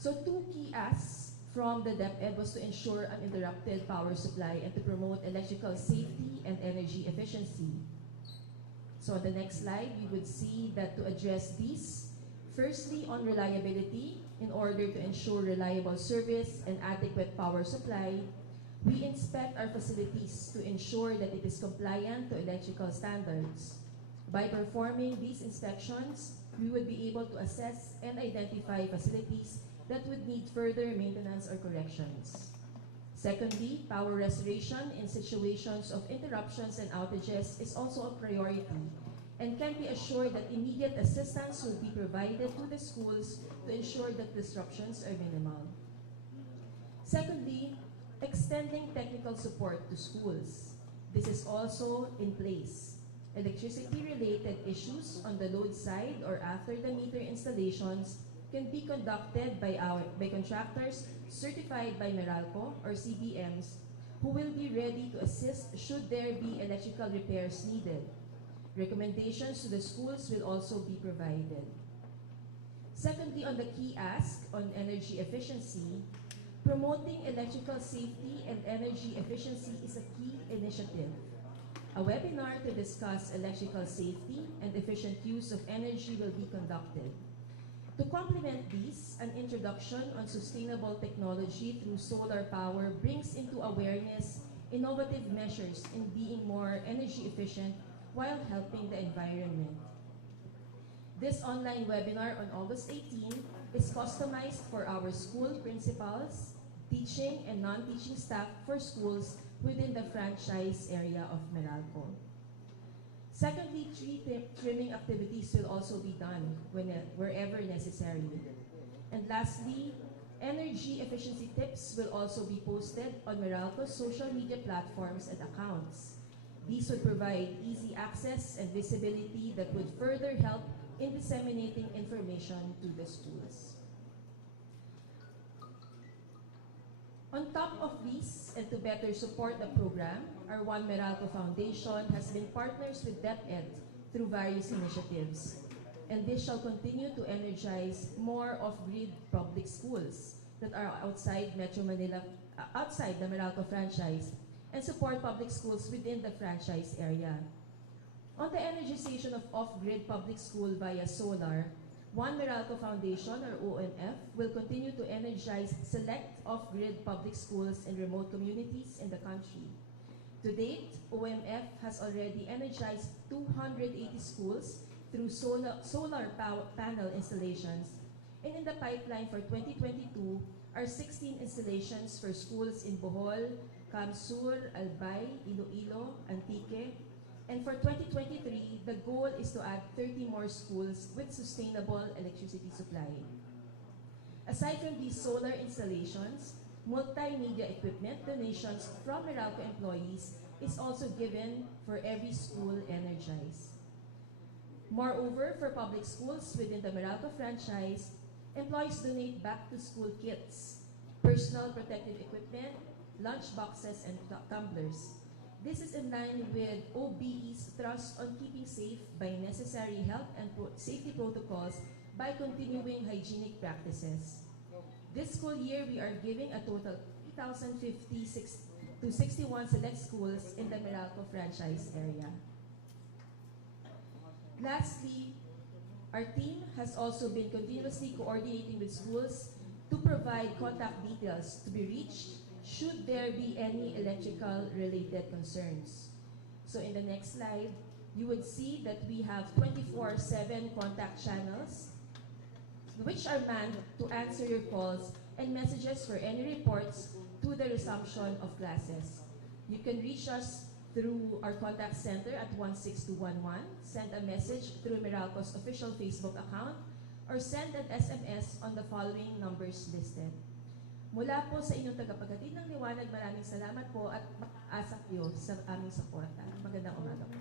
So two key asks from the DepEd was to ensure uninterrupted power supply and to promote electrical safety and energy efficiency. So on the next slide, we would see that to address these, firstly on reliability, in order to ensure reliable service and adequate power supply, we inspect our facilities to ensure that it is compliant to electrical standards. By performing these inspections, we would be able to assess and identify facilities that would need further maintenance or corrections. Secondly, power restoration in situations of interruptions and outages is also a priority and can be assured that immediate assistance will be provided to the schools to ensure that disruptions are minimal. Secondly, extending technical support to schools. This is also in place. Electricity-related issues on the load side or after the meter installations can be conducted by contractors certified by Meralco or CBMs who will be ready to assist should there be electrical repairs needed. Recommendations to the schools will also be provided. Secondly, on the key ask on energy efficiency, promoting electrical safety and energy efficiency is a key initiative. A webinar to discuss electrical safety and efficient use of energy will be conducted. To complement these, an introduction on sustainable technology through solar power brings into awareness innovative measures in being more energy efficient while helping the environment. This online webinar on August 18 is customized for our school principals, teaching and non-teaching staff for schools within the franchise area of Meralco. Secondly, tree trimming activities will also be done wherever necessary. And lastly, energy efficiency tips will also be posted on Meralco's social media platforms and accounts. These would provide easy access and visibility that would further help in disseminating information to the schools. On top of these, and to better support the program, our One Meralco Foundation has been partners with DepEd through various initiatives. And this shall continue to energize more off-grid public schools that are outside Metro Manila, outside the Meralco franchise, and support public schools within the franchise area. On the energization of off-grid public school via solar, One Meralco Foundation, or OMF, will continue to energize select off-grid public schools in remote communities in the country. To date, OMF has already energized 280 schools through solar panel installations, and in the pipeline for 2022 are 16 installations for schools in Bohol, Kamsur, Albay, Iloilo, Antique, And for 2023, the goal is to add 30 more schools with sustainable electricity supply. Aside from these solar installations, multimedia equipment donations from Meralco employees is also given for every school energized. Moreover, for public schools within the Meralco franchise, employees donate back-to-school kits, personal protective equipment, lunch boxes, and tumblers. This is in line with OBE's thrust on keeping safe by necessary health and safety protocols by continuing hygienic practices. This school year, we are giving a total of 3,056 to 61 select schools in the Meralco franchise area. Lastly, our team has also been continuously coordinating with schools to provide contact details to be reached should there be any electrical related concerns. So in the next slide, you would see that we have 24/7 contact channels which are manned to answer your calls and messages for any reports to the resumption of classes. You can reach us through our contact center at 16211, send a message through Meralco's official Facebook account, or send an SMS on the following numbers listed. Mula po sa inyong tagapaghatid ng liwanag, maraming salamat po at asa kayo sa aming suporta. Magandang umaga po.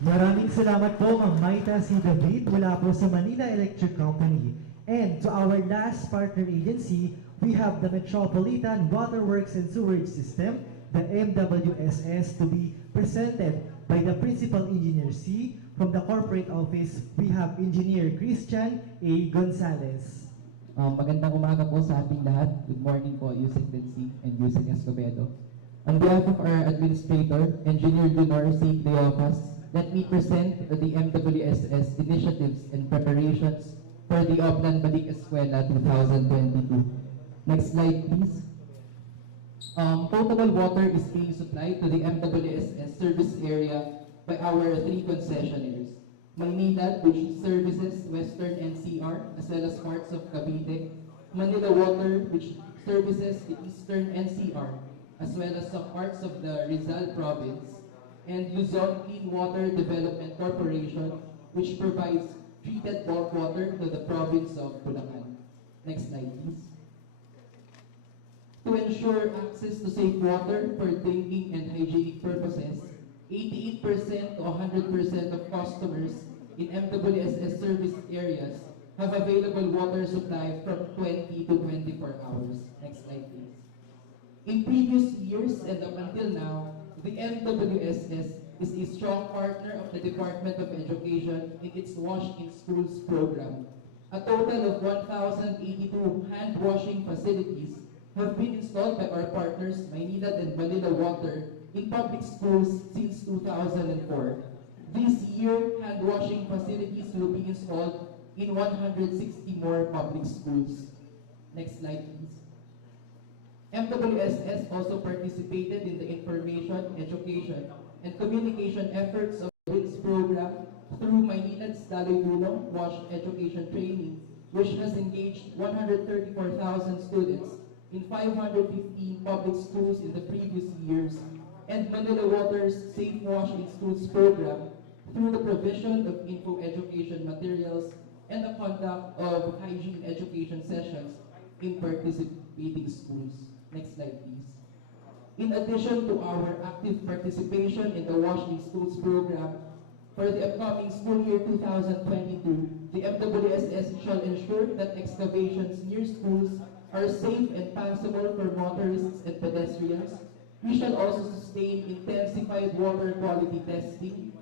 Maraming salamat po, Ma'am Maita C. David mula po sa Manila Electric Company. And to our last partner agency, we have the Metropolitan Waterworks and Sewerage System, the MWSS, to be presented by the Principal Engineer C. From the corporate office, we have Engineer Christian A. Gonzalez. Magandang umaga po sa ating lahat. Good morning po, Yusek Densi and Yusek Escobedo. On behalf of our Administrator, Engineer Leonor C. Cleofas, let me present the MWSS initiatives and preparations for the Oplan Balik Eskwela 2022. Next slide, please. Potable water is being supplied to the MWSS service area by our 3 concessionaires. Maynilad, which services Western NCR as well as parts of Cavite. Manila Water, which services the Eastern NCR as well as some parts of the Rizal province. And Luzon Clean Water Development Corporation, which provides treated bulk water to the province of Bulacan. Next slide, please. To ensure access to safe water for drinking and hygienic purposes, 88% to 100% of customers in MWSS service areas have available water supply from 20 to 24 hours. Next slide, please. In previous years and up until now, the MWSS is a strong partner of the Department of Education in its Wash in Schools program. A total of 1,082 hand washing facilities have been installed by our partners, Maynilad and Manila Water, in public schools since 2004. This year, hand washing facilities will be installed in 160 more public schools. Next slide, please. MWSS also participated in the information, education, and communication efforts of this program through Maynilad's Daloy-Dulong Wash Education Training, which has engaged 134,000 students in 515 public schools in the previous years, and Manila Water's Safe Wash in Schools program through the provision of info education materials and the conduct of hygiene education sessions in participating schools. Next slide, please. In addition to our active participation in the Wash in Schools program, for the upcoming school year 2022, the MWSS shall ensure that excavations near schools are safe and passable for motorists and pedestrians. We shall also sustain intensified water quality testing.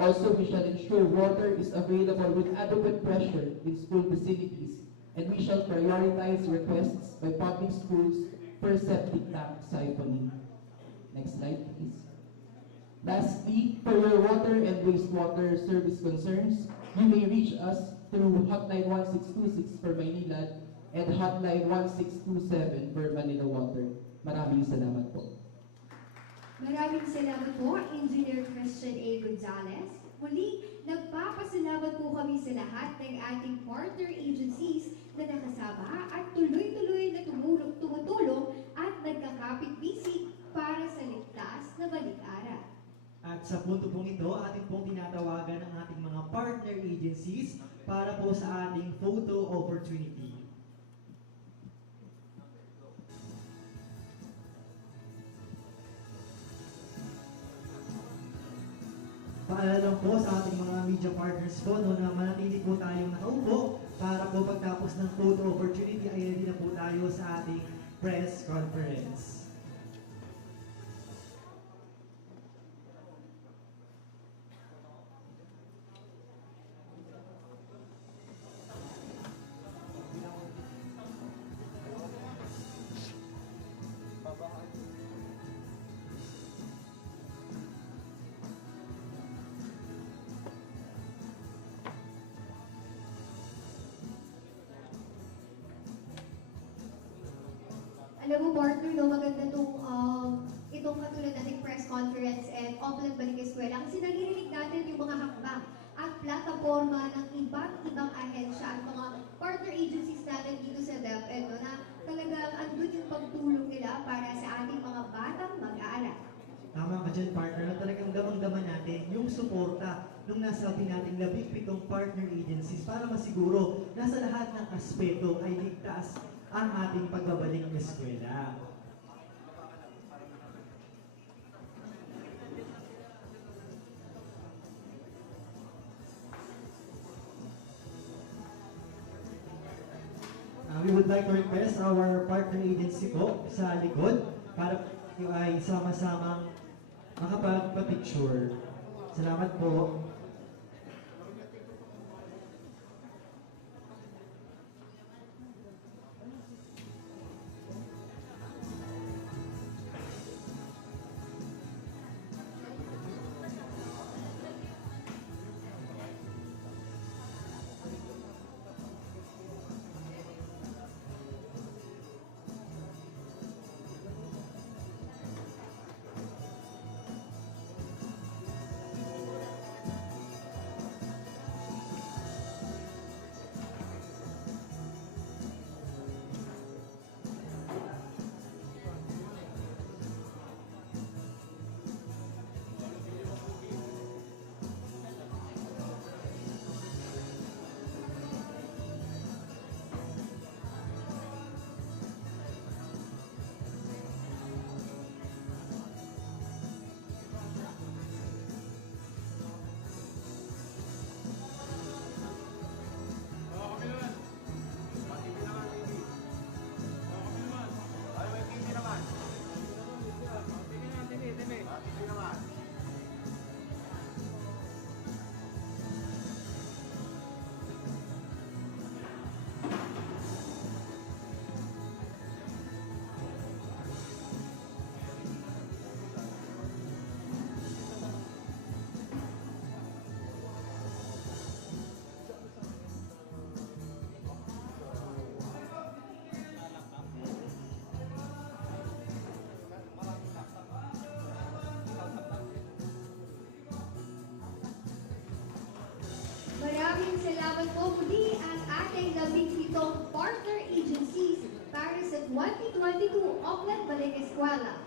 Also, we shall ensure water is available with adequate pressure in school facilities, and we shall prioritize requests by public schools for septic tank siphoning. Next slide, please. Lastly, for your water and wastewater service concerns, you may reach us through Hotline 1626 for Maynilad and Hotline 1627 for Manila Water. Maraming salamat po. Maraming salamat po, Engineer Christian A. Gonzalez. Muli, nagpapasalamat po kami sa lahat ng ating partner agencies na nakasama at tuloy-tuloy na tumutulong at nagkakapit-bisig para sa ligtas na balik-aral. At sa punto pong ito, ating pong tinatawagan ang ating mga partner agencies para po sa ating photo opportunity. Paalala lang po sa ating mga media partners po na manatili po tayong nakaupo para po pagtapos ng photo opportunity ay ready na po tayo sa ating press conference. Alam mo, partner, no, maganda itong katulad nating press conference and Oplan Balik Eskwela kasi naririnig natin yung mga hakbang at plataforma ng iba't ibang ahensya at mga partner agencies natin dito sa DepEd, no, na talagang andun yung pagtulong nila para sa ating mga batang mag-aaral. Tama ka dyan, partner, na talagang damang-dama natin yung suporta nung nasabi nating 17 partner agencies para masiguro na sa lahat ng aspeto ay ligtas ang ating pagbabalik ng eskwela. We would like to request our partner agency po sa likod para ay sama-samang makapagpa-picture. Salamat po. Maraming salamat po muli ang ating 17 partner agencies para sa 2022 Oplan Balik Eskwela.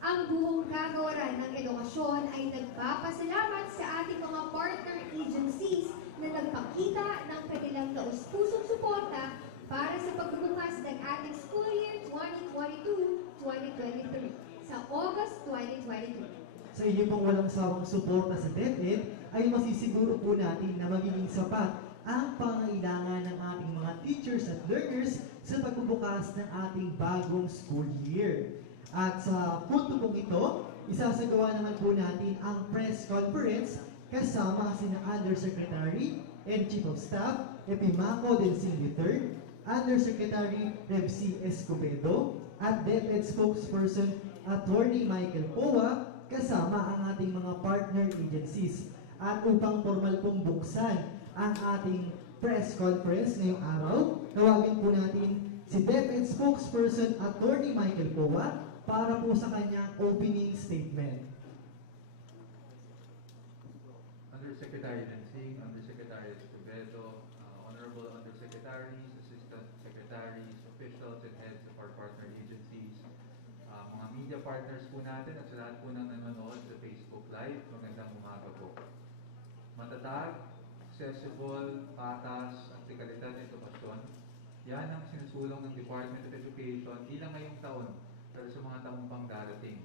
Ang buong kagawaran ng edukasyon ay nagpapasalamat sa ating mga partner agencies na nagpakita ng kanilang taus-pusong suporta para sa pagbubukas ng ating school year 2022-2023 sa August 2022. Sa inyo pong walang sawang suporta sa DepEd, ay masisiguro po natin na magiging sapat ang pangailangan ng ating mga teachers at learners sa pagbubukas ng ating bagong school year. At sa punto pong ito, isasagawa naman po natin ang press conference kasama sina Undersecretary and Chief of Staff Epimako Densing III, Undersecretary Revsi Escobedo, at DepEd spokesperson Attorney Michael Poa, kasama ang ating mga partner agencies. At upang formal pong buksan ang ating press conference ngayong araw, tawagin po natin si DepEd spokesperson Attorney Michael Poa para po sa kanyang opening statement. Undersecretary Densing, Undersecretary Escobedo, Honorable Undersecretaries, Assistant Secretaries, officials and heads of our partner agencies, mga media partners po natin at sa lahat po ng nanonood sa Facebook Live, magandang umaga po. Matatag, accessible, patas, at kalidad ng edukasyon, yan ang sinusulong ng Department of Education di lang ngayong taon, pero sa mga taong pang darating.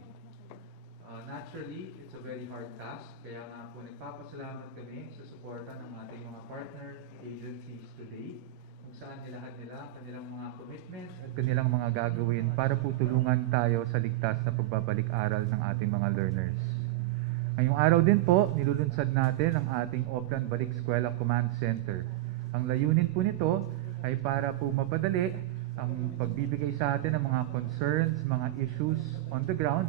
Naturally, it's a very hard task, kaya nga po nagpapasalamat kami sa suporta ng ating mga partner agencies today, kung saan nilahad nila kanilang mga commitments at kanilang mga gagawin para po tulungan tayo sa ligtas na pagbabalik-aral ng ating mga learners. Ngayong araw din po, nilulunsad natin ang ating Oplan Balik Eskwela Command Center. Ang layunin po nito ay para po mapadali ang pagbibigay sa atin ng mga concerns, mga issues on the ground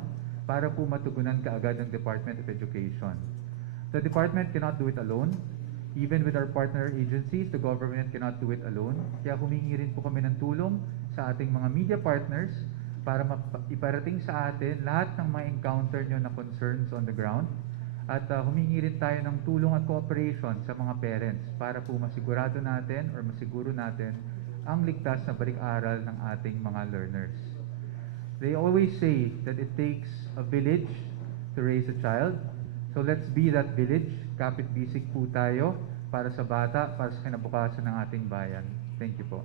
para po matugunan kaagad ng Department of Education. The department cannot do it alone. Even with our partner agencies, the government cannot do it alone. Kaya humingi rin po kami ng tulong sa ating mga media partners para iparating sa atin lahat ng ma-encounter nyo na concerns on the ground. At humingi rin tayo ng tulong at cooperation sa mga parents para po masigurado natin or masiguro natin ang ligtas na balik-aral ng ating mga learners. They always say that it takes a village to raise a child. So let's be that village. Kapit-bisig po tayo para sa bata, para sa kinabukasan ng ating bayan. Thank you po.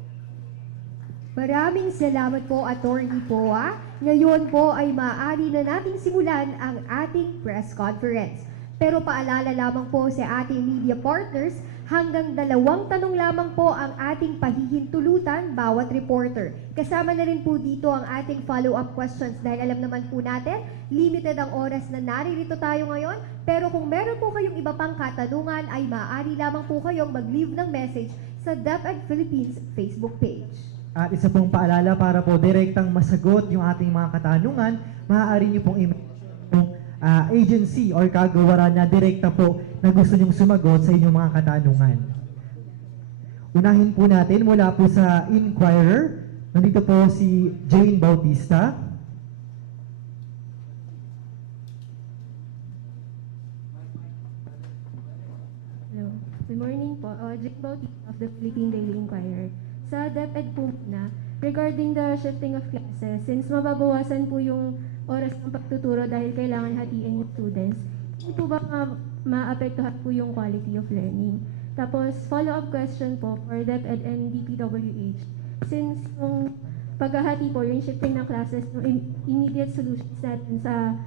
Maraming salamat po, Attorney Poa. Ngayon po ay maaari na nating simulan ang ating press conference. Pero paalala lamang po sa ating media partners, hanggang 2 tanong lamang po ang ating pahihintulutan bawat reporter. Kasama na rin po dito ang ating follow-up questions dahil alam naman po natin, limited ang oras na naririto tayo ngayon. Pero kung meron po kayong iba pang katanungan, ay maaari lamang po kayong mag-leave ng message sa DepEd Philippines Facebook page. At isa pong paalala para po direktang masagot yung ating mga katanungan, maaari niyo pong agency or kagawaran na direkta po na gusto nyong sumagot sa inyong mga katanungan. Unahin po natin mula po sa Inquirer. Nandito po si Jane Bautista. Hello. Good morning po. Jane Bautista of the Philippine Daily Inquirer. Sa DepEd po na, regarding the shifting of classes, since mababawasan po yung oras ng pagtuturo dahil kailangan hatiin yung students, hindi po ba maapektuhan po yung quality of learning? Tapos, follow-up question po for DepEd and DPWH. Since yung paghahati po, yung shifting ng classes, yung immediate solutions natin sa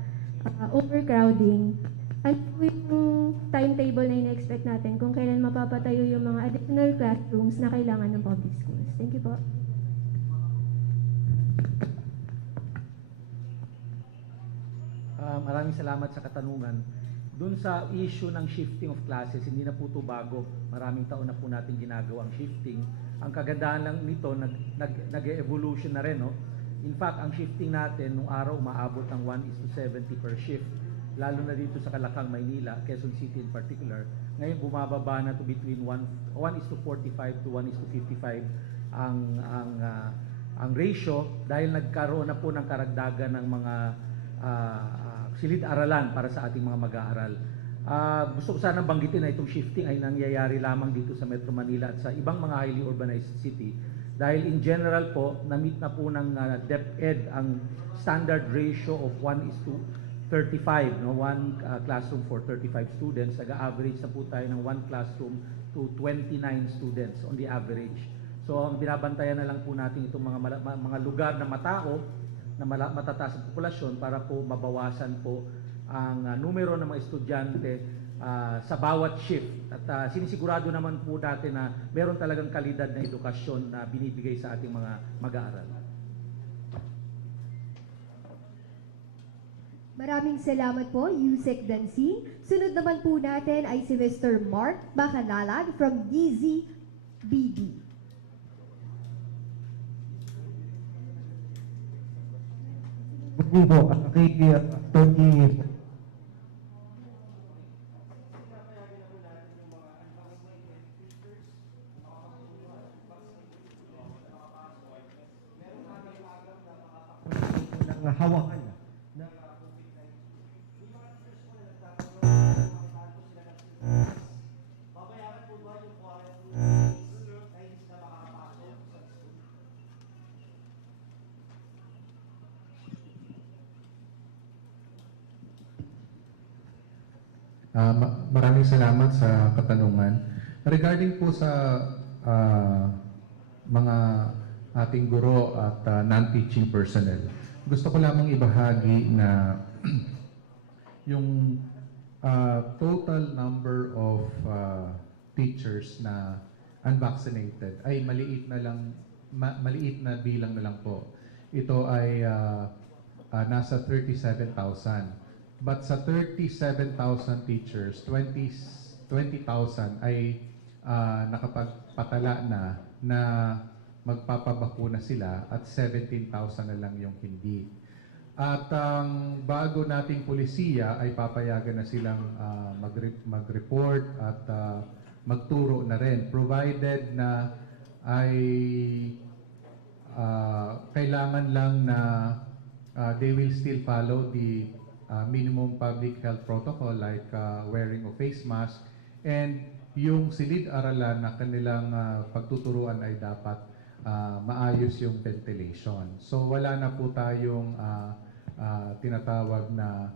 overcrowding, ano po yung timetable na ina-expect natin kung kailan mapapatayo yung mga additional classrooms na kailangan ng public schools? Thank you po. Maraming salamat sa katanungan. Doon sa issue ng shifting of classes, hindi na po ito bago. Maraming taon na po natin ginagawa ang shifting. Ang kagandahan lang nito, nag-evolution na rin. No? In fact, ang shifting natin, nung araw, umaabot ng 1:70 per shift. Lalo na dito sa Kalakang, Maynila, Quezon City in particular. Ngayon, bumababa na to between 1:45 to 1:55 ang ratio dahil nagkaroon na po ng karagdagan ng mga silid-aralan para sa ating mga mag-aaral. Gusto ko sana banggitin na itong shifting ay nangyayari lamang dito sa Metro Manila at sa ibang mga highly urbanized city. Dahil in general po, na-meet na po ng DepEd ang standard ratio of 1:35, no? One classroom for 35 students. Nag-average na po tayo ng 1 classroom to 29 students on the average. So ang binabantayan na lang po natin itong mga lugar na matao, na matataas ang populasyon para po mabawasan po ang numero ng mga estudyante sa bawat shift. At sinisigurado naman po natin na meron talagang kalidad na edukasyon na binibigay sa ating mga mag-aaral. Maraming salamat po, Yusek Dancing. Sunod naman po natin ay si Mr. Mark Bacalalan from DZBB. Good po, kay Tony. Hawakan na Maraming salamat sa katanungan. Regarding po sa mga ating guro at non-teaching personnel, gusto ko lamang ibahagi na yung total number of teachers na unvaccinated ay maliit na bilang na lang po. Ito ay nasa 37,000. But sa 37,000 teachers, 20,000 ay nakapagpatala na magpapabakuna sila at 17,000 na lang yung hindi. At ang bago nating polisiya ay papayagan na silang mag-report at magturo na rin, provided na ay kailangan lang na they will still follow the minimum public health protocol like wearing of face mask, and yung silid-aralan na kanilang pagtuturuan ay dapat maayos yung ventilation. So wala na po tayong tinatawag na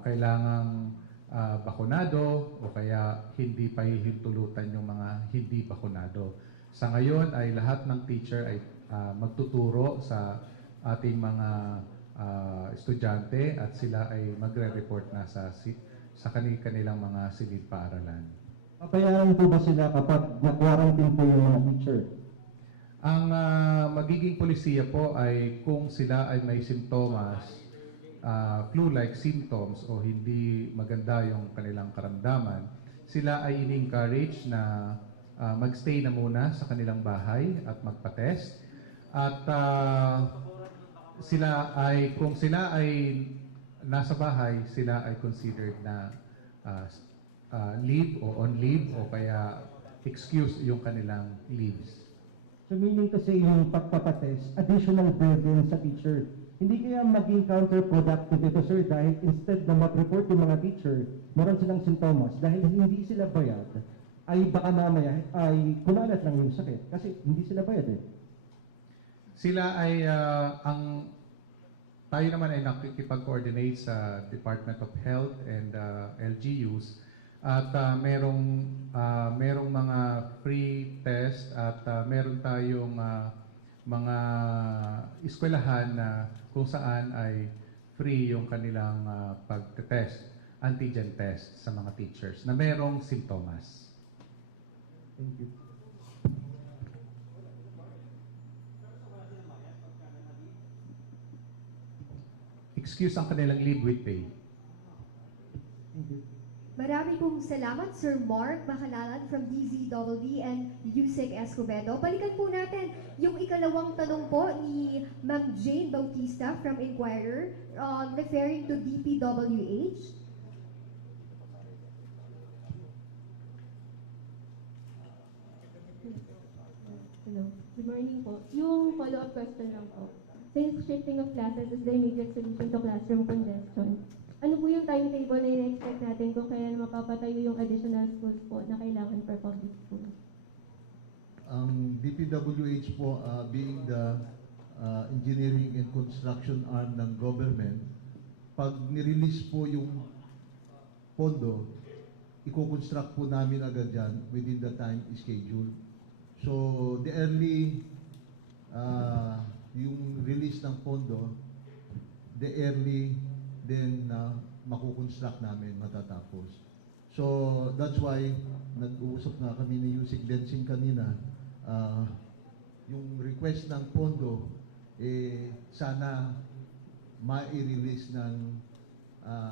kailangang bakunado o kaya hindi pahihintulutan yung mga hindi bakunado. Sa ngayon ay lahat ng teacher ay magtuturo sa ating mga estudyante at sila ay magre-report na sa kanilang mga silid paaralan. Papayagan po ba sila kapag na-quarantine po yung mga teacher? Ang magiging polisiya po ay kung sila ay may simptomas, flu-like symptoms o hindi maganda yung kanilang karamdaman, sila ay in-encourage na magstay na muna sa kanilang bahay at magpa-test. At kung sila ay nasa bahay, sila ay considered na leave o on leave o kaya excuse yung kanilang leaves. So meaning kasi yung pagpapatest, additional burden sa teacher. Hindi kaya maging counterproductive ito, sir, dahil instead na mag-report yung mga teacher, meron silang sintomas, dahil hindi sila bayad, ay baka mamaya ay kumalat lang yung sakit kasi hindi sila bayad eh. Sila ay, tayo naman ay nakikipag-coordinate sa Department of Health and LGUs at merong mga free test at meron tayong mga eskwelahan na kung saan ay free yung kanilang pag-test, antigen test sa mga teachers na merong simptomas. Thank you. Excuse ang kanilang leave with pay. Marami pong salamat, Sir Mark Bacalalan from DZWD and Yusek Escobedo. Balikan po natin yung ikalawang tanong po ni Ma'am Jane Bautista from Inquirer referring to DPWH. Hello. Good morning po. Yung follow-up question lang po. Since shifting of classes is the immediate solution to classroom congestion, ano po yung timetable na ina-expect natin kung kailan mapapatayo yung additional schools po na kailangan for public schools? Ang DPWH po, being the engineering and construction arm ng government, pag nirelease po yung pondo, i-construct po namin agad yan within the time schedule. So, the early, yung release ng pondo, the early, then makukonstruct namin, matatapos. So, that's why nag-uusap na kami ni Yusik Densing kanina, yung request ng pondo, sana ma-release ng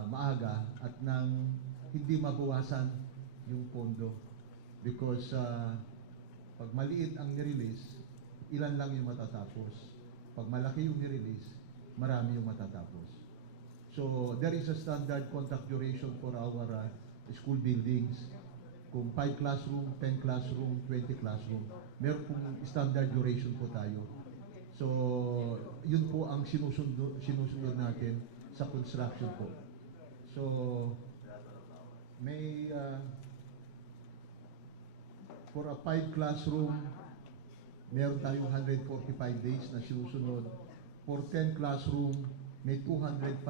maaga at nang hindi mabawasan yung pondo. Because pag maliit ang nirelease, ilan lang yung matatapos. Pag malaki yung nirelease, marami yung matatapos. So, there is a standard contract duration for our school buildings. Kung 5 classroom, 10 classroom, 20 classroom, meron pong standard duration po tayo. So, yun po ang sinusunod natin sa construction po. So, may for a 5 classroom, meron tayong 145 days na sinusunod. For 10 classroom, may 205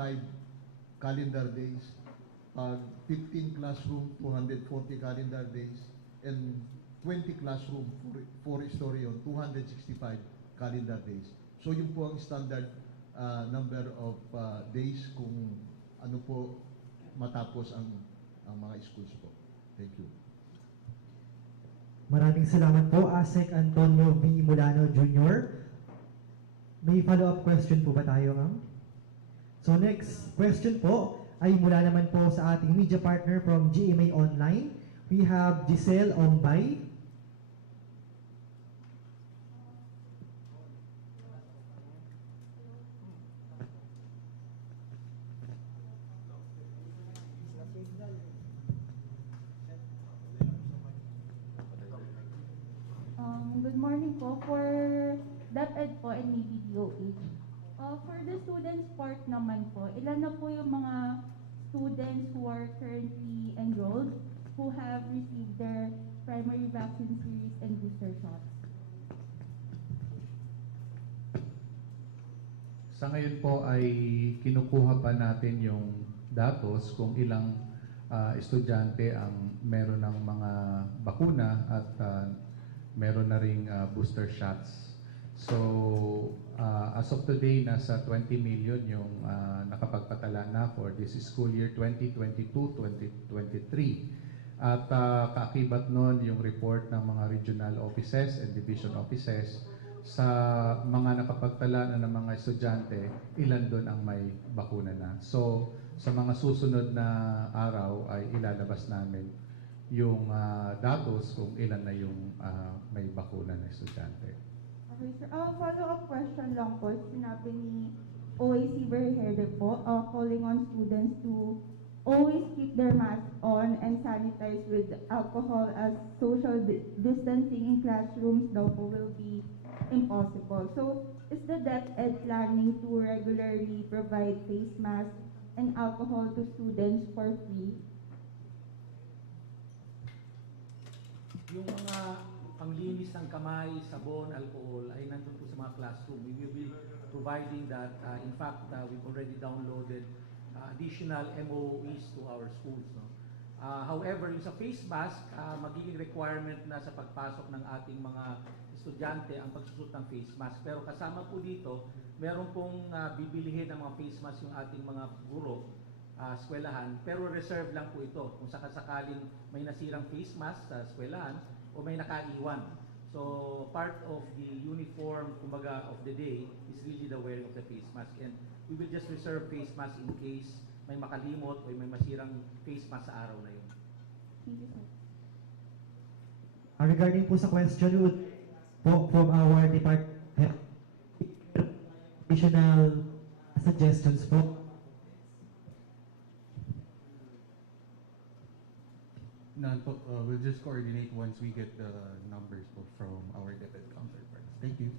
calendar days. pag 15 classroom, 240 calendar days, and 20 classroom, 4 story yun, 265 calendar days. So yun po ang standard number of days kung ano po matapos ang mga schools po. Thank you. Maraming salamat po, ASEC Antonio V. Mulano Jr. May follow-up question po ba tayo, ma'am? So next question po ay mula naman po sa ating media partner from GMA Online. We have Giselle Ombay. Good morning po. For DepEd po and maybe DOH. For the students part naman po, ilan na po yung mga students who are currently enrolled who have received their primary vaccine series and booster shots? Sa ngayon po ay kinukuha pa natin yung datos kung ilang estudyante ang meron ng mga bakuna at meron na ring booster shots. So, as of today, nasa 20 million yung nakapagpatala na for this school year 2022-2023. At kaakibat nun yung report ng mga regional offices and division offices sa mga nakapagtala na ng mga estudyante, ilan doon ang may bakuna na. So, sa mga susunod na araw ay ilalabas namin yung datos kung ilan na yung may bakuna na estudyante. Okay, sir. Follow-up question lang po. Sinabi ni OAC Verherde po, calling on students to always keep their mask on and sanitize with alcohol as social distancing in classrooms daw po will be impossible. So, is the DepEd planning to regularly provide face masks and alcohol to students for free? Yung mga panglinis ng kamay, sabon, alcohol ay nandun po sa mga classroom. We will be providing that. In fact, we've already downloaded additional MOEs to our schools. No? However, yung sa face mask, magiging requirement na sa pagpasok ng ating mga estudyante ang pagsusot ng face mask. Pero kasama po dito, meron pong bibilihin ng mga face mask yung ating mga guro, eskwelahan, pero reserve lang po ito. Kung sakasakaling may nasirang face mask sa eskwelahan o may nakaiwan. So, part of the uniform, kumbaga, of the day is really the wearing of the face mask. And we will just reserve face mask in case may makalimot o may masirang face mask sa araw na yun. Thank you, sir. Regarding po sa question po from our department, additional suggestions po. None po. We'll just coordinate once we get the numbers po from our DepEd counterparts. Thank you.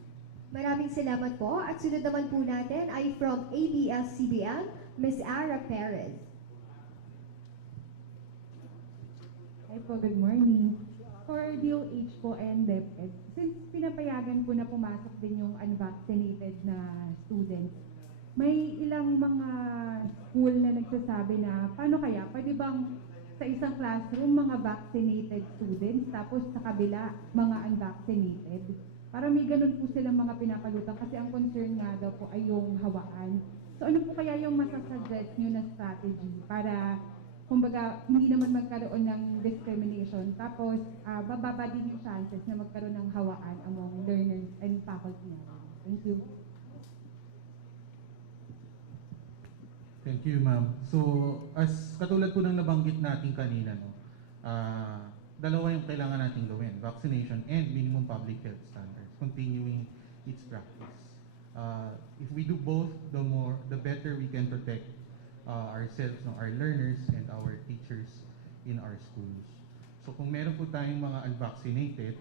Maraming salamat po. At sunod naman po natin ay from ABS-CBN, Ms. Ara Perez. Hi po, good morning. For DOH po and DepEd, since pinapayagan po na pumasok din yung unvaccinated na students, may ilang mga school na nagsasabi na paano kaya, pwede bang sa isang classroom mga vaccinated students tapos sa kabila mga unvaccinated? Para may ganun po silang mga pinapalutang kasi ang concern nga daw po ay yung hawaan. So ano po kaya yung masasuggest nyo na strategy para kumbaga hindi naman magkaroon ng discrimination tapos bababa din yung chances na magkaroon ng hawaan among learners and faculty natin? Thank you. Thank you, ma'am. So, as katulad po ng nabanggit natin kanina, no, dalawa yung kailangan natin gawin, vaccination and minimum public health standards, continuing its practice. If we do both, the better we can protect ourselves, no, our learners and our teachers in our schools. So kung meron po tayong mga unvaccinated,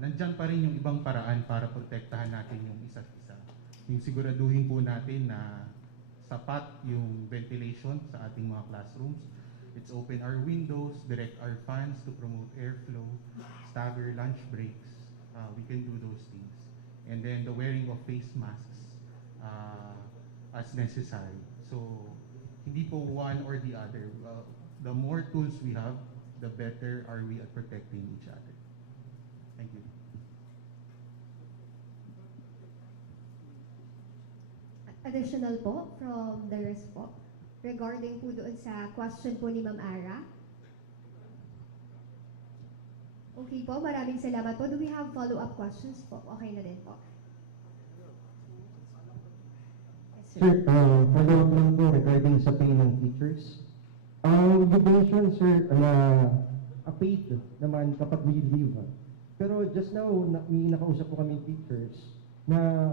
nandyan pa rin yung ibang paraan para protektahan natin yung isa't isa. Yung siguraduhin po natin na sapat yung ventilation sa ating mga classrooms. Let's open our windows, direct our fans to promote airflow, stagger lunch breaks. We can do those things. And then the wearing of face masks as necessary. So Hindi po one or the other. The more tools we have, the better are we at protecting each other. Thank you. Additional po from the rest po regarding po doon sa question po ni Ma'am Ara. Okay po, maraming salamat po. Do we have follow-up questions po? Okay na din po. Yes, Sir, follow-up lang po regarding sa pay ng teachers. You mentioned, sir, na paid naman kapag may leave. Pero just now, may nakausap po kami teachers na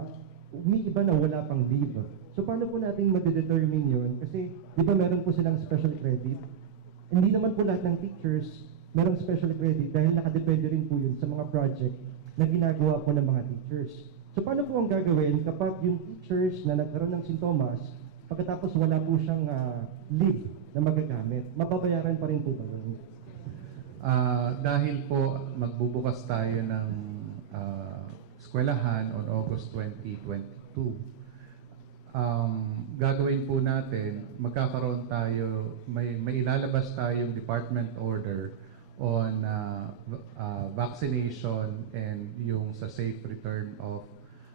may iba na wala pang leave. So paano po natin madedetermine yun? Kasi di ba meron po silang special credit? Hindi naman po lahat ng teachers merong special credit dahil nakadepende rin po yun sa mga project na ginagawa po ng mga teachers. So paano po ang gagawin kapag yung teachers na nagkaroon ng sintomas, pagkatapos wala po siyang leave na magagamit, mababayaran pa rin po ba yun? Dahil po magbubukas tayo ng eskwelahan on August 2022, gagawin po natin, magkakaroon tayo, may ilalabas tayong department order on vaccination and yung sa safe return of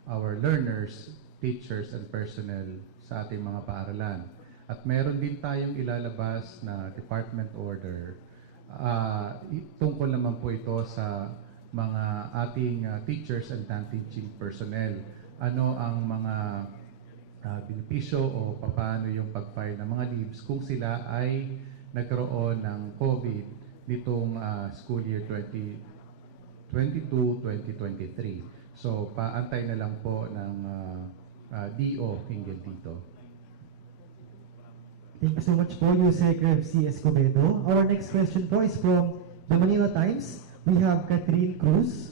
our learners, teachers, and personnel sa ating mga paaralan. At meron din tayong ilalabas na department order. Tungkol naman po ito sa mga ating teachers and non-teaching personnel. Ano ang mga benepisyo o paano yung pag-file ng mga leaves kung sila ay nagkaroon ng COVID nitong school year 2022-2023. So, paantay na lang po ng DO hinggil dito. Thank you so much po, Yusek Rev C. Escobedo. Our next question po is from the Manila Times. We have Catherine Cruz.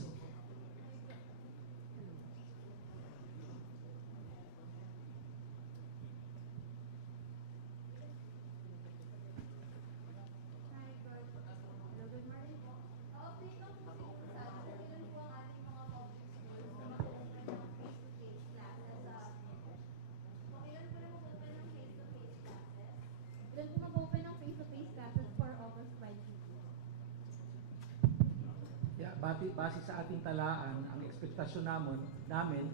Base sa ating talaan, ang ekspektasyon namin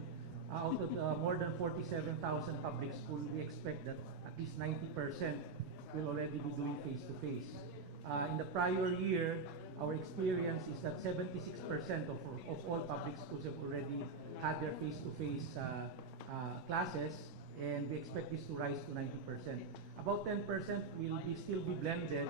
out of more than 47,000 public schools, we expect that at least 90% will already be doing face-to-face. In the prior year, our experience is that 76% of all public schools have already had their face-to-face classes, and we expect this to rise to 90%. About 10% will still be blended,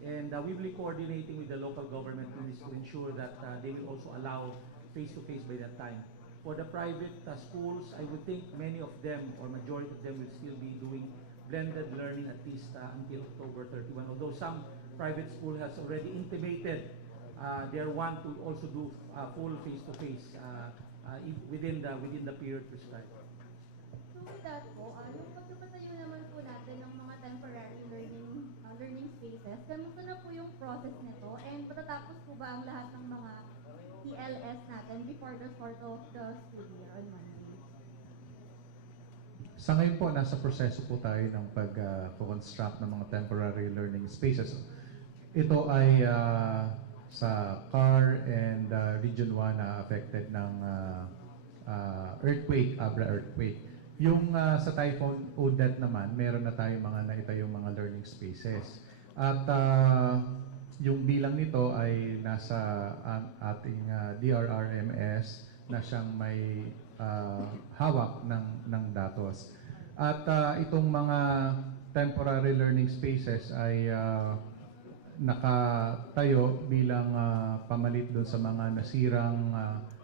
and we will be coordinating with the local government to ensure that they will also allow face-to-face by that time. For the private schools, I would think many of them or majority of them will still be doing blended learning at least until October 31. Although some private school has already intimated they want to also do full face-to-face within the period prescribed. So with that po, yung pagpapatayo naman po natin ng mga temporary learning spaces, kamusta na po yung process nito and matatapos po ba ang lahat ng mga TLS natin before the start of the school year on Monday? Sa ngayon po, nasa proseso po tayo ng pag-construct ng mga temporary learning spaces. Ito ay sa CAR and Region 1 na affected ng earthquake, Abra earthquake. Yung sa Typhoon Odette naman, meron na tayong mga naitayong mga learning spaces. At yung bilang nito ay nasa ating DRRMS na siyang may hawak ng datos. At itong mga temporary learning spaces ay nakatayo bilang pamalit doon sa mga nasirang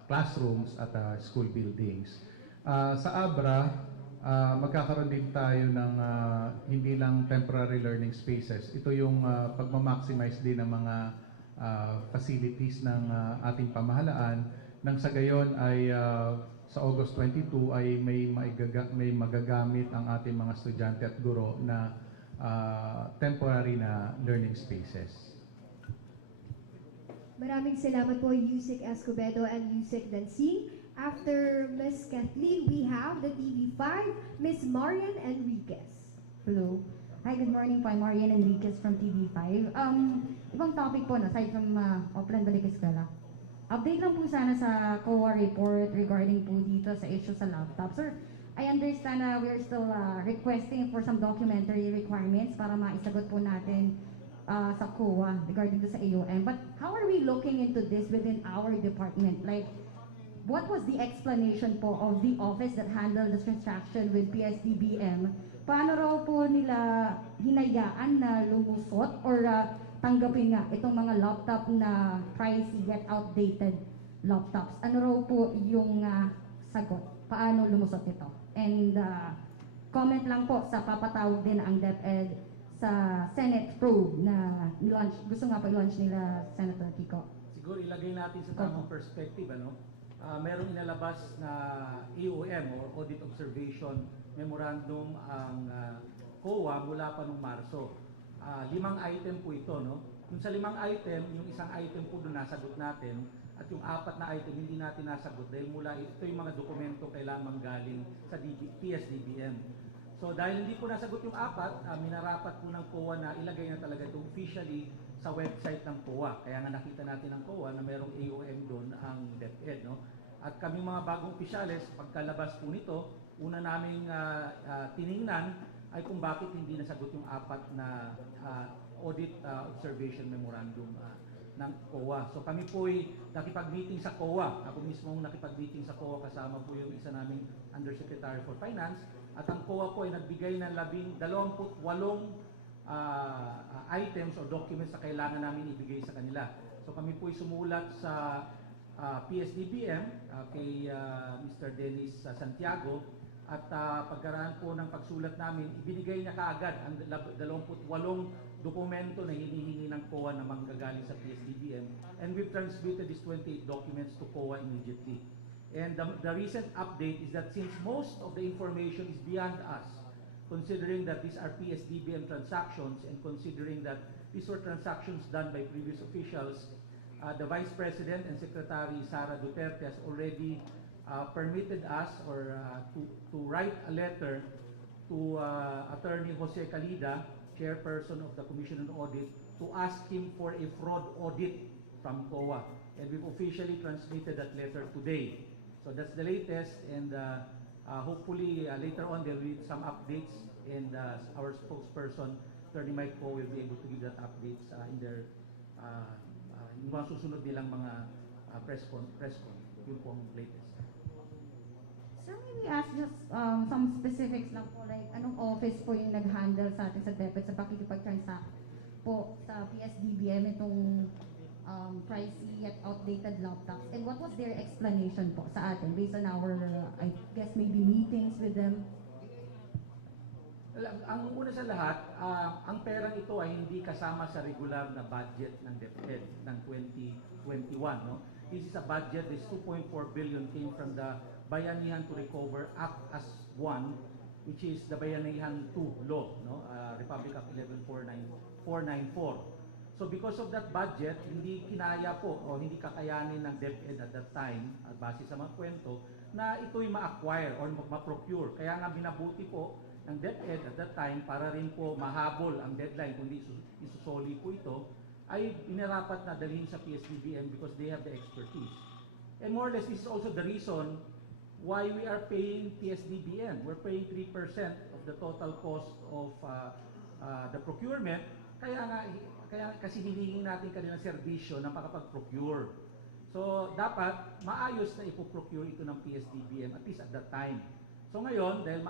classrooms at school buildings. Sa Abra, magkakaroon din tayo ng hindi lang temporary learning spaces. Ito yung pagmamaximize din ng mga facilities ng ating pamahalaan nang sa gayon ay sa August 22 ay may magagamit ang ating mga estudyante at guro na temporary na learning spaces. Maraming salamat po, Yusek Escobedo and Yusek Dancing. After Ms. Kathleen, we have the TV5, Ms. Marian Enriquez. Hello. Hi, good morning po. I'm Marian Enriquez from TV5. Ibang topic po, no, aside from Oplan, Balik, Eskwela. Update lang po sana sa COA report regarding po dito sa issue sa laptop. Sir, I understand na we are still requesting for some documentary requirements para maisagot po natin sa COA regarding to sa AUM. But how are we looking into this within our department? Like, what was the explanation po of the office that handled this transaction with PSDBM? Paano raw po nila hinayaan na lumusot or tanggapin nga itong mga laptop na pricey yet outdated laptops? Ano raw po yung sagot? Paano lumusot ito? And comment lang po sa papatawag din ang DepEd sa Senate probe na launch, gusto nga pa-launch nila Senator Kiko. Siguro ilagay natin sa tamang perspective, ano? Merong inalabas na AOM or Audit Observation Memorandum ang COA mula pa nung Marso. 5 item po ito, no? Yung sa 5 item, yung isang item po doon nasagot natin at yung 4 na item hindi natin nasagot dahil mula ito yung mga dokumento kailangan galing sa PSDBM. So dahil hindi po nasagot yung 4, minarapat po ng COA na ilagay na talaga ito officially sa website ng COA. Kaya nga nakita natin ng COA na merong AOM doon ang DepEd, no? At kami mga bagong opisyales, pagkalabas po nito, una naming tiningnan ay kung bakit hindi nasagot yung 4 na Audit Observation Memorandum ng COA. So kami po ay nakipag-meeting sa COA. Ako mismo nakipag-meeting sa COA kasama po yung isa naming Undersecretary for Finance. At ang COA po ay nagbigay ng 28 items o documents na kailangan namin ibigay sa kanila. So kami po ay sumulat sa PSDBM kay Mr. Dennis Santiago at pagkaraan po ng pagsulat namin, ibinigay niya kaagad ang 28 dokumento na hinihingi ng COA na manggagaling sa PSDBM, and we've transmitted these 28 documents to COA immediately. And the recent update is that since most of the information is beyond us, considering that these are PSDBM transactions and considering that these were transactions done by previous officials, the Vice President and Secretary Sara Duterte has already permitted us to write a letter to Attorney Jose Calida, Chairperson of the Commission on Audit, to ask him for a fraud audit from COA. And we've officially transmitted that letter today. So that's the latest, and hopefully later on there will be some updates, and our spokesperson, Attorney Mike Poe, will be able to give that updates in their yung mga susunod nilang mga press con. Yun po ang latest. Sir, may we ask just some specifics lang po, like anong office po yung nag-handle sa atin sa DepEd sa pakikipag-transact po sa PSDBM itong pricey yet outdated laptops, and what was their explanation po sa atin based on our, I guess maybe meetings with them? Ang una sa lahat, ang perang ito ay hindi kasama sa regular na budget ng DepEd ng 2021. No? This is a budget, this 2.4 billion came from the Bayanihan to Recover Act as 1, which is the Bayanihan 2 law, no? Republic Act 11494. So because of that budget, hindi kinaya po o hindi kakayanin ng DepEd at that time, base sa mga kwento, na ito'y ma-acquire or ma-procure. Kaya nga binabuti po ng DepEd at that time para rin po mahabol ang deadline kundi isusoli po ito, ay inarapat na dalhin sa PSDBM because they have the expertise. And more or less, this is also the reason why we are paying PSDBM. We're paying 3% of the total cost of the procurement. Kaya kasi hinihingi natin kanilang serbisyo na makapag-procure. So dapat maayos na ipoprocure ito ng PSDBM at least at that time. So ngayon, dahil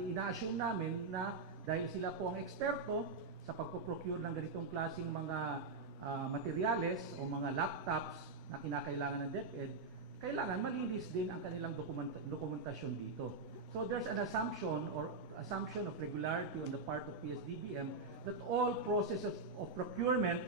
ina-assume namin na dahil sila po ang eksperto sa pagpo-procure ng ganitong klaseng mga materyales o mga laptops na kinakailangan ng DepEd, kailangan malinis din ang kanilang dokumentasyon dito. So there's an assumption of regularity on the part of PSDBM that all processes of procurement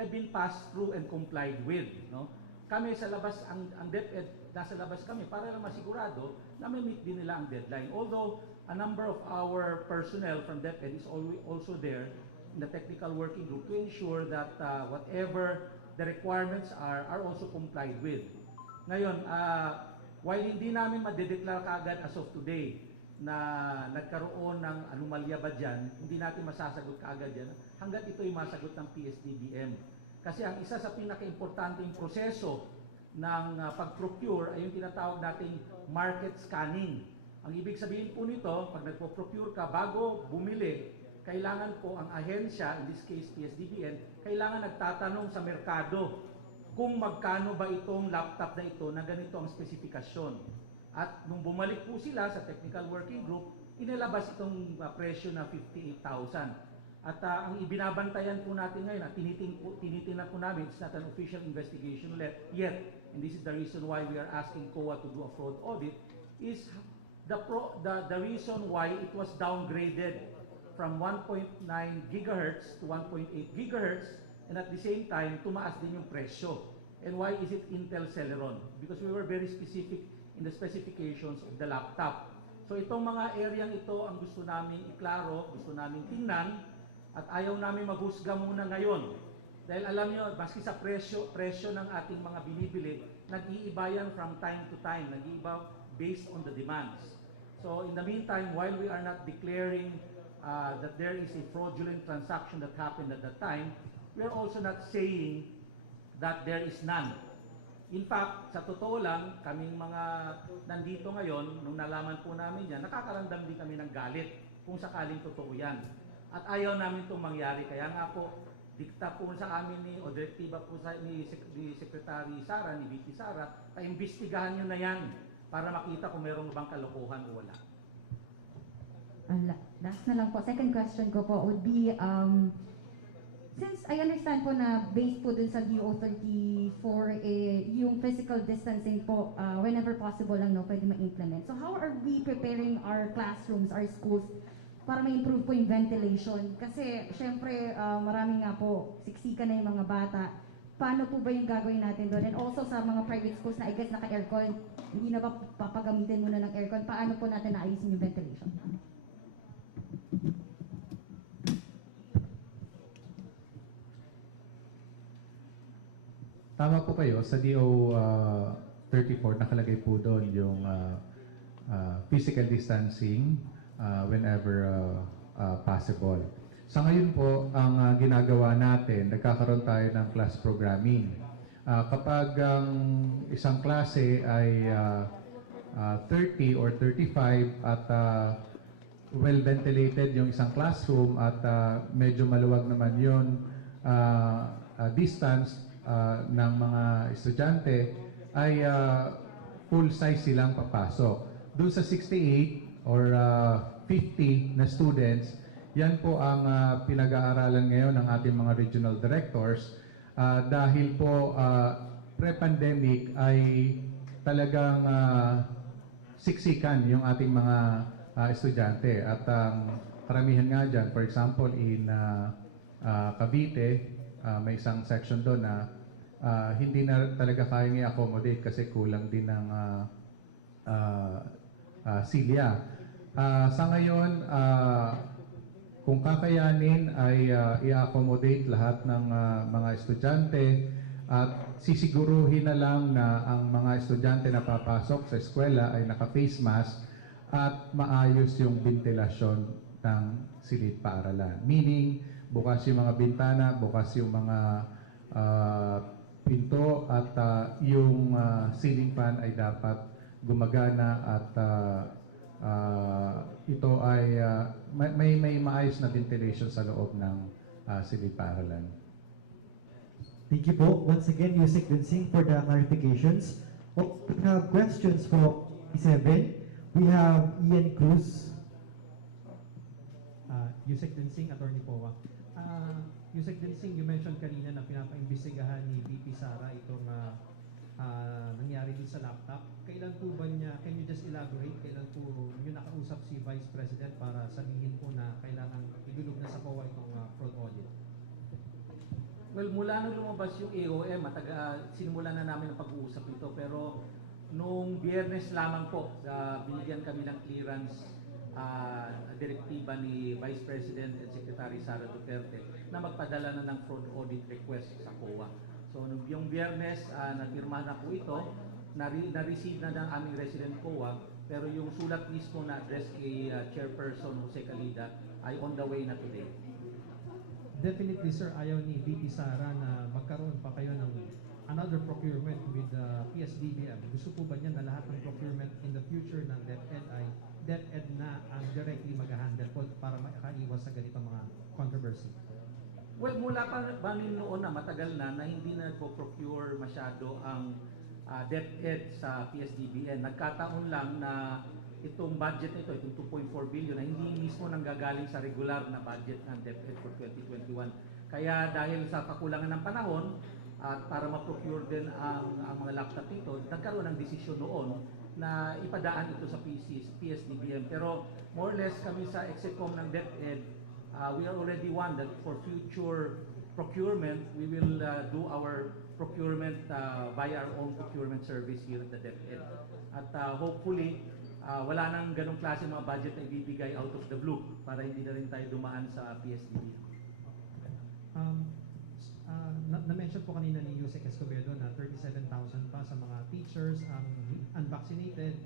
have been passed through and complied with. No? Kami sa labas, ang DepEd, nasa labas kami para lang masigurado na may meet din nila ang deadline. Although a number of our personnel from DepEd is also there in the technical working group to ensure that whatever the requirements are also complied with. Ngayon, while hindi namin madedeklara kaagad as of today na nagkaroon ng anomalya ba dyan, hindi natin masasagot kaagad yan hanggat ito ay masagot ng PSDBM. Kasi ang isa sa pinaka-importanting proseso ng pag-procure ay yung tinatawag nating market scanning. Ang ibig sabihin po nito, pag nagpo-procure ka, bago bumili, kailangan po ang ahensya, in this case PSDBM, kailangan nagtatanong sa merkado kung magkano ba itong laptop na ito na ganito ang spesifikasyon. At nung bumalik po sila sa technical working group, inilabas itong presyo na 58,000. At ang ibinabantayan po natin ngayon, at tinitingnan po namin, it's not an official investigation yet, and this is the reason why we are asking COA to do a fraud audit, is the reason why it was downgraded from 1.9 gigahertz to 1.8 gigahertz, and at the same time, tumaas din yung presyo. And why is it Intel Celeron? Because we were very specific in the specifications of the laptop. So itong mga areang ito ang gusto namin iklaro, gusto namin tingnan, at ayaw namin maghusga muna ngayon. Dahil alam nyo, maski sa presyo ng ating mga binibili, nag-iiba yan from time to time, nag-iiba based on the demands. So in the meantime, while we are not declaring that there is a fraudulent transaction that happened at that time, we are also not saying that there is none. In fact, sa totoo lang, kaming mga nandito ngayon, nung nalaman po namin yan, nakakaramdam din kami ng galit kung sakaling totoo yan. At ayaw namin itong mangyari. Kaya nga po, dikta po sa amin o direktiba po ni Secretary Sara, ni VP Sara, paimbestigahan nyo na yan para makita kung mayroong bang kalokohan o wala. Last na lang po. Second question ko po would be, since I understand po na based po dun sa DO34, yung physical distancing po, whenever possible lang pwede ma-implement. So how are we preparing our classrooms, our schools, para ma-improve po yung ventilation? Kasi syempre, marami nga po, siksika na yung mga bata. Paano po ba yung gagawin natin doon? And also sa mga private schools na I guess naka-aircon, hindi na ba papagamitin muna ng aircon? Paano po natin naayusin yung ventilation? Tama po kayo, sa DO 34 nakalagay po doon yung physical distancing whenever possible. Sa ngayon po, ang ginagawa natin, nagkakaroon tayo ng class programming. Kapag ang isang klase ay 30 or 35 at well-ventilated yung isang classroom at medyo maluwag naman yun distance ng mga estudyante, ay full size silang papasok. Doon sa 68 or 50 na students, yan po ang pinag-aaralan ngayon ng ating mga regional directors dahil po pre-pandemic ay talagang siksikan yung ating mga estudyante. At karamihan nga dyan, for example, in Cavite, may isang section doon na hindi na talaga kayang i-accommodate kasi kulang din ng silya. Sa ngayon, kung kakayanin ay i-accommodate lahat ng mga estudyante at sisiguruhin na lang na ang mga estudyante na papasok sa eskwela ay naka-face mask at maayos yung ventilasyon ng silid-paaralan. Meaning, bukas yung mga bintana, bukas yung mga pinto at yung ceiling fan ay dapat gumagana at ito ay may maayos na ventilation sa loob ng silid-paaralan. Thank you po. Once again, Yusek Dinsing for the clarifications. We have questions from E7. We have Ian Cruz. Yusek Dinsing, Attorney POA. Yusek Dinsing, you mentioned kanina na pinapaimbestigahan ni VP Sara itong nangyari din sa laptop. Kailan po ba niya, can you just elaborate, kailan po yung nakausap si Vice President para sabihin po na kailangan idulog na sa COA itong fraud audit? Well, mula nung lumabas yung AOM, sinimulan na namin ang pag-uusap nito, pero nung Biyernes lamang po, binigyan kami ng clearance direktiba ni Vice President and Secretary Sara Duterte na magpadala na ng fraud audit request sa COA. So, yung Biyernes, napirma na po ito, na-receive na ng aming resident COA, Pero yung sulat mismo na address kay Chairperson Jose Calida ay on the way na today. Definitely sir, ayaw ni VP Sara na magkaroon pa kayo ng another procurement with PSDBM. Gusto po ba niya na lahat ng procurement in the future ng DepEd ay DepEd na ang directly mag-handle po para makaiwas sa ganitong mga controversy? Well, mula pa rin noon na matagal na hindi na nagpo-procure masyado ang DepEd sa PSDBN. Nagkataon lang na itong budget nito, itong 2.4 billion na hindi mismo nanggagaling sa regular na budget ng DepEd for 2021. Kaya dahil sa kakulangan ng panahon at para ma-procure din ang mga laptop nito, nagkaroon ng desisyon noon na ipadaan ito sa PSDBM. Pero more or less kami sa Execom ng DepEd, we are already one that for future procurement, we will do our procurement via our own procurement service here at the DepEd. At hopefully, wala nang ganong klase mga budget na ibibigay out of the blue para hindi na rin tayo dumaan sa PSDB. Na-mention po kanina ni Yusek Escobedo na 37,000 pa sa mga teachers ang unvaccinated.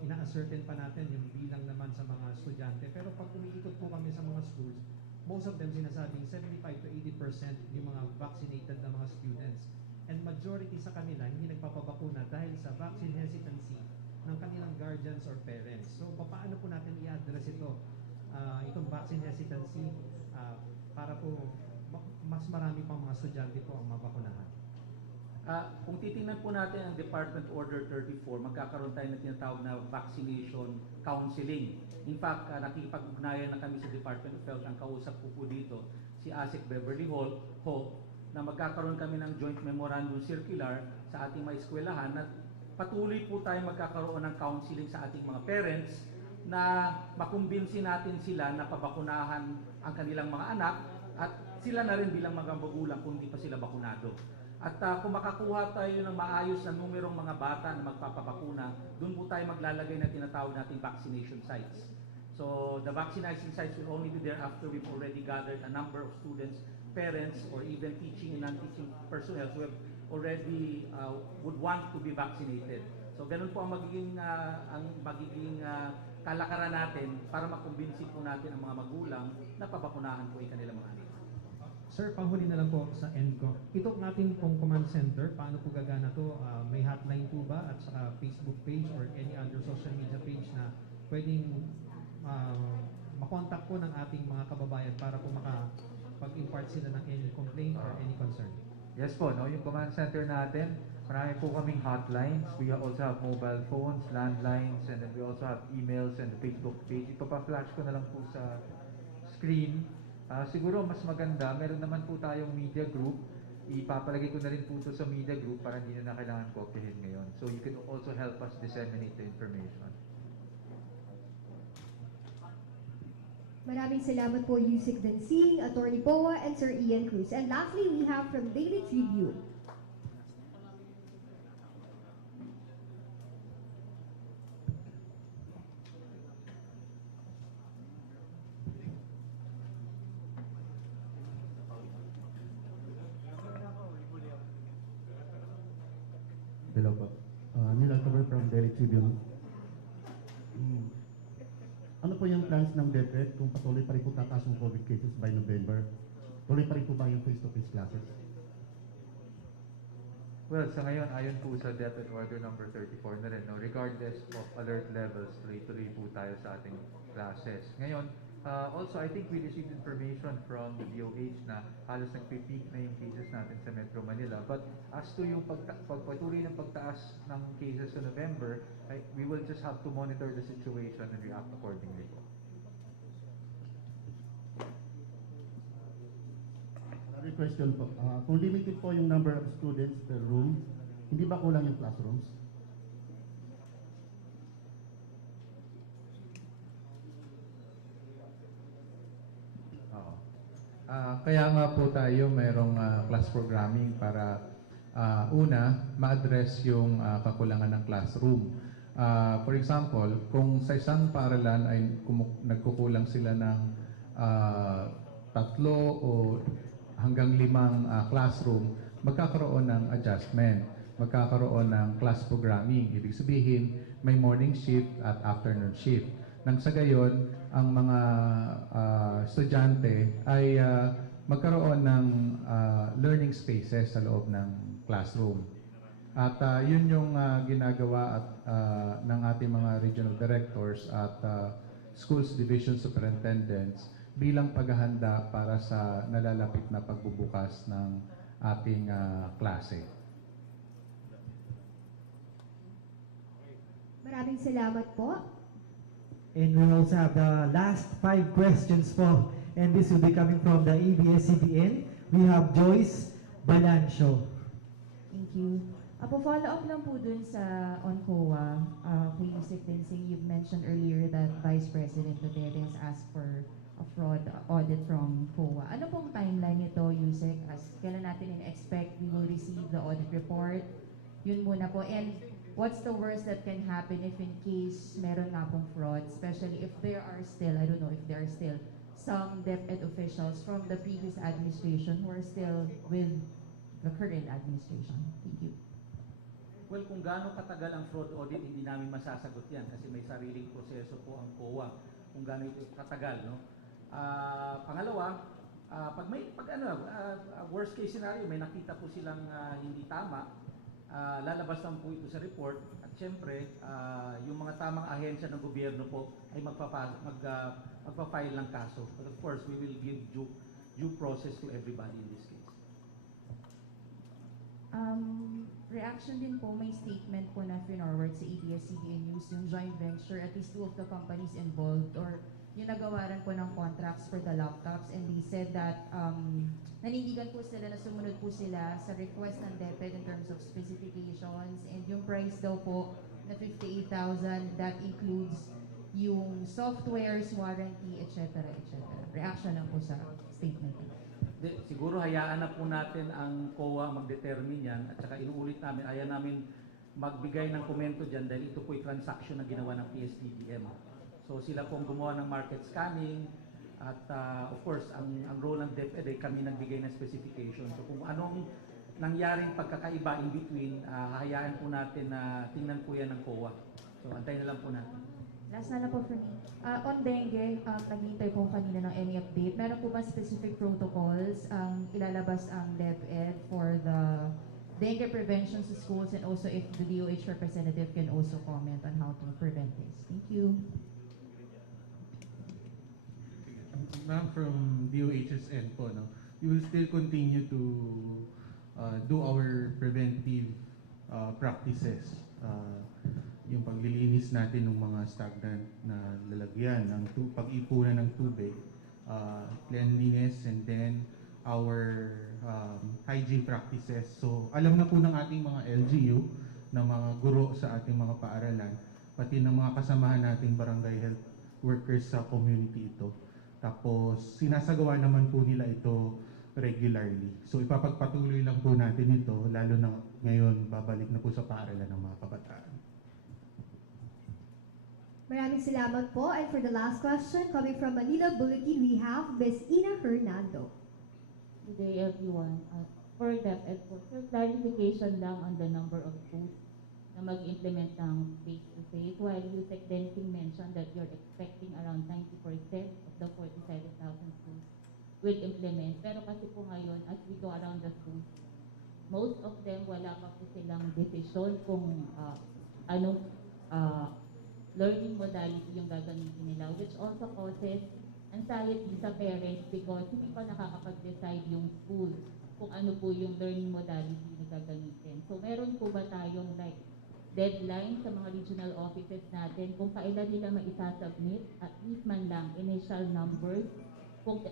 Ina-ascertain pa natin yung bilang naman sa mga estudyante. Pero pag umiikot po kami sa mga schools, most of them sinasabing 75 to 80% yung mga vaccinated na mga students. And majority sa kanila hindi nagpapabakuna dahil sa vaccine hesitancy ng kanilang guardians or parents. So, paano po natin i-address ito, itong vaccine hesitancy, para po mas marami pang mga estudyante po ang mabakunahan? Kung titingnan po natin ang Department Order 34, magkakaroon tayo ng tinatawag na vaccination counseling. In fact, nakikipag-ugnayan na kami sa Department of Health. Ang kausap po dito, si Asik Beverly Hall, na magkakaroon kami ng joint memorandum circular sa ating mga eskwelahan at patuloy po tayo magkakaroon ng counseling sa ating mga parents na makumbinsi natin sila na pabakunahan ang kanilang mga anak at sila na rin bilang mga magulang kung hindi pa sila bakunado. At kung makakuha tayo ng maayos na numerong mga bata na magpapabakuna, doon po tayo maglalagay na tinatawag nating vaccination sites. So the vaccination sites will only be there after we've already gathered a number of students, parents, or even teaching and non-teaching personnel who have already would want to be vaccinated. So ganun po ang magiging kalakaran natin para makumbinsi po natin ang mga magulang na pabakunahan po yung kanilang mga anak. Sir, panghuli na lang po sa end ko. Ito natin pong command center, paano po gagana to? May hotline po ba at saka Facebook page or any other social media page na pwedeng makontak po ng ating mga kababayan para po makapag-impart sila ng any complaint or any concern? Yes po, no? Yung command center natin, marami po kaming hotlines. We also have mobile phones, landlines, and then we also have emails and Facebook page. Ipapa-flash ko na lang po sa screen. Siguro mas maganda, meron naman po tayong media group. Ipapalagay ko na rin po ito sa media group para hindi na kailangan kopyahin ngayon. So you can also help us disseminate the information. Maraming salamat po Yusek Dancing, Attorney Poa, and Sir Ian Cruz. And lastly, we have from Daily Tribune. Hello po. Neil Alcover from Daily Tribune. Ano po yung plans ng DepEd kung patuloy pa rin po tataas yung COVID cases by November? Tuloy pa rin po ba yung face-to-face classes? Well, sa ngayon, ayon po sa DepEd Order number 34 na rin, no? Regardless of alert levels, tuloy-tuloy po tayo sa ating classes. Ngayon, also, I think we received information from the DOH na halos nagpipeak na yung cases natin sa Metro Manila. But as to yung pagpatuloy ng pagtaas ng cases sa November, we will just have to monitor the situation and react accordingly po. Another question po. Kung limited po yung number of students per room, hindi ba kulang yung classrooms? Kaya nga po tayo mayroong class programming para una, ma-address yung kakulangan ng classroom. For example, kung sa isang paaralan ay nagkukulang sila ng 3 o hanggang 5 classroom, magkakaroon ng adjustment, magkakaroon ng class programming. Ibig sabihin, may morning shift at afternoon shift. Nang sa gayon, ang mga estudyante ay magkaroon ng learning spaces sa loob ng classroom. At yun yung ginagawa at, ng ating mga regional directors at schools division superintendents bilang paghahanda para sa nalalapit na pagbubukas ng ating klase. Maraming salamat po. And we also have the last 5 questions po. And this will be coming from the ABS-CBN. We have Joyce Balancio. Thank you. Follow up lang po dun sa on COA, kay Yusek Dinsing, you've mentioned earlier that Vice President Duterte has asked for a fraud audit from COA. Ano pong timeline nito, Yusek? Kailan natin in-expect we will receive the audit report? Yun muna po. And what's the worst that can happen if in case meron nga pong fraud, especially if there are still, I don't know if there are still some DepEd officials from the previous administration who are still with the current administration? Thank you. Well, kung gaano katagal ang fraud audit, hindi namin masasagot yan kasi may sariling proseso po ang COA kung gaano ito katagal, no? Pangalawa, worst case scenario, may nakita po silang hindi tama, lalabas lang po ito sa report at syempre, yung mga tamang ahensya ng gobyerno po ay magpa-file ng kaso. But of course, we will give due process to everybody in this case. Reaction din po, may statement po na finorward sa ABS-CBN News, yung joint venture, at least 2 of the companies involved, or yung nagawaran po ng contracts for the laptops, and they said that nanindigan po sila na sumunod po sila sa request ng DepEd in terms of specifications, and yung price daw po na 58,000, that includes yung softwares, warranty, etc. etc. Reaction lang po sa statement. Siguro hayaan na po natin ang COA mag-determine yan at saka inuulit namin, ayaw namin magbigay ng komento dyan dahil ito po'y transaction na ginawa ng PSPBM. So sila pong gumawa ng market scanning at of course, ang role ng DepEd ay kami nagbigay ng specification. So kung anong nangyaring pagkakaiba in between, hayaan po natin na tingnan po yan ng COA. So antayin na lang po natin. Last na lang po for me. On dengue, naghihintay po kanina ng any update. Meron po ba specific protocols ilalabas ang DepEd for the dengue prevention sa schools, and also if the DOH representative can also comment on how to prevent this? Thank you. Ma'am, from DOH's end po, no, we will still continue to do our preventive practices. Yung paglilinis natin ng mga stagnant na lalagyan, ang pag-ipunan ng tubig, cleanliness, and then our hygiene practices. So alam na po ng ating mga LGU, ng mga guro sa ating mga paaralan, pati ng mga kasamahan nating barangay health workers sa community ito. Tapos sinasagawa naman po nila ito regularly. So ipapagpatuloy lang po natin ito, lalo na ngayon babalik na po sa paaralan ng mga kabataan. Maraming salamat po. And for the last question, coming from Manila Bulletin, we have Ms. Ina Hernando. Good day, everyone. For DepEd, for clarification lang on the number of schools na mag-implement ng face-to-face, while Yusek Dinsing mentioned that you're expecting around 90% of the 47,000 schools will implement. Pero kasi po ngayon, as we go around the schools, most of them wala pa po silang decision kung anong learning modality yung gagamitin nila, which also causes anxiety sa parents because hindi pa nakakapag-decide yung school kung ano po yung learning modality na gagamitin. So meron po ba tayong deadline sa mga regional offices natin kung kailan nila maisasubmit, at least man lang initial numbers, kung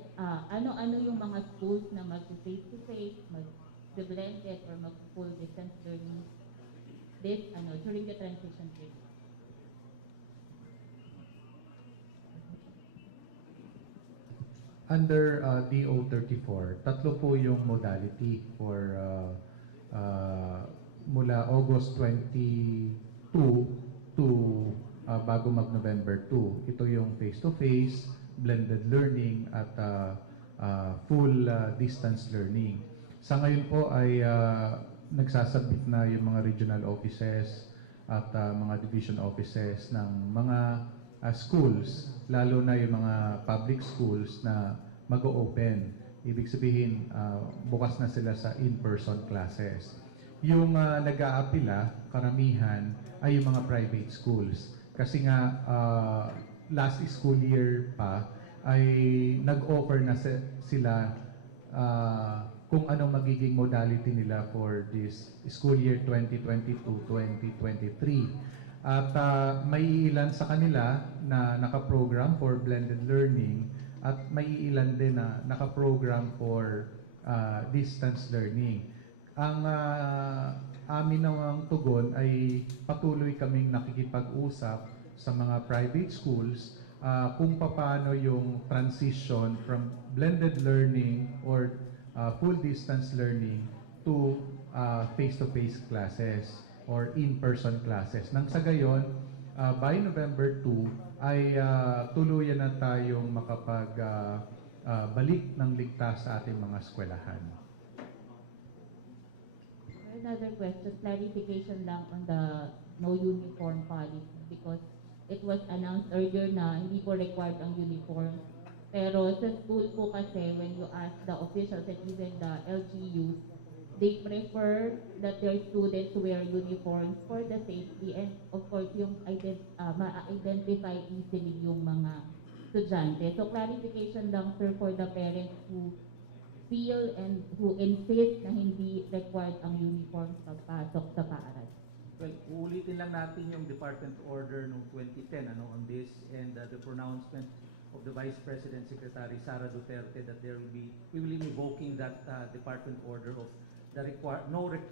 ano-ano yung mga schools na mag-face-to-face, mag-blended, or mag-full distance learning during the transition period. Under DO 34, tatlo po yung modality for mula August 22 to bago mag-November 2. Ito yung face-to-face, blended learning, at full distance learning. Sa ngayon po ay nagsasubmit na yung mga regional offices at mga division offices ng mga schools, lalo na yung mga public schools na mag-o-open. Ibig sabihin, bukas na sila sa in-person classes. Yung nag-aapila, karamihan, ay yung mga private schools. Kasi nga, last school year pa, ay nag-offer na sila kung ano magiging modality nila for this school year 2022-2023. At may ilan sa kanila na nakaprogram for blended learning at may ilan din na nakaprogram for distance learning. Ang amin namang tugon ay patuloy kaming nakikipag-usap sa mga private schools kung paano yung transition from blended learning or full distance learning to face-to-face classes or in-person classes. Nang sa gayon, by November 2 ay tuluyan na tayong makapag-balik ng ligtas sa ating mga eskwelahan. Another question, clarification lang on the no uniform policy because it was announced earlier na hindi po required ang uniform. Pero sa school po kasi, when you ask the officials and even the LGUs, they prefer that their students wear uniforms for the safety and of course yung ma-identify easily yung mga estudyante. So clarification lang sir for the parents who feel and who insist na hindi required ang uniform pagpasok sa paaralan. Well, uulitin lang natin yung Department Order noong 2010 on this and the pronouncement of the Vice President Secretary Sara Duterte that we will be invoking that Department Order of the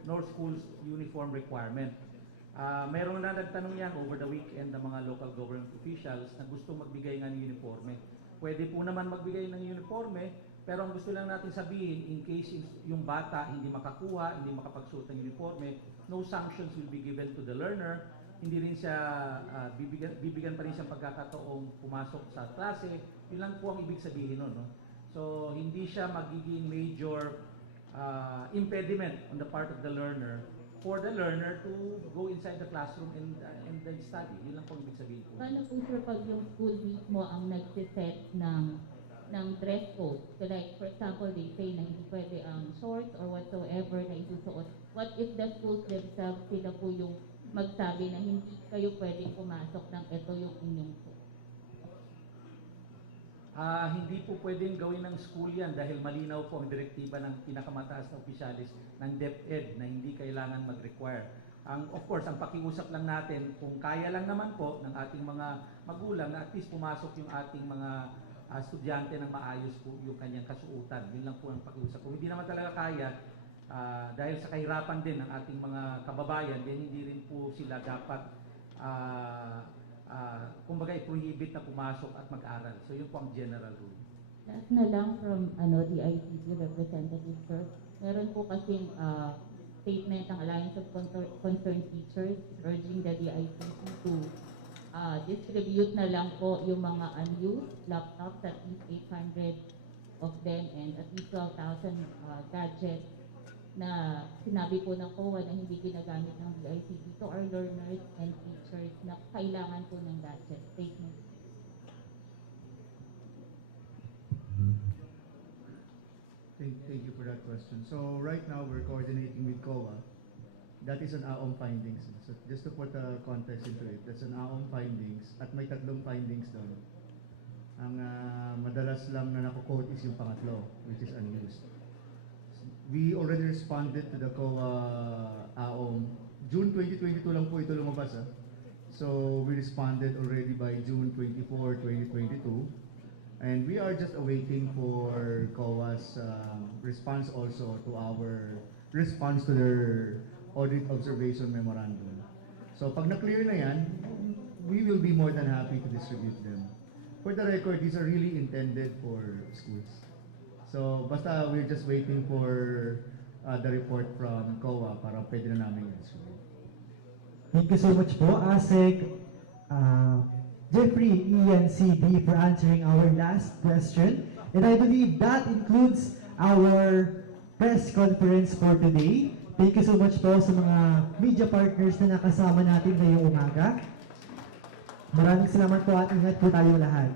no schools uniform requirement. Mayroon na nagtanong yan over the weekend ng mga local government officials na gusto magbigay ng uniforme. Pwede po naman magbigay ng uniforme, pero ang gusto lang natin sabihin, in case yung bata hindi makakuha, hindi makapagsuot ng uniforme, no sanctions will be given to the learner. Hindi rin siya, bibigyan pa rin siyang pagkakataong pumasok sa klase. Yun lang po ang ibig sabihin nun. No? So, hindi siya magiging major impediment on the part of the learner for the learner to go inside the classroom and then study. Yun lang po ang ibig sabihin po. Paano po sir pag yung school mismo ang nagsiset ng dress code? So like, for example, they say na hindi pwede ang shorts or whatsoever na isusuot. What if the schools themselves, sila po yung magsabi na hindi kayo pwedeng pumasok ng ito yung inyong suot? Hindi po pwedeng gawin ng school yan dahil malinaw po ang direktiba ng pinakamataas na opisyalis ng DepEd na hindi kailangan mag-require. Of course, ang pakiusap lang natin, kung kaya lang naman po ng ating mga magulang na at least pumasok yung ating mga estudyante ng maayos po yung kanyang kasuutan. Yun lang po ang pakiusap. Kung hindi naman talaga kaya, dahil sa kahirapan din ng ating mga kababayan, then hindi rin po sila dapat kumbaga i-prohibit na pumasok at mag-aral. So yun po ang general rule. Last na lang from the ICT representative sir. Meron po kasing statement ng Alliance of Concerned Teachers urging the DICT to distribute na lang po yung mga unused laptops, at least 800 of them and at least 12,000 gadgets na sinabi po ng COA na hindi ginagamit ng DICT to our learners and teachers na kailangan po ng gadget. Statement. Thank you for that question. So right now we're coordinating with COA. That is an AOM findings. So just to put context into it, that's an AOM findings at may tatlong findings doon. Ang madalas lang na nakukote is yung pangatlo, which is unused. We already responded to the COA AOM. June 2022 lang po ito lumabas. So we responded already by June 24, 2022. And we are just awaiting for COA's response also to our response to their audit observation memorandum. So pag na-clear na yan, we will be more than happy to distribute them. For the record, these are really intended for schools. So basta we're just waiting for the report from COA para pwede na namin i-distribute. Thank you so much po, ASEC, Jeffrey, Ian, CD for answering our last question. And I believe that includes our press conference for today. Thank you so much po sa mga media partners na nakasama natin ngayong umaga. Maraming salamat po at ingat po tayong lahat.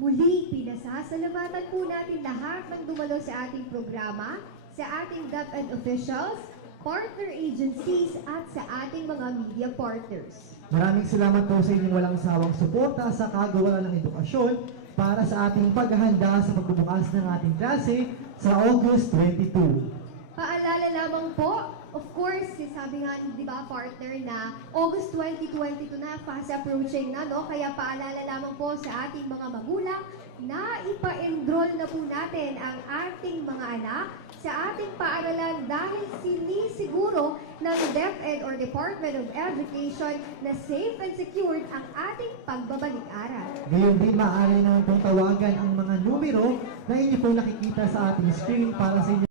Muli, pinasasalamatan po natin lahat ng dumalo sa ating programa, sa ating DepEd officials, partner agencies, at sa ating mga media partners. Maraming salamat po sa inyong walang sawang suporta sa kagawaran ng edukasyon para sa ating paghahanda sa pagbubukas ng ating klase sa August 22. Paalala lamang po, of course, sabi nga, di ba, partner, na August 2022 na, fast approaching na, no? Kaya paalala lamang po sa ating mga magulang na ipa-enroll na po natin ang ating mga anak sa ating paaralan dahil sinisiguro ng DepEd or Department of Education na safe and secured ang ating pagbabalik-aral. Ngayon din, maaari naman pong tawagan ang mga numero na inyo pong nakikita sa ating screen para sa inyong